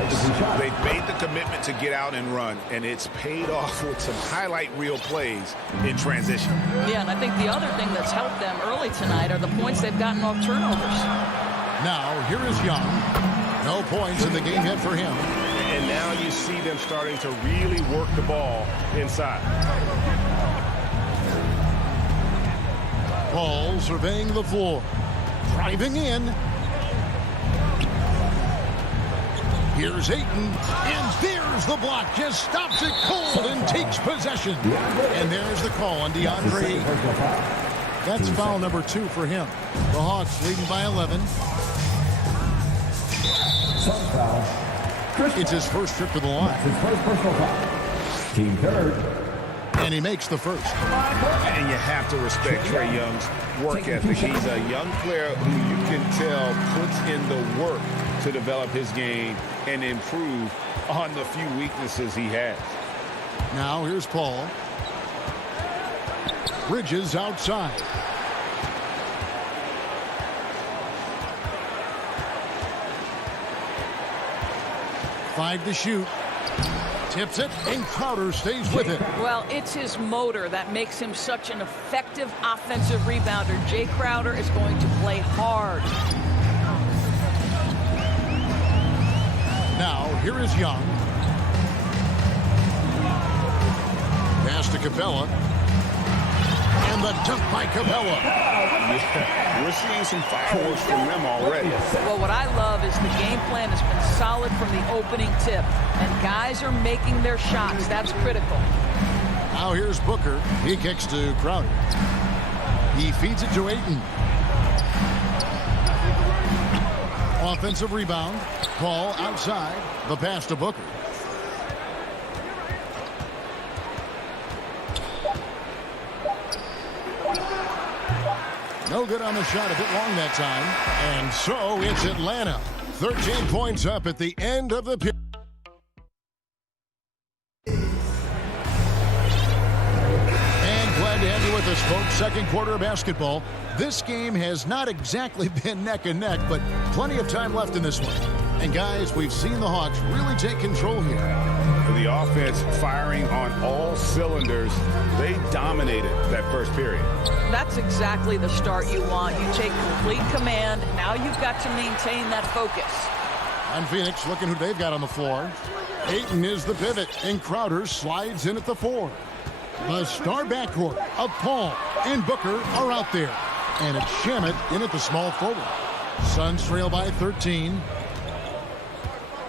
They've made the commitment to get out and run, and it's paid off with some highlight reel plays in transition. Yeah, and I think the other thing that's helped them early tonight are the points they've gotten off turnovers. Now, here is Young. No points in the game yet for him. And now you see them starting to really work the ball inside. Paul surveying the floor. Driving in. Here's Ayton, and there's the block. Just stops it cold and takes possession. And there's the call on DeAndre Ayton. That's foul number 2 for him. The Hawks leading by 11. It's his first trip to the line. His first personal foul. Team third. And he makes the first. And you have to respect Trae Young's work ethic. He's a young player who you can tell puts in the work to develop his game and improve on the few weaknesses he has. Now here's Paul. Bridges outside. Five to shoot. Tips it, and Crowder stays with it. Well, it's his motor that makes him such an effective offensive rebounder. Jay Crowder is going to play hard. Now, here is Young. to Capella. And the dunk by Capella. Yeah, we're seeing some fireworks from them already. Well, what I love is the game plan has been solid from the opening tip, and guys are making their shots. That's critical. Now here's Booker. He kicks to Crowder. He feeds it to Ayton. Offensive rebound. Ball outside. The pass to Booker. No good on the shot, a bit long that time. And so it's Atlanta. 13 points up at the end of the period. And glad to have you with us, folks. Second quarter of basketball. This game has not exactly been neck and neck, but plenty of time left in this one. And guys, we've seen the Hawks really take control here. The offense firing on all cylinders. They dominated that first period. That's exactly the start you want. You take complete command. Now you've got to maintain that focus. And Phoenix looking who they've got on the floor. Ayton is the pivot, and Crowder slides in at the 4. The star backcourt of Paul and Booker are out there. And it's Shamet in at the small forward. Suns trail by 13.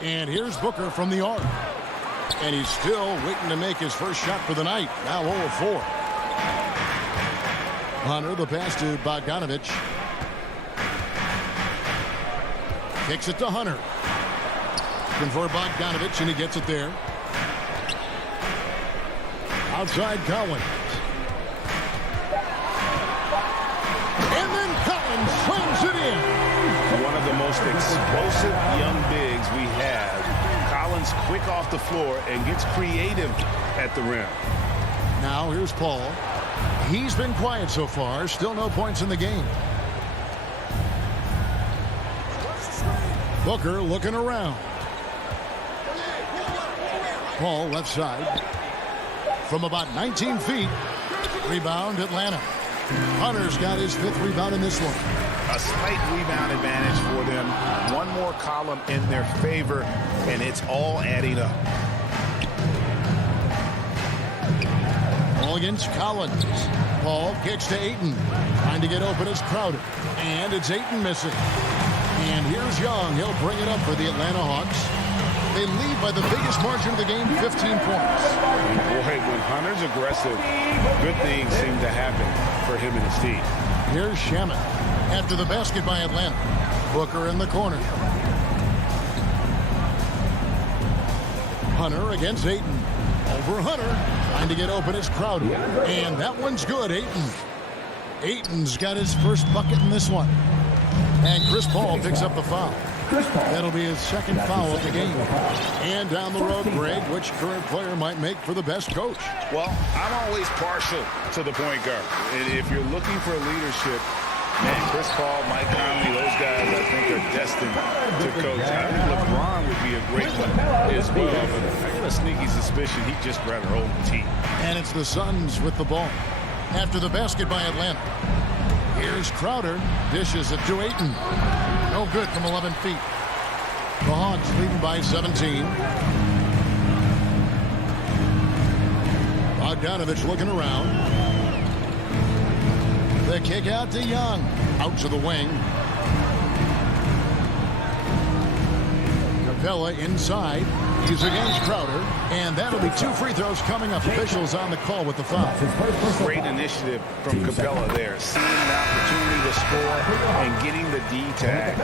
And here's Booker from the arc. And he's still waiting to make his first shot for the night. Now 0 of 4. Hunter, the pass to Bogdanovich. Kicks it to Hunter. Looking for Bogdanovich, and he gets it there. Outside Collins. And then Collins slams it in. One of the most explosive young bigs we have. Collins quick off the floor and gets creative at the rim. Now here's Paul. He's been quiet so far. Still no points in the game. Booker looking around. Paul left side. From about 19 feet. Rebound Atlanta. Hunter's got his 5th rebound in this one. A slight rebound advantage for them. One more column in their favor, and it's all adding up. Ball against Collins. Paul kicks to Ayton. Trying to get open is Crowder. And it's Ayton missing. And here's Young. He'll bring it up for the Atlanta Hawks. They lead by the biggest margin of the game, 15 points. Boy, when Hunter's aggressive, good things seem to happen for him and his team. Here's Shamet. After the basket by Atlanta. Booker in the corner. Hunter against Ayton. Over Hunter. Trying to get open is Crowder. And that one's good, Ayton. Ayton's got his first bucket in this one. And Chris Paul picks up the foul. That'll be his second foul of the game. And down the road, Greg, which current player might make for the best coach? Well, I'm always partial to the point guard. And if you're looking for leadership, man, Chris Paul, Mike Conley, those guys I think are destined to coach. I think LeBron would be a great one as well. But I got a sneaky suspicion he'd just rather hold the team. And it's the Suns with the ball. After the basket by Atlanta. Here's Crowder. Dishes it to Ayton. No good from 11 feet. The Hawks leading by 17. Bogdanovich looking around. The kick out to Young. Out to the wing. Capella inside. He's against Crowder. And that'll be 2 free throws coming up. Officials on the call with the foul. Great initiative from Capella there. Seeing an opportunity to score and getting the D tag.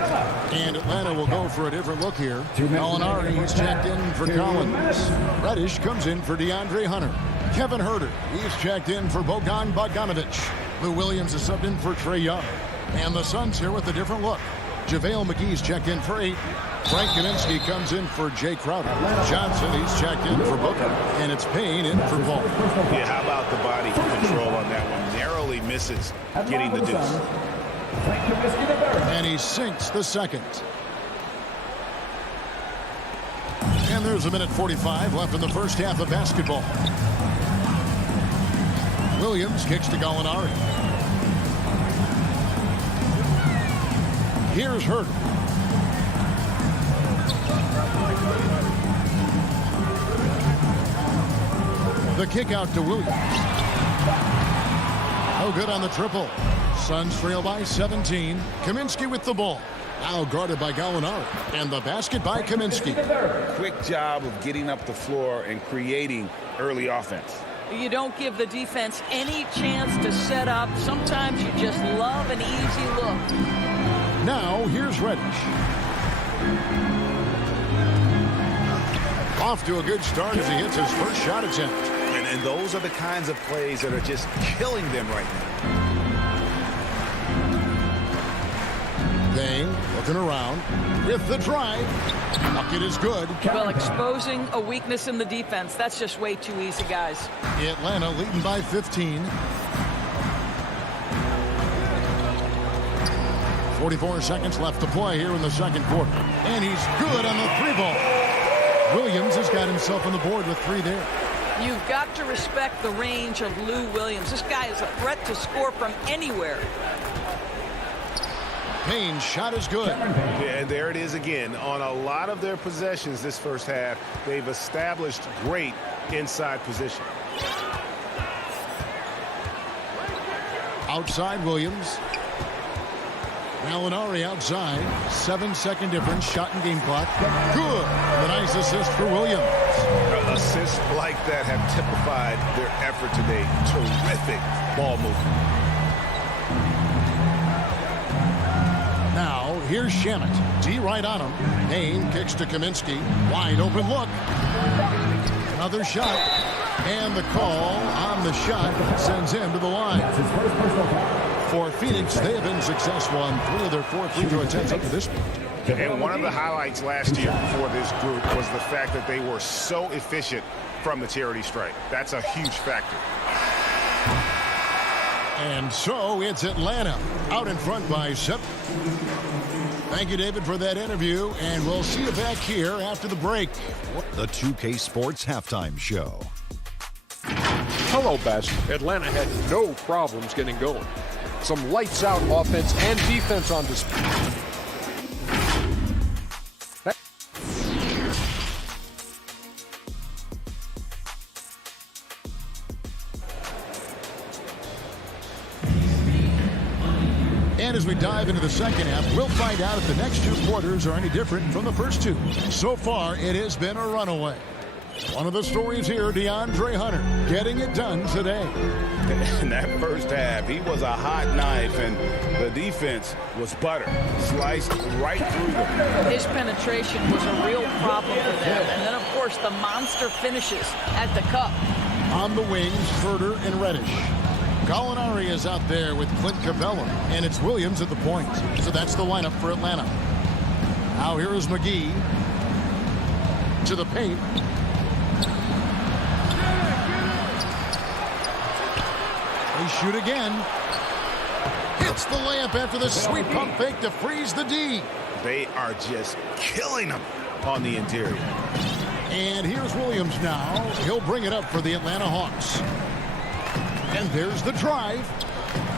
And Atlanta will go for a different look here. Molinari is checked in for Collins. Reddish comes in for DeAndre Hunter. Kevin Herter, he's checked in for Bogan Bogdanovich. Lou Williams is subbed in for Trae Young. And the Suns here with a different look. JaVale McGee's checked in for 8. Frank Kaminsky comes in for Jay Crowder. Johnson, he's checked in for Booker. And it's Payne in for Paul. Yeah, how about the body control on that one? Narrowly misses getting the deuce. And he sinks the second. And there's a minute 45 left in the first half of basketball. Williams kicks to Gallinari. Here's Herter. The kick out to Williams. No good on the triple. Suns trail by 17. Kaminsky with the ball. Now guarded by Gallinari. And the basket by Kaminsky. Quick job of getting up the floor and creating early offense. You don't give the defense any chance to set up. Sometimes you just love an easy look. Now here's Reddish. Off to a good start as he hits his first shot attempt. And those are the kinds of plays that are just killing them right now. Payne looking around with the drive. Bucket is good. Well, exposing a weakness in the defense. That's just way too easy, guys. Atlanta leading by 15. 44 seconds left to play here in the second quarter. And he's good on the three ball. Williams has got himself on the board with 3 there. You've got to respect the range of Lou Williams. This guy is a threat to score from anywhere. Payne's shot is good. Yeah, and there it is again. On a lot of their possessions this first half, they've established great inside position. Outside Williams. Gallinari outside. 7-second difference. Shot and game clock. Good. The nice assist for Williams. Assists like that have typified their effort today. Terrific ball movement. Now, here's Shamet. D right on him. Payne kicks to Kaminsky. Wide open look. Another shot. And the call on the shot sends him to the line. For Phoenix, they have been successful on 3 of their 4 free throw attempts up to this point. And one of the highlights last year for this group was the fact that they were so efficient from the charity stripe. That's a huge factor. And so it's Atlanta out in front by 7. Thank you, David, for that interview, and we'll see you back here after the break. The 2K Sports Halftime Show. Hello, Best. Atlanta had no problems getting going. Some lights-out offense and defense on display. And as we dive into the second half, we'll find out if the next 2 quarters are any different from the first 2. So far, it has been a runaway. One of the stories here, DeAndre Hunter, getting it done today. In that first half, he was a hot knife, and the defense was butter. Sliced right through them. His penetration was a real problem for them. And then, of course, the monster finishes at the cup. On the wings, Furter and Reddish. Gallinari is out there with Clint Capella, and it's Williams at the point. So that's the lineup for Atlanta. Now here is McGee to the paint. They shoot again. Hits the layup after the sweet pump fake to freeze the D. They are just killing them on the interior. And here's Williams now. He'll bring it up for the Atlanta Hawks. And there's the drive.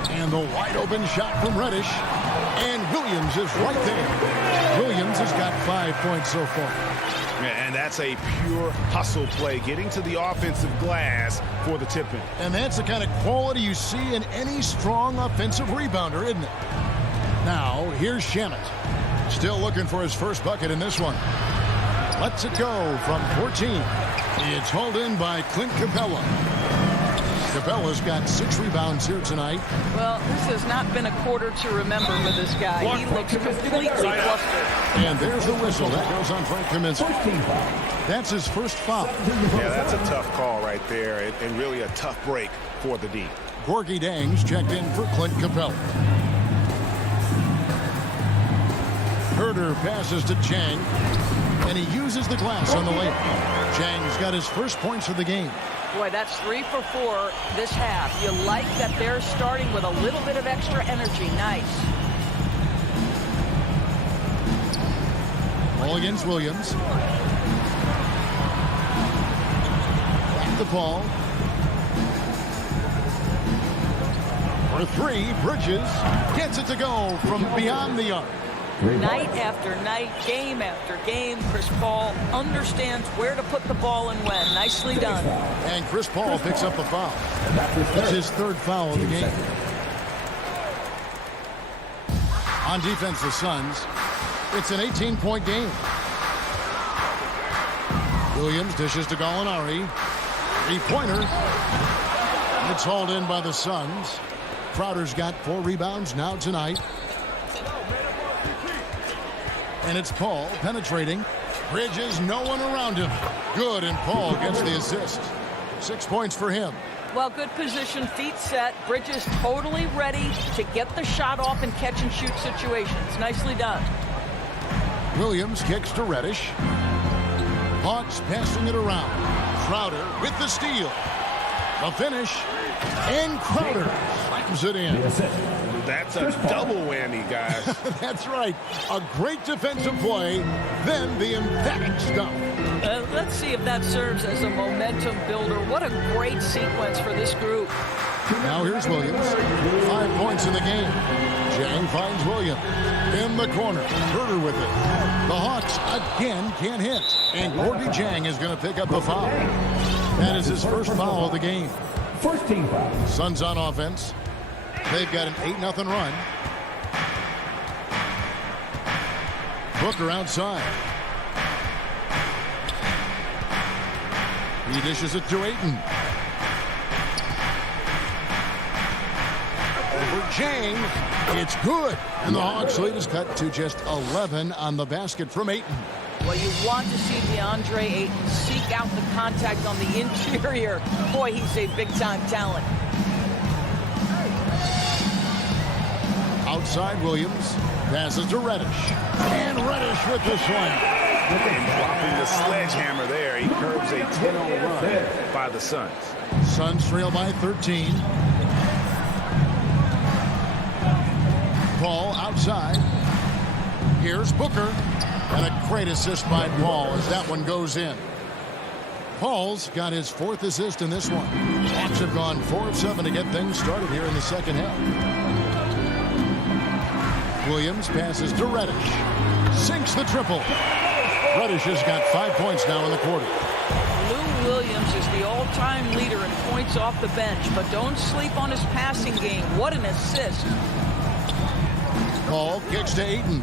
And the wide open shot from Reddish. And Williams is right there. Williams has got 5 points so far. And that's a pure hustle play, getting to the offensive glass for the tip-in. And that's the kind of quality you see in any strong offensive rebounder, isn't it? Now, here's Shamet. Still looking for his first bucket in this one. Lets it go from 14. It's hauled in by Clint Capella. Capella's got 6 rebounds here tonight. Well, this has not been a quarter to remember for this guy. He looks completely flustered. And there's the whistle. That goes on Frank Kaminsky. That's his first foul. Yeah, that's a tough call right there, and really a tough break for the D. Gorgie Dangs checked in for Clint Capella. Herder passes to Chang, and he uses the glass on the layup. Chang's got his first points of the game. Boy, that's 3 for 4 this half. You like that they're starting with a little bit of extra energy. Nice. Ball against Williams. Back the ball. For 3, Bridges gets it to go from beyond the arc. Night after night, game after game, Chris Paul understands where to put the ball and when. Nicely done. And Chris Paul picks up a foul. That's his third foul of the game. On defense, the Suns. It's an 18-point game. Williams dishes to Gallinari. Three-pointer. It's hauled in by the Suns. Crowder's got 4 rebounds now tonight. And it's Paul penetrating. Bridges, no one around him. Good, and Paul gets the assist. 6 points for him. Well, good position, feet set. Bridges totally ready to get the shot off in catch-and-shoot situations. Nicely done. Williams kicks to Reddish. Hawks passing it around. Crowder with the steal. The finish. And Crowder slams it in. That's a double whammy, guys. That's right. A great defensive play, then the emphatic stuff. Let's see if that serves as a momentum builder. What a great sequence for this group. Now here's Williams. 5 points in the game. Jang finds Williams in the corner. Herter with it. The Hawks again can't hit. And Gordy Jang is going to pick up a foul. That is his first foul of the game. First team foul. Suns on offense. They've got an 8-0 run. Booker outside. He dishes it to Ayton. Over Jang. It's good. And the Hawks lead is cut to just 11 on the basket from Ayton. Well, you want to see DeAndre Ayton seek out the contact on the interior. Boy, he's a big-time talent. Outside Williams. Passes to Reddish. And Reddish with the slam. And dropping the sledgehammer there. He curbs a 10-0 run by the Suns. Suns trail by 13. Paul outside. Here's Booker. And a great assist by Paul as that one goes in. Paul's got his 4th assist in this one. Hawks have gone 4 of 7 to get things started here in the second half. Williams passes to Reddish. Sinks the triple. Reddish has got 5 points now in the quarter. Lou Williams is the all-time leader in points off the bench, but don't sleep on his passing game. What an assist. Paul kicks to Ayton.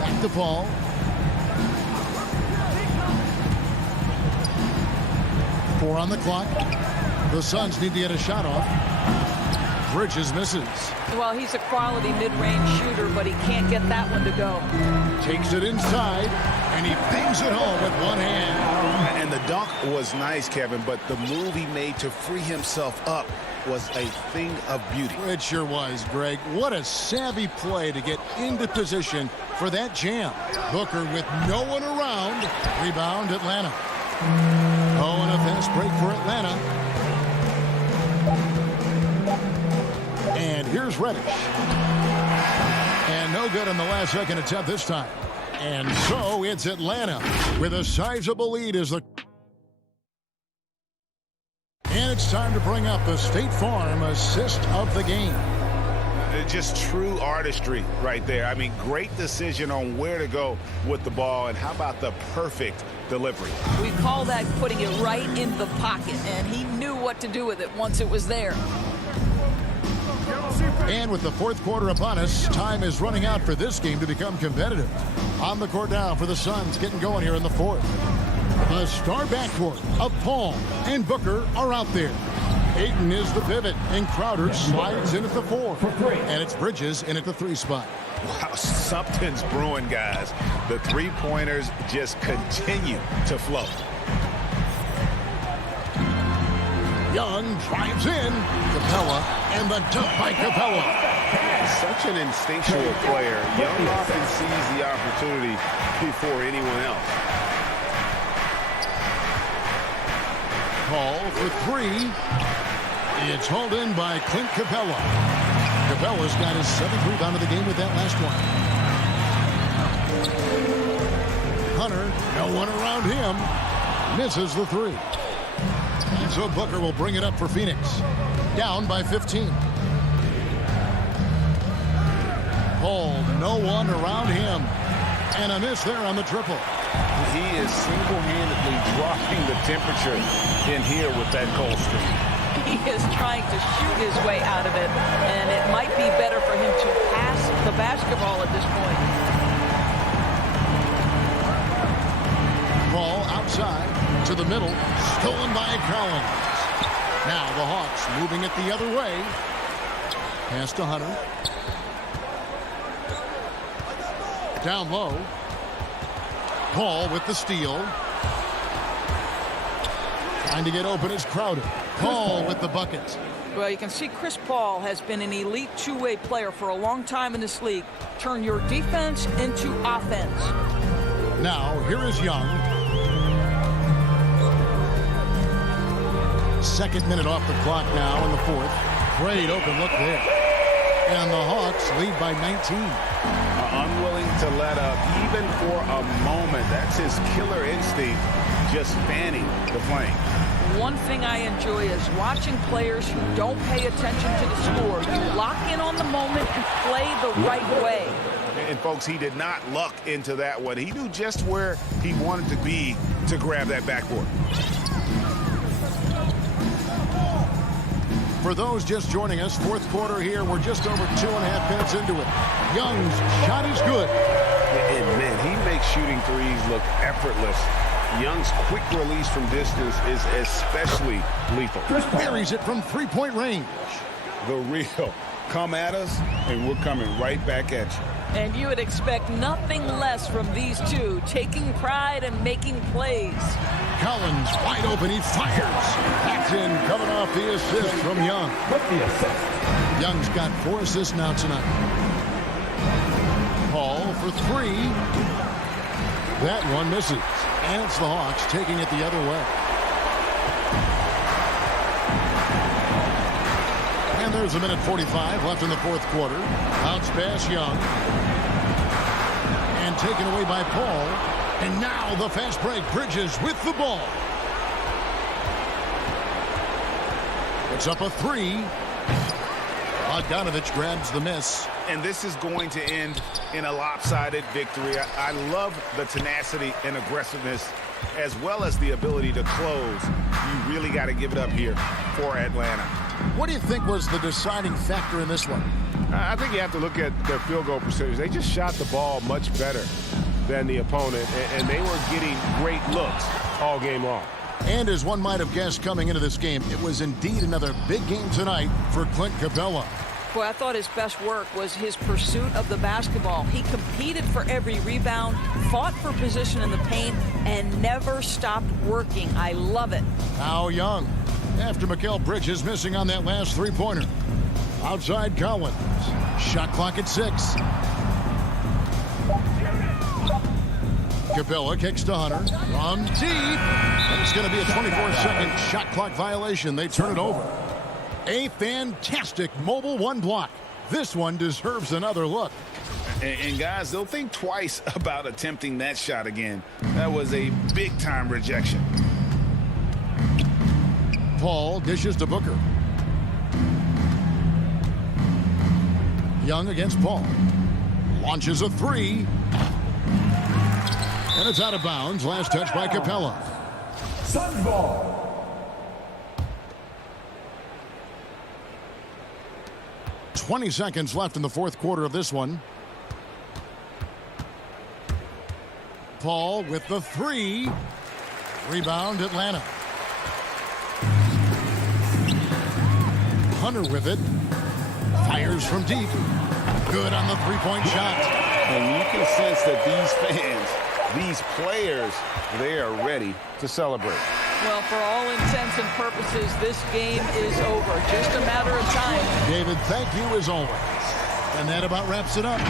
Back to Paul. Four on the clock. The Suns need to get a shot off. Bridges misses. Well, he's a quality mid-range shooter, but he can't get that one to go. Takes it inside, and he bangs it home with one hand. And the dunk was nice, Kevin, but the move he made to free himself up was a thing of beauty. It sure was, Greg. What a savvy play to get into position for that jam. Booker with no one around. Rebound, Atlanta. Oh, and a fast break for Atlanta. And here's Reddish. And no good on the last second attempt this time. And so it's Atlanta with a sizable lead as the... And it's time to bring up the State Farm assist of the game. Just true artistry right there. I mean, great decision on where to go with the ball, and how about the perfect delivery? We call that putting it right in the pocket, and he knew what to do with it once it was there. And with the fourth quarter upon us, time is running out for this game to become competitive. On the court now for the Suns, getting going here in the fourth. The star backcourt of Paul and Booker are out there. Ayton is the pivot, and Crowder slides in at the 4. And it's Bridges in at the 3 spot. Wow, something's brewing, guys. The three-pointers just continue to flow. Young drives in. Capella, and the dunk by Capella. Such an instinctual player. Young often sees the opportunity before anyone else. Paul for 3. It's hauled in by Clint Capella. Capella's got his 7th rebound of the game with that last one. Hunter, no one around him. Misses the 3. And so Booker will bring it up for Phoenix. Down by 15. Paul, no one around him. And a miss there on the triple. He is single-handedly dropping the temperature in here with that cold streak. He is trying to shoot his way out of it, and it might be better for him to pass the basketball at this point. Ball outside to the middle, stolen by Collins. Now the Hawks moving it the other way. Pass to Hunter. Down low. Paul with the steal. Trying to get open is Crowder. Paul with the bucket. Well, you can see Chris Paul has been an elite two-way player for a long time in this league. Turn your defense into offense. Now, here is Young. Second minute off the clock now in the fourth. Great open look there. And the Hawks lead by 19. Unwilling to let up even for a moment. That's his killer instinct, just fanning the flame. One thing I enjoy is watching players who don't pay attention to the score. You lock in on the moment and play the right way. And folks, he did not luck into that one. He knew just where he wanted to be to grab that backboard. For those just joining us, fourth quarter here. We're just over 2.5 minutes into it. Young's shot is good. And man, he makes shooting threes look effortless. Young's quick release from distance is especially lethal. Buries it from three-point range. The real. Come at us, and we're coming right back at you. And you would expect nothing less from these two, taking pride and making plays. Collins wide open, he fires. That's in, coming off the assist from Young. Young's got 4 assists now tonight. Paul for 3. That one misses. And it's the Hawks taking it the other way. And there's a minute 45 left in the fourth quarter. Bounce pass Young. And taken away by Paul. And now the fast break. Bridges with the ball. It's up a 3. Bogdanovich grabs the miss. And this is going to end in a lopsided victory. I love the tenacity and aggressiveness as well as the ability to close. You really got to give it up here for Atlanta. What do you think was the deciding factor in this one? I think you have to look at their field goal percentage. They just shot the ball much better than the opponent, and they were getting great looks all game long. And as one might have guessed coming into this game, it was indeed another big game tonight for Clint Capella. Boy, I thought his best work was his pursuit of the basketball. He competed for every rebound, fought for position in the paint, and never stopped working. I love it. Now Young, after Mikal Bridges missing on that last three-pointer. Outside Collins. Shot clock at 6. Capella kicks to Hunter. From deep. And it's going to be a 24-second shot clock violation. They turn it over. A fantastic mobile one block. This one deserves another look. And guys, they'll think twice about attempting that shot again. That was a big-time rejection. Paul dishes to Booker. Young against Paul. Launches a 3. And it's out of bounds. Last touch by Capella. Suns ball. .20 seconds left in the fourth quarter of this one. Paul with the 3. Rebound Atlanta. Hunter with it. Fires from deep. Good on the three-point shot. And you can sense that these fans, these players, they are ready to celebrate. Well, for all intents and purposes, this game is over. Just a matter of time. David, thank you as always. And that about wraps it up.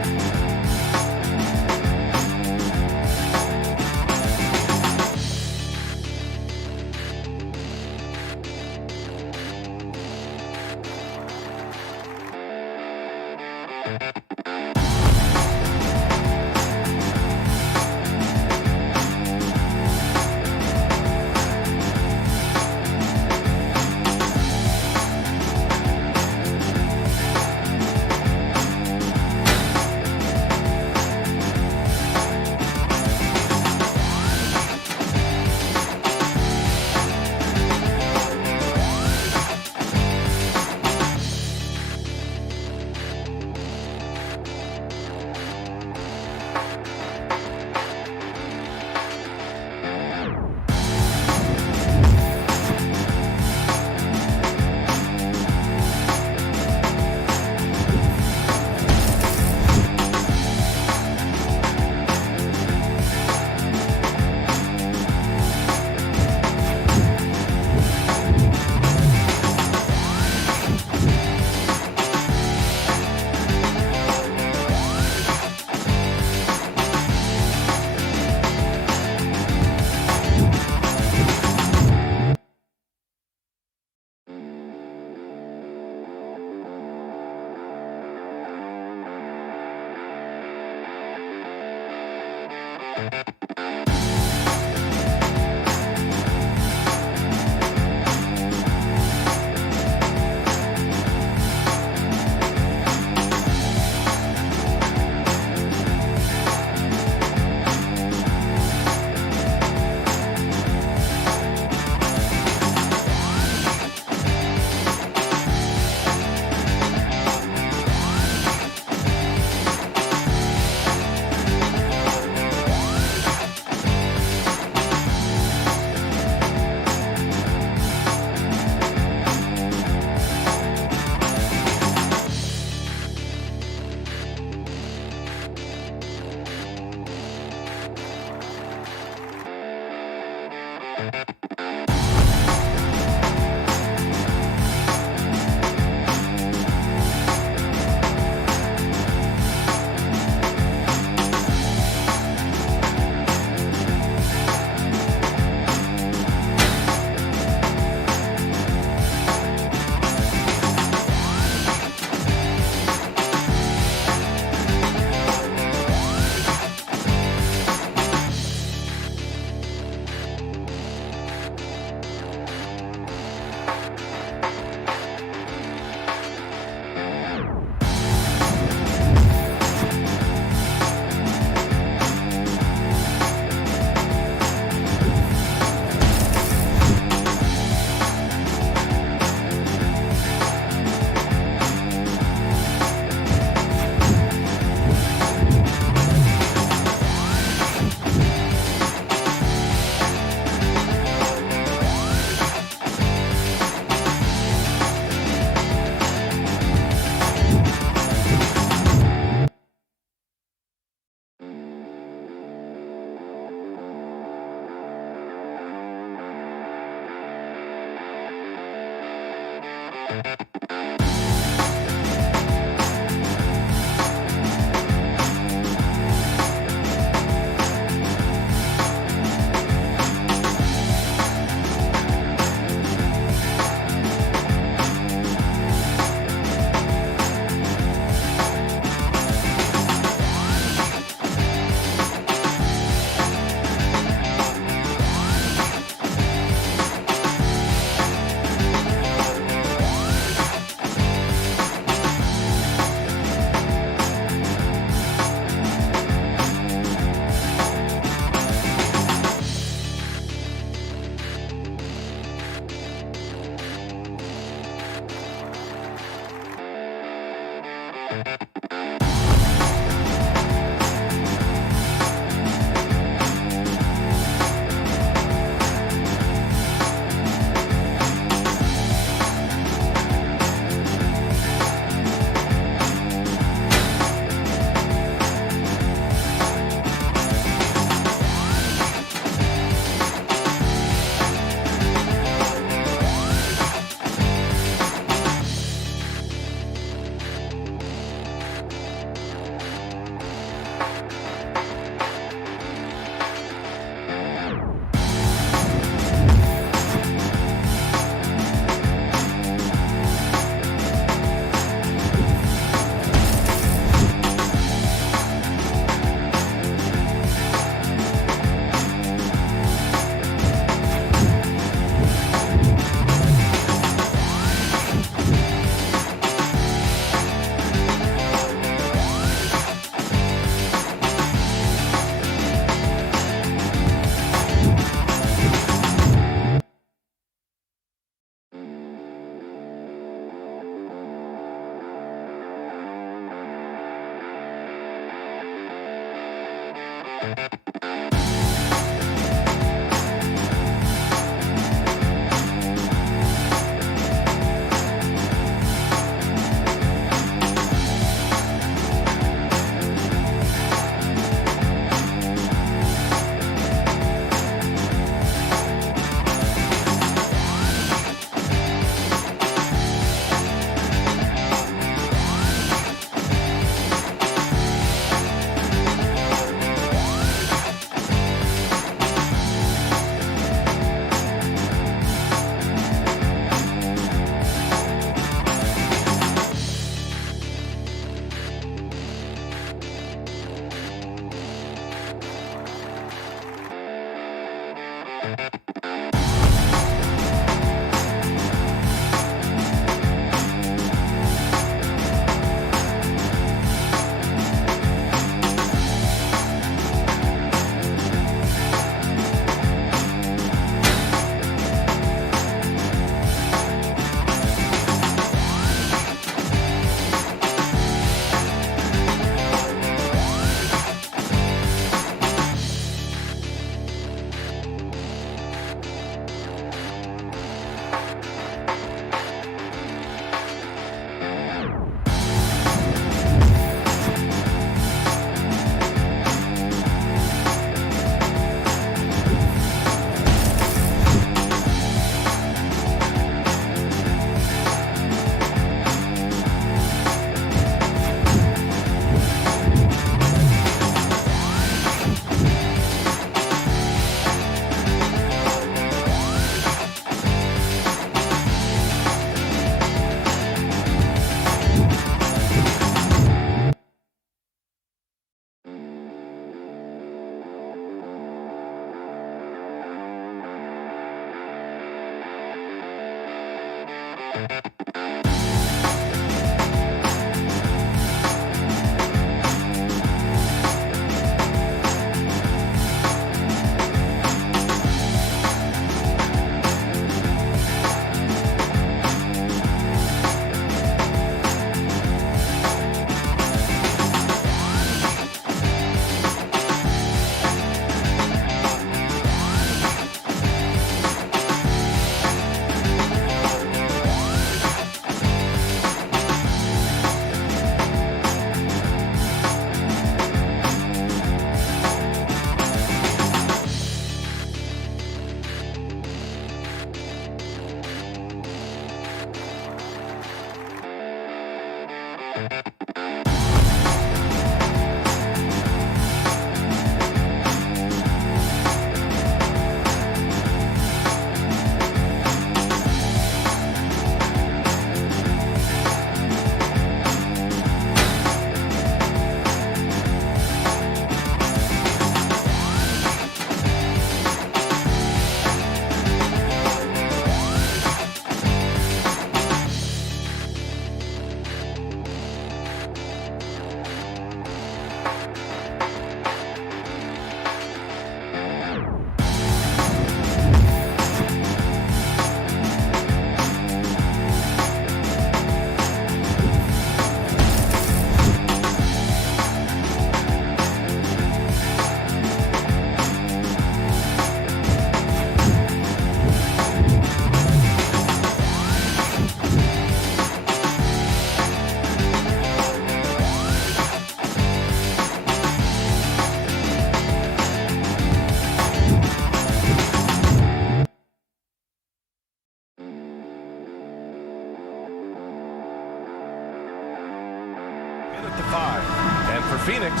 Phoenix,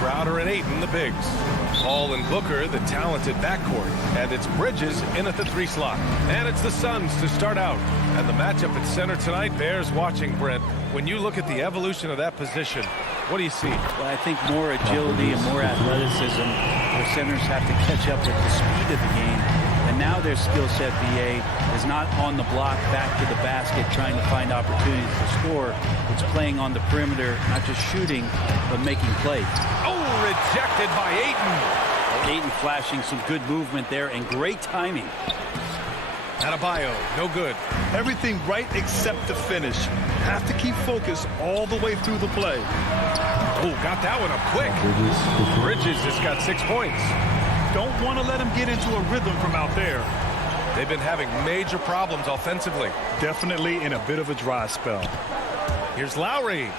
Crowder and Ayton, the bigs. Hall and Booker, the talented backcourt. And it's Bridges in at the 3 slot. And it's the Suns to start out. And the matchup at center tonight bears watching, Brent. When you look at the evolution of that position, what do you see? Well, I think more agility and more athleticism. Their centers have to catch up with the speed of the game. And now their skill set, BA, is not on the block, back to the basket, trying to find opportunities to score. It's playing on the perimeter, not just shooting, but making plays. Oh, rejected by Ayton. Ayton flashing some good movement there and great timing. Adebayo, no good. Everything right except the finish. Have to keep focused all the way through the play. Oh, got that one up quick. Bridges has got 6 points. Don't want to let him get into a rhythm from out there. They've been having major problems offensively. Definitely in a bit of a dry spell. Here's Lowry.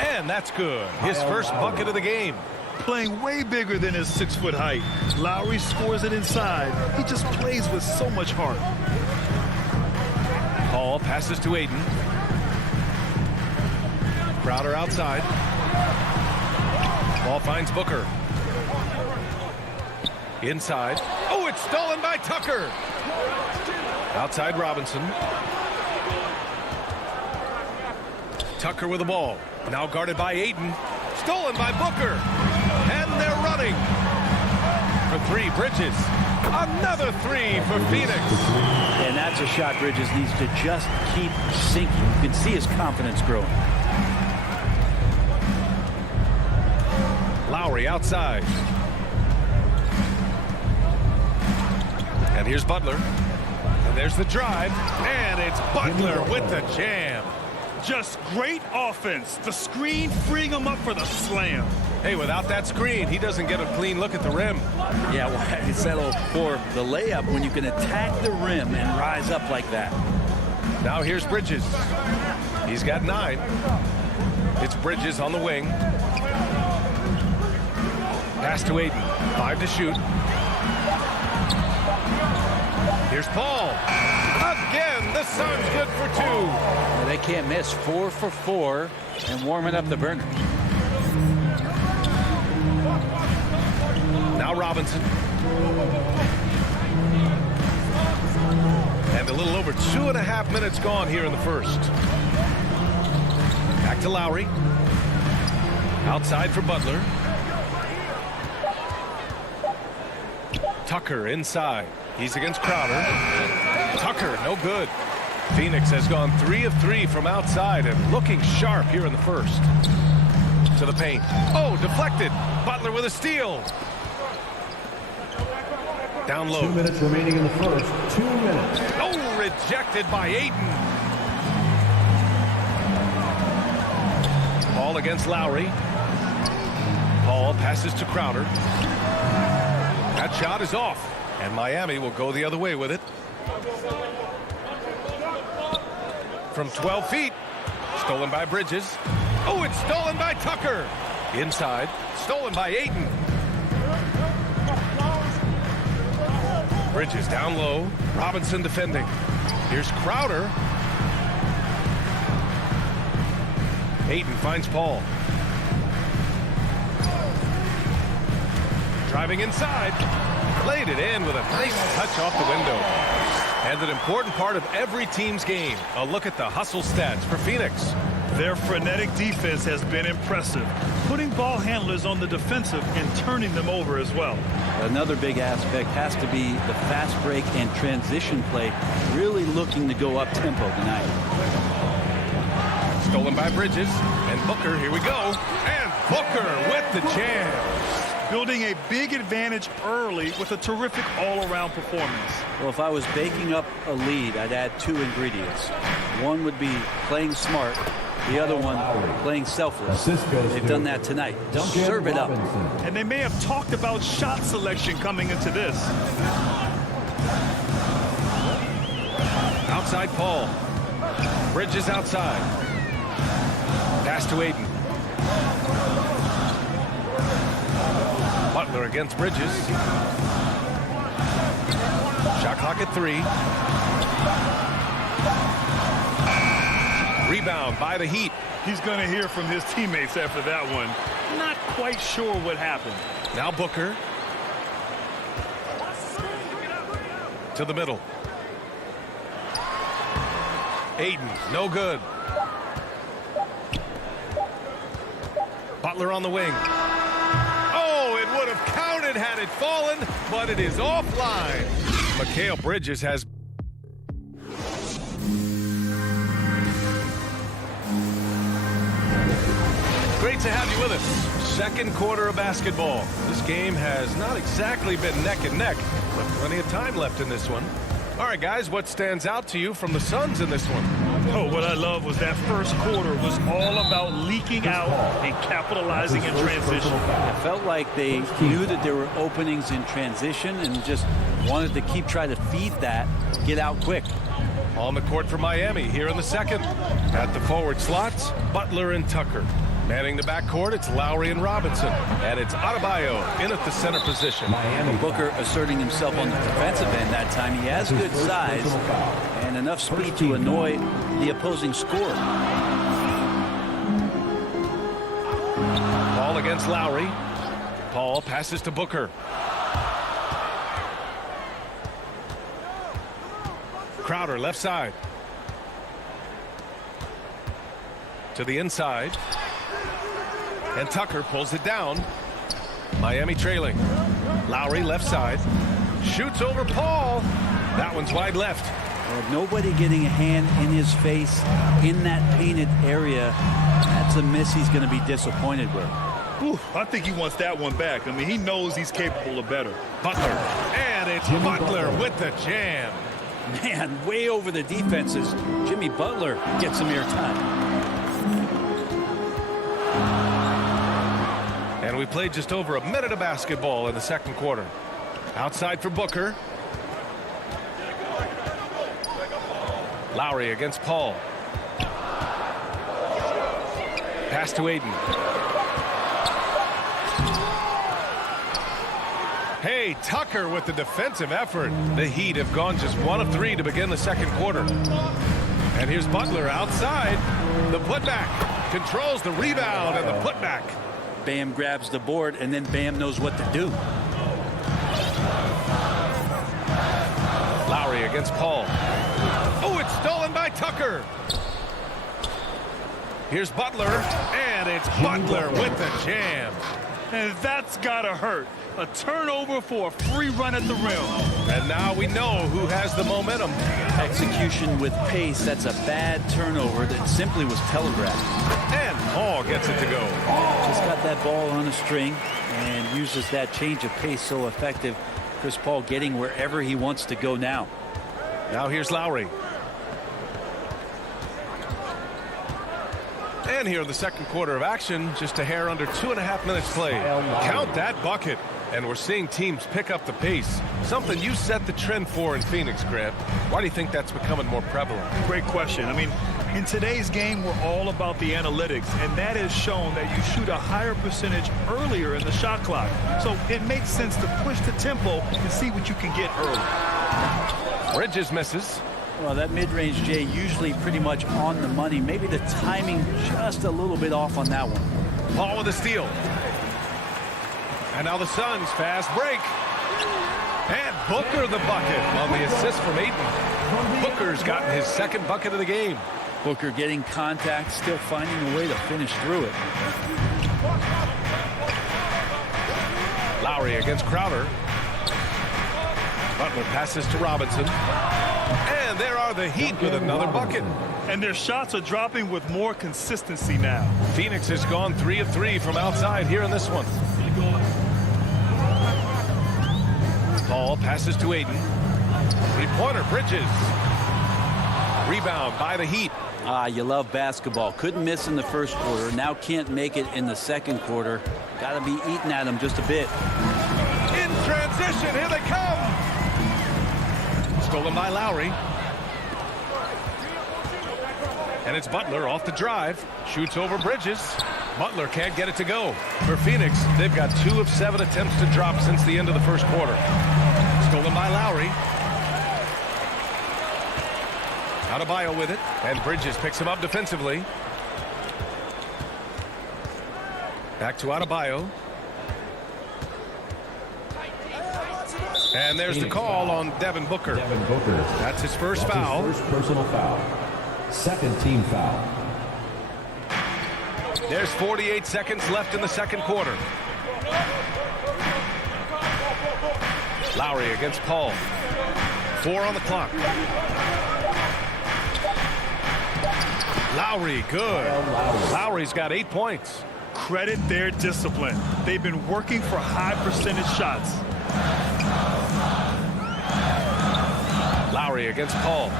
And that's good. His first bucket of the game. Playing way bigger than his 6-foot height. Lowry scores it inside. He just plays with so much heart. Paul passes to Aiden. Crowder outside. Ball finds Booker. Inside. Oh, it's stolen by Tucker. Outside Robinson. Tucker with the ball. Now guarded by Aiden. Stolen by Booker. And they're running. For three, Bridges. Another three for Phoenix. And that's a shot Bridges needs to just keep sinking. You can see his confidence growing. Lowry outside. And here's Butler. And there's the drive. And it's Butler with the jam. Just great offense. The screen freeing him up for the slam. Hey, without that screen, he doesn't get a clean look at the rim. Yeah, well, I settle for the layup when you can attack the rim and rise up like that. Now here's Bridges. He's got 9. It's Bridges on the wing. Pass to Aiden. 5 to shoot. Here's Paul. Again, the Suns good for 2. Well, they can't miss. 4 for 4 and warming up the burners. Now Robinson. And a little over 2.5 minutes gone here in the first. Back to Lowry. Outside for Butler. Tucker inside. He's against Crowder. Tucker, no good. Phoenix has gone 3 of 3 from outside and looking sharp here in the first. To the paint. Oh, deflected. Butler with a steal. Down low. 2 minutes remaining in the first. 2 minutes. Oh, rejected by Aiden. Paul against Lowry. Paul passes to Crowder. That shot is off. And Miami will go the other way with it. From 12 feet. Stolen by Bridges. Oh, it's stolen by Tucker. Inside. Stolen by Aiden. Bridges down low. Robinson defending. Here's Crowder. Aiden finds Paul. Driving inside. Laid it in with a nice touch off the window. And an important part of every team's game. A look at the hustle stats for Phoenix. Their frenetic defense has been impressive, putting ball handlers on the defensive and turning them over as well. Another big aspect has to be the fast break and transition play, really looking to go up tempo tonight. Stolen by Bridges. And Booker, here we go. And Booker with the jam. Building a big advantage early with a terrific all-around performance. Well, if I was baking up a lead, I'd add 2 ingredients. One would be playing smart. The other one, playing selfless. They've done that tonight. Serve it up. And they may have talked about shot selection coming into this. Outside Paul. Bridges outside. Pass to Aiden. Butler against Bridges. Shot clock at 3. Rebound by the Heat. He's going to hear from his teammates after that one. Not quite sure what happened. Now Booker. To the middle. Aiden, no good. Butler on the wing. Oh, it would have counted had it fallen, but it is offline. Mikal Bridges has... Great to have you with us. Second quarter of basketball. This game has not exactly been neck and neck, but plenty of time left in this one. All right, guys, what stands out to you from the Suns in this one? Oh, what I love was that first quarter was all about leaking out and capitalizing in transition. It felt like they knew that there were openings in transition and just wanted to keep trying to feed that, get out quick. On the court for Miami here in the second. At the forward slots, Butler and Tucker. Manning the backcourt, it's Lowry and Robinson. And it's Adebayo in at the center position. Booker asserting himself on the defensive end that time. He has good size and enough speed to annoy the opposing scorer. Paul against Lowry. Paul passes to Booker. Crowder left side. To the inside. And Tucker pulls it down. Miami trailing. Lowry left side. Shoots over Paul. That one's wide left. Nobody getting a hand in his face in that painted area. That's a miss he's going to be disappointed with. Ooh, I think he wants that one back. I mean, he knows he's capable of better. Butler. And it's Butler with the jam. Man, way over the defenses. Jimmy Butler gets some airtime. And we played just over a minute of basketball in the second quarter. Outside for Booker. Lowry against Paul. Pass to Aiden. Hey, Tucker with the defensive effort. The Heat have gone just 1 of 3 to begin the second quarter. And here's Butler outside. The putback. Controls the rebound and the putback. Bam grabs the board, and then Bam knows what to do. Lowry against Paul. Oh, it's stolen by Tucker. Here's Butler, and it's Butler with the jam. And that's gotta hurt. A turnover for a free run at the rim. And now we know who has the momentum. Execution with pace. That's a bad turnover that simply was telegraphed. And Paul gets it to go. Just got that ball on a string and uses that change of pace so effective. Chris Paul getting wherever he wants to go now. Now here's Lowry. And here in the second quarter of action, just a hair under 2.5 minutes played. Count that bucket. And we're seeing teams pick up the pace. Something you set the trend for in Phoenix, Grant. Why do you think that's becoming more prevalent? Great question. I mean, in today's game, we're all about the analytics, and that has shown that you shoot a higher percentage earlier in the shot clock. So it makes sense to push the tempo and see what you can get early. Bridges misses. Well, that mid-range, Jay, usually pretty much on the money. Maybe the timing just a little bit off on that one. Paul with a steal. And now the Suns fast break. And Booker the bucket on the assist from Ayton. Booker's gotten his second bucket of the game. Booker getting contact, still finding a way to finish through it. Lowry against Crowder. Butler passes to Robinson. And there are the Heat with another bucket. And their shots are dropping with more consistency now. Phoenix has gone 3 of 3 from outside here in this one. Paul passes to Aiden. Three-pointer, Bridges. Rebound by the Heat. You love basketball. Couldn't miss in the first quarter. Now can't make it in the second quarter. Got to be eating at them just a bit. In transition, here they come. Stolen by Lowry. And it's Butler off the drive. Shoots over Bridges. Butler can't get it to go. For Phoenix, they've got 2 of 7 attempts to drop since the end of the first quarter. Stolen by Lowry. Adebayo with it. And Bridges picks him up defensively. Back to Adebayo. And there's the call on Devin Booker. Devin Booker. That's his first foul. His first personal foul. Second team foul. There's 48 seconds left in the second quarter. Lowry against Paul. 4 on the clock. Lowry, good. Lowry's got 8 points. Credit their discipline. They've been working for high percentage shots. Lowry against Paul.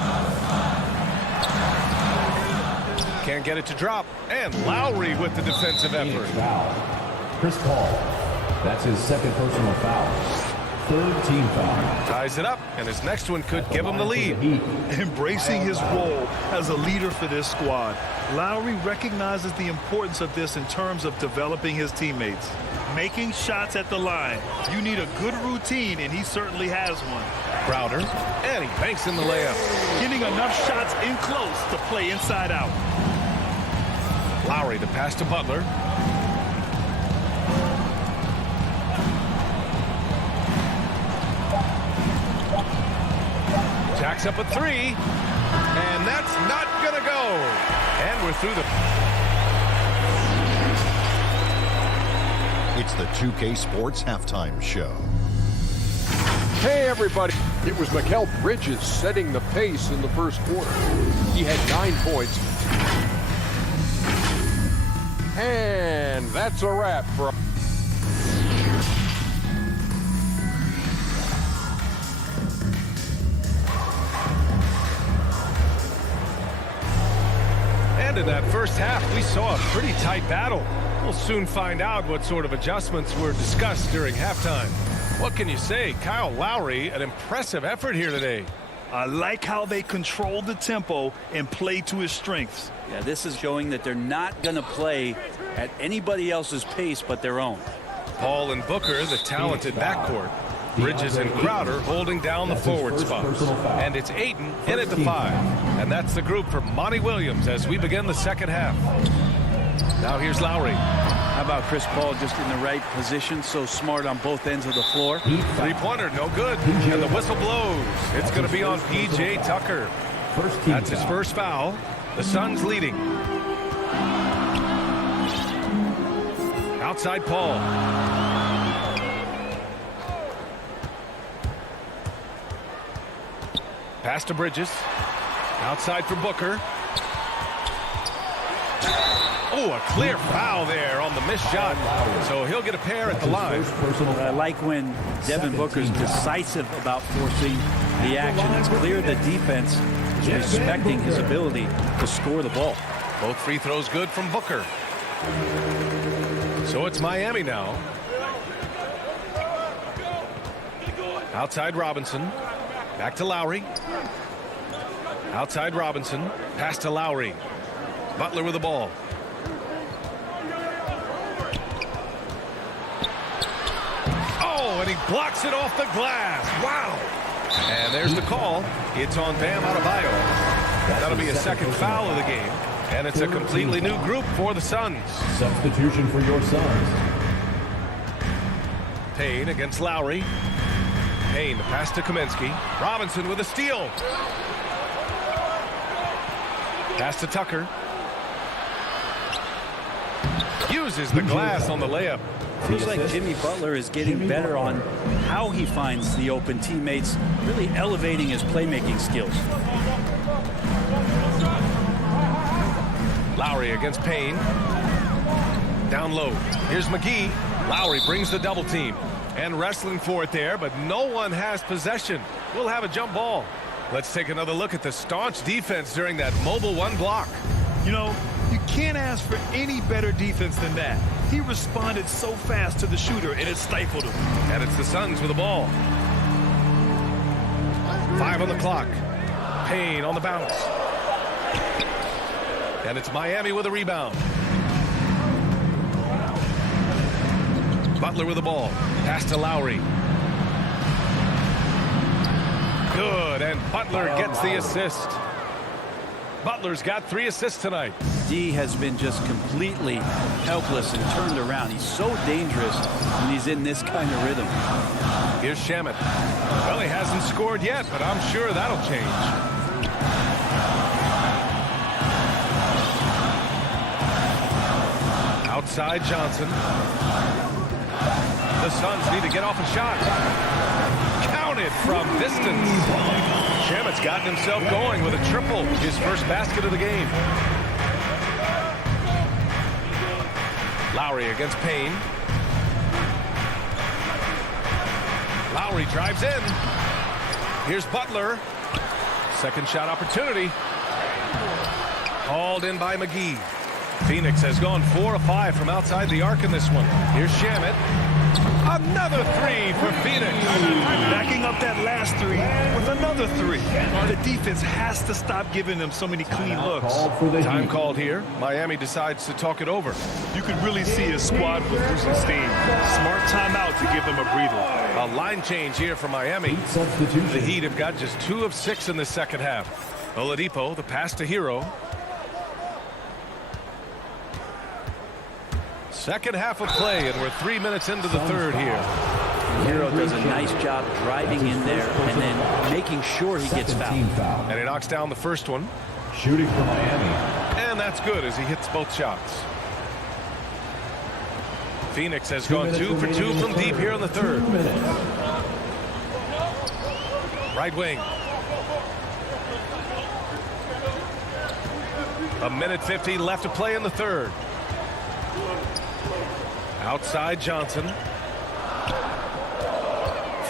Can't get it to drop. And Lowry with the defensive effort. Foul. Chris Paul. That's his second personal foul. Third team foul. Ties it up, and his next one could give him the lead. Embracing his role as a leader for this squad, Lowry recognizes the importance of this in terms of developing his teammates. Making shots at the line. You need a good routine, and he certainly has one. Crowder, and he banks in the layup. Getting enough shots in close to play inside out. Lowry, the pass to Butler. Jacks up a three, and that's not gonna go. And we're through the... It's the 2K Sports Halftime Show. Hey, everybody. It was Mikal Bridges setting the pace in the first quarter. He had 9 points. And that's a wrap for... And in that first half, we saw a pretty tight battle. We'll soon find out what sort of adjustments were discussed during halftime. What can you say? Kyle Lowry, an impressive effort here today. I like how they control the tempo and play to his strengths. Yeah, this is showing that they're not going to play at anybody else's pace but their own. Paul and Booker, the talented backcourt. Bridges and Crowder holding down the forward spots. And it's Ayton in at the 5. And that's the group for Monty Williams as we begin the second half. Now here's Lowry. How about Chris Paul just in the right position, so smart on both ends of the floor? Three-pointer, no good. And the whistle blows. It's going to be on P.J. Tucker. That's his first foul. The Suns leading. Outside Paul. Pass to Bridges. Outside for Booker. Oh, a clear foul there on the missed shot. So he'll get a pair at the line. I like when Devin Booker's decisive about forcing the action. It's clear the defense is respecting his ability to score the ball. Both free throws good from Booker. So it's Miami now. Outside Robinson. Back to Lowry. Outside Robinson. Pass to Lowry. Butler with the ball. Oh, and he blocks it off the glass. Wow. And there's the call. It's on Bam Adebayo. That'll be a second foul of the game. And it's a completely new group for the Suns. Substitution for your Suns. Payne against Lowry. Payne, the pass to Kaminsky. Robinson with a steal. Pass to Tucker. Uses the glass on the layup. Feels like Jimmy Butler is getting better on how he finds the open teammates, really elevating his playmaking skills. Lowry against Payne. Down low. Here's McGee. Lowry brings the double team. And wrestling for it there, but no one has possession. We'll have a jump ball. Let's take another look at the staunch defense during that mobile one block. You know, you can't ask for any better defense than that. He responded so fast to the shooter, and it stifled him. And it's the Suns with the ball. 5 on the clock. Payne on the bounce. And it's Miami with a rebound. Butler with the ball. Pass to Lowry. Good, and Butler gets the assist. Butler's got 3 assists tonight. D has been just completely helpless and turned around. He's so dangerous when he's in this kind of rhythm. Here's Shamet. Well, he hasn't scored yet, but I'm sure that'll change. Outside Johnson. The Suns need to get off a shot. Counted from distance. Shamet's gotten himself going with a triple, his first basket of the game. Lowry against Payne. Lowry drives in. Here's Butler. Second shot opportunity. Hauled in by McGee. Phoenix has gone 4 of 5 from outside the arc in this one. Here's Shamet. Another three for Phoenix. Backing up that last three with another three. The defense has to stop giving them so many clean looks. Time called here. Miami decides to talk it over. You could really see his squad was losing steam. Smart timeout to give them a breather. A line change here for Miami. The Heat have got just 2 of 6 in the second half. Oladipo, the pass to Hero. Second half of play, and we're 3 minutes into the third here. Hero does a nice job driving in there and then making sure he gets fouled. And he knocks down the first one. Shooting for Miami. And that's good as he hits both shots. Phoenix has gone 2 for 2 from deep here in the third. Right wing. A minute 50 left to play in the third. Outside Johnson.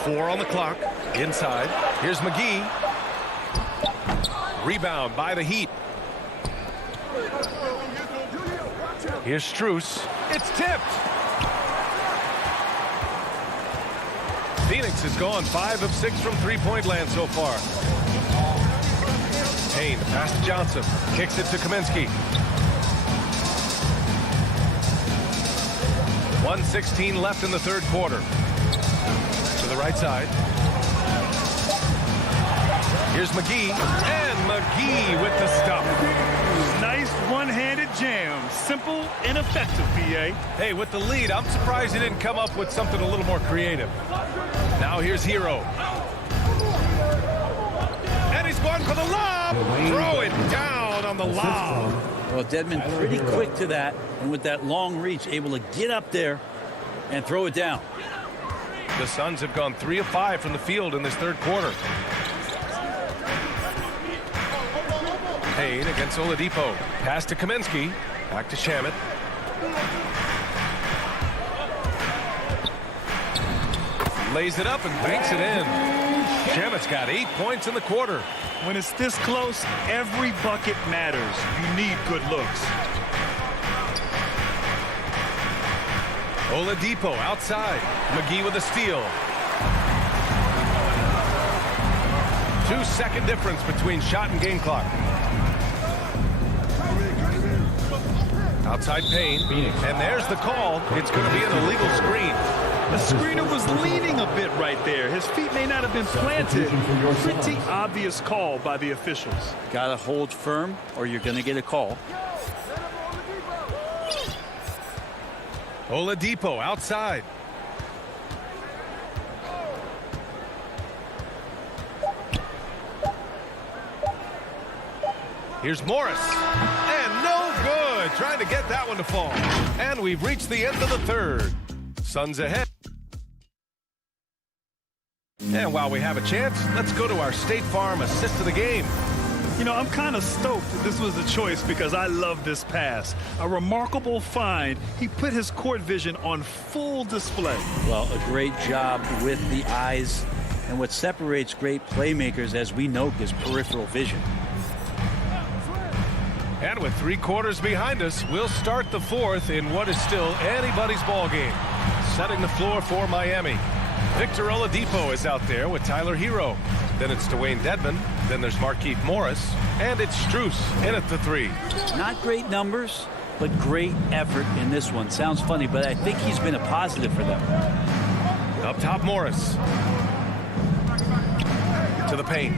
4 on the clock. Inside. Here's McGee. Rebound by the Heat. Here's Strus. It's tipped. Phoenix has gone 5 of 6 from three-point land so far. Payne, pass to Johnson. Kicks it to Kaminsky. 1:16 left in the third quarter. To the right side. Here's McGee. And McGee with the stop. Nice one-handed jam. Simple and effective, B.A. Hey, with the lead, I'm surprised he didn't come up with something a little more creative. Now here's Hero. And he's going for the lob. Throw it down on the lob. Well, Dedmon pretty quick to that, and with that long reach, able to get up there and throw it down. The Suns have gone 3 of 5 from the field in this third quarter. Payne against Oladipo. Pass to Kaminsky. Back to Shamet. Lays it up and banks it in. Shamet's got 8 points in the quarter. When it's this close, every bucket matters. You need good looks. Oladipo outside. McGee with a steal. 2-second difference between shot and game clock. Outside Payne. And there's the call. It's going to be an illegal screen. The screener was leaning a bit right there. His feet may not have been planted. Pretty obvious call by the officials. Got to hold firm or you're going to get a call. Oladipo outside. Here's Morris. And no good. Trying to get that one to fall. And we've reached the end of the third. Suns ahead. And while we have a chance, let's go to our State Farm assist of the game. You know, I'm kind of stoked that this was the choice because I love this pass. A remarkable find. He put his court vision on full display. Well, a great job with the eyes. And what separates great playmakers, as we know, is peripheral vision. And with 3 quarters behind us, we'll start the fourth in what is still anybody's ball game. Setting the floor for Miami. Victor Oladipo is out there with Tyler Hero. Then it's Dwayne Dedmon. Then there's Markieff Morris. And it's Strus in at the 3. Not great numbers, but great effort in this one. Sounds funny, but I think he's been a positive for them. Up top, Morris. To the paint.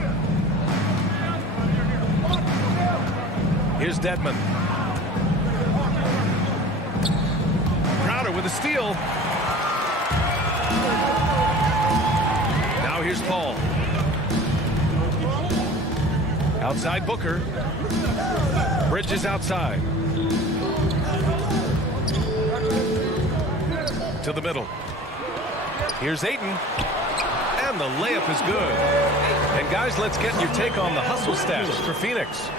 Here's Dedmon. Crowder with a steal. Now here's Paul. Outside Booker. Bridges outside. To the middle. Here's Ayton. And the layup is good. And guys, let's get your take on the hustle stats for Phoenix.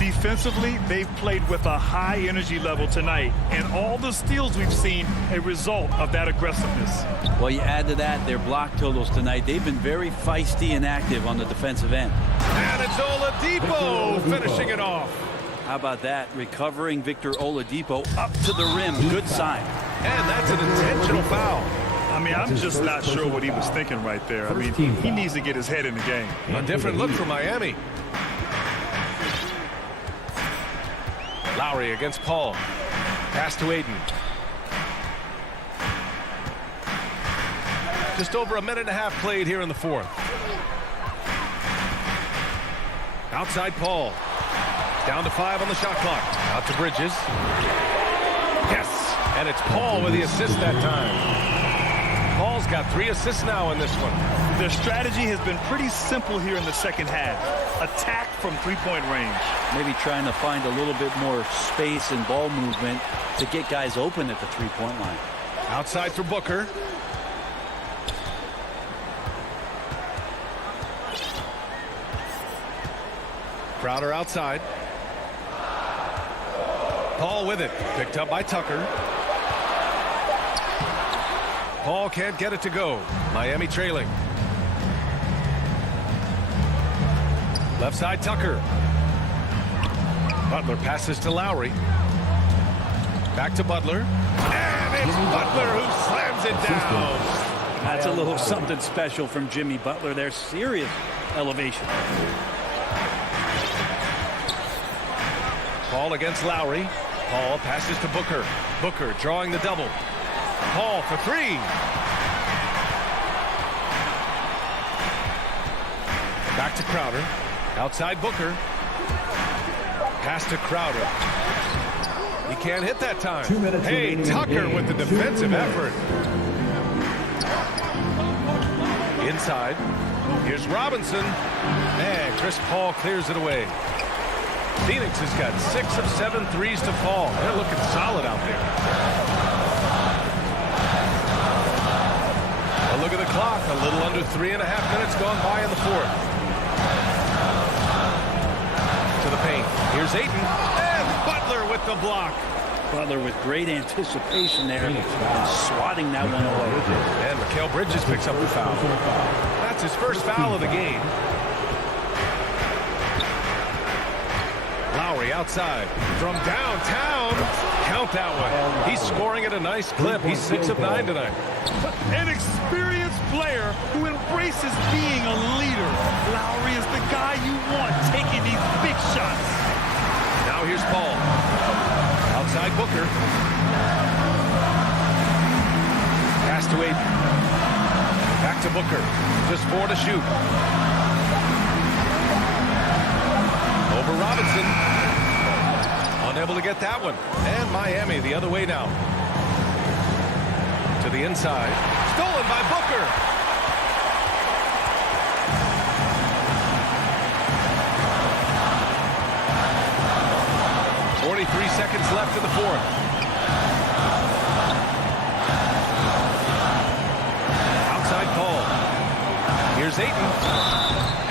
Defensively, they've played with a high energy level tonight, and all the steals we've seen a result of that aggressiveness. Well, you add to that their block totals tonight. They've been very feisty and active on the defensive end. And it's Oladipo finishing it off. How about that? Recovering Victor Oladipo up to the rim. Good sign. And that's an intentional foul. I mean, I'm just not sure what he was thinking right there. I mean, he needs to get his head in the game. A different look for Miami. Lowry against Paul. Pass to Aiden. Just over a minute and a half played here in the fourth. Outside Paul. Down to 5 on the shot clock. Out to Bridges. Yes. And it's Paul with the assist that time. Paul's got 3 assists now in this one. Their strategy has been pretty simple here in the second half. Attack from three-point range. Maybe trying to find a little bit more space and ball movement to get guys open at the three-point line. Outside for Booker. Crowder outside. Paul with it. Picked up by Tucker. Paul can't get it to go. Miami trailing. Left side Tucker. Butler passes to Lowry. Back to Butler. And it's Butler who slams it down. That's a little something special from Jimmy Butler. There's serious elevation. Paul against Lowry. Paul passes to Booker. Booker drawing the double. Paul for 3. Back to Crowder. Outside Booker. Pass to Crowder. He can't hit that time. Hey, Tucker with the defensive effort. Inside. Here's Robinson. And Chris Paul clears it away. Phoenix has got 6 of 7 threes to fall. They're looking solid out there. A look at the clock. A little under 3.5 minutes gone by in the fourth. To the paint. Here's Ayton. And Butler with the block. Butler with great anticipation there and swatting that one away. And Mikal Bridges picks up the foul. That's his first foul of the game. Lowry outside from downtown. Count that one. He's scoring at a nice clip. He's 6 of 9 tonight. An experienced player who embraces being a leader. Lowry is the guy you want taking these big shots. Now here's Paul. Outside Booker. Pass to Aiden. Back to Booker. Just 4 to shoot. Over Robinson. Unable to get that one. And Miami the other way now. To the inside. Stolen by Booker. Seconds left in the fourth. Outside Paul. Here's Ayton.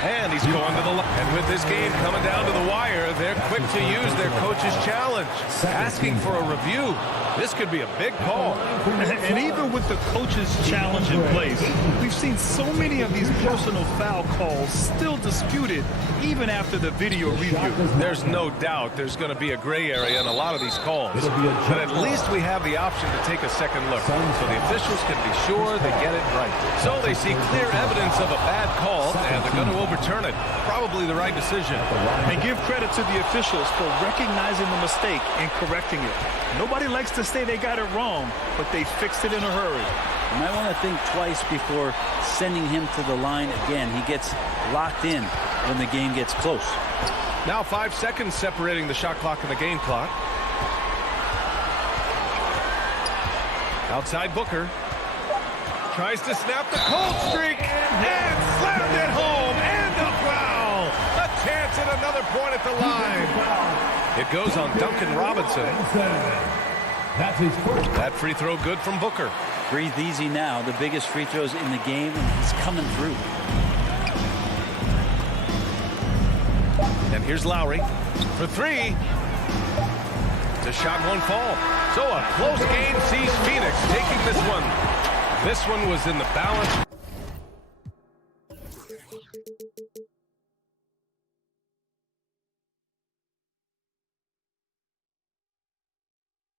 And he's going to the line. And with this game coming down to the wire, they're quick to use their coach's challenge. Asking for a review. This could be a big call. And even with the coach's challenge in place, we've seen so many of these personal foul calls still disputed even after the video review. There's no doubt there's going to be a gray area in a lot of these calls. But at least we have the option to take a second look. So the officials can be sure they get it right. So they see clear evidence of a bad call, and they're going to overturn it. Probably the right decision. And give credit to the officials for recognizing the mistake and correcting it. Nobody likes to say they got it wrong, but they fixed it in a hurry. You might want to think twice before sending him to the line again. He gets locked in when the game gets close. Now 5 seconds separating the shot clock and the game clock. Outside Booker. Tries to snap the cold streak and slammed it home. And a foul. A chance at another point at the line. It goes on Duncan Robinson. That's his first. That free throw good from Booker. Breathe easy now. The biggest free throws in the game, and he's coming through. And Here's Lowry for three. The shot won't fall. So a close game sees Phoenix taking this one. This one was in the balance.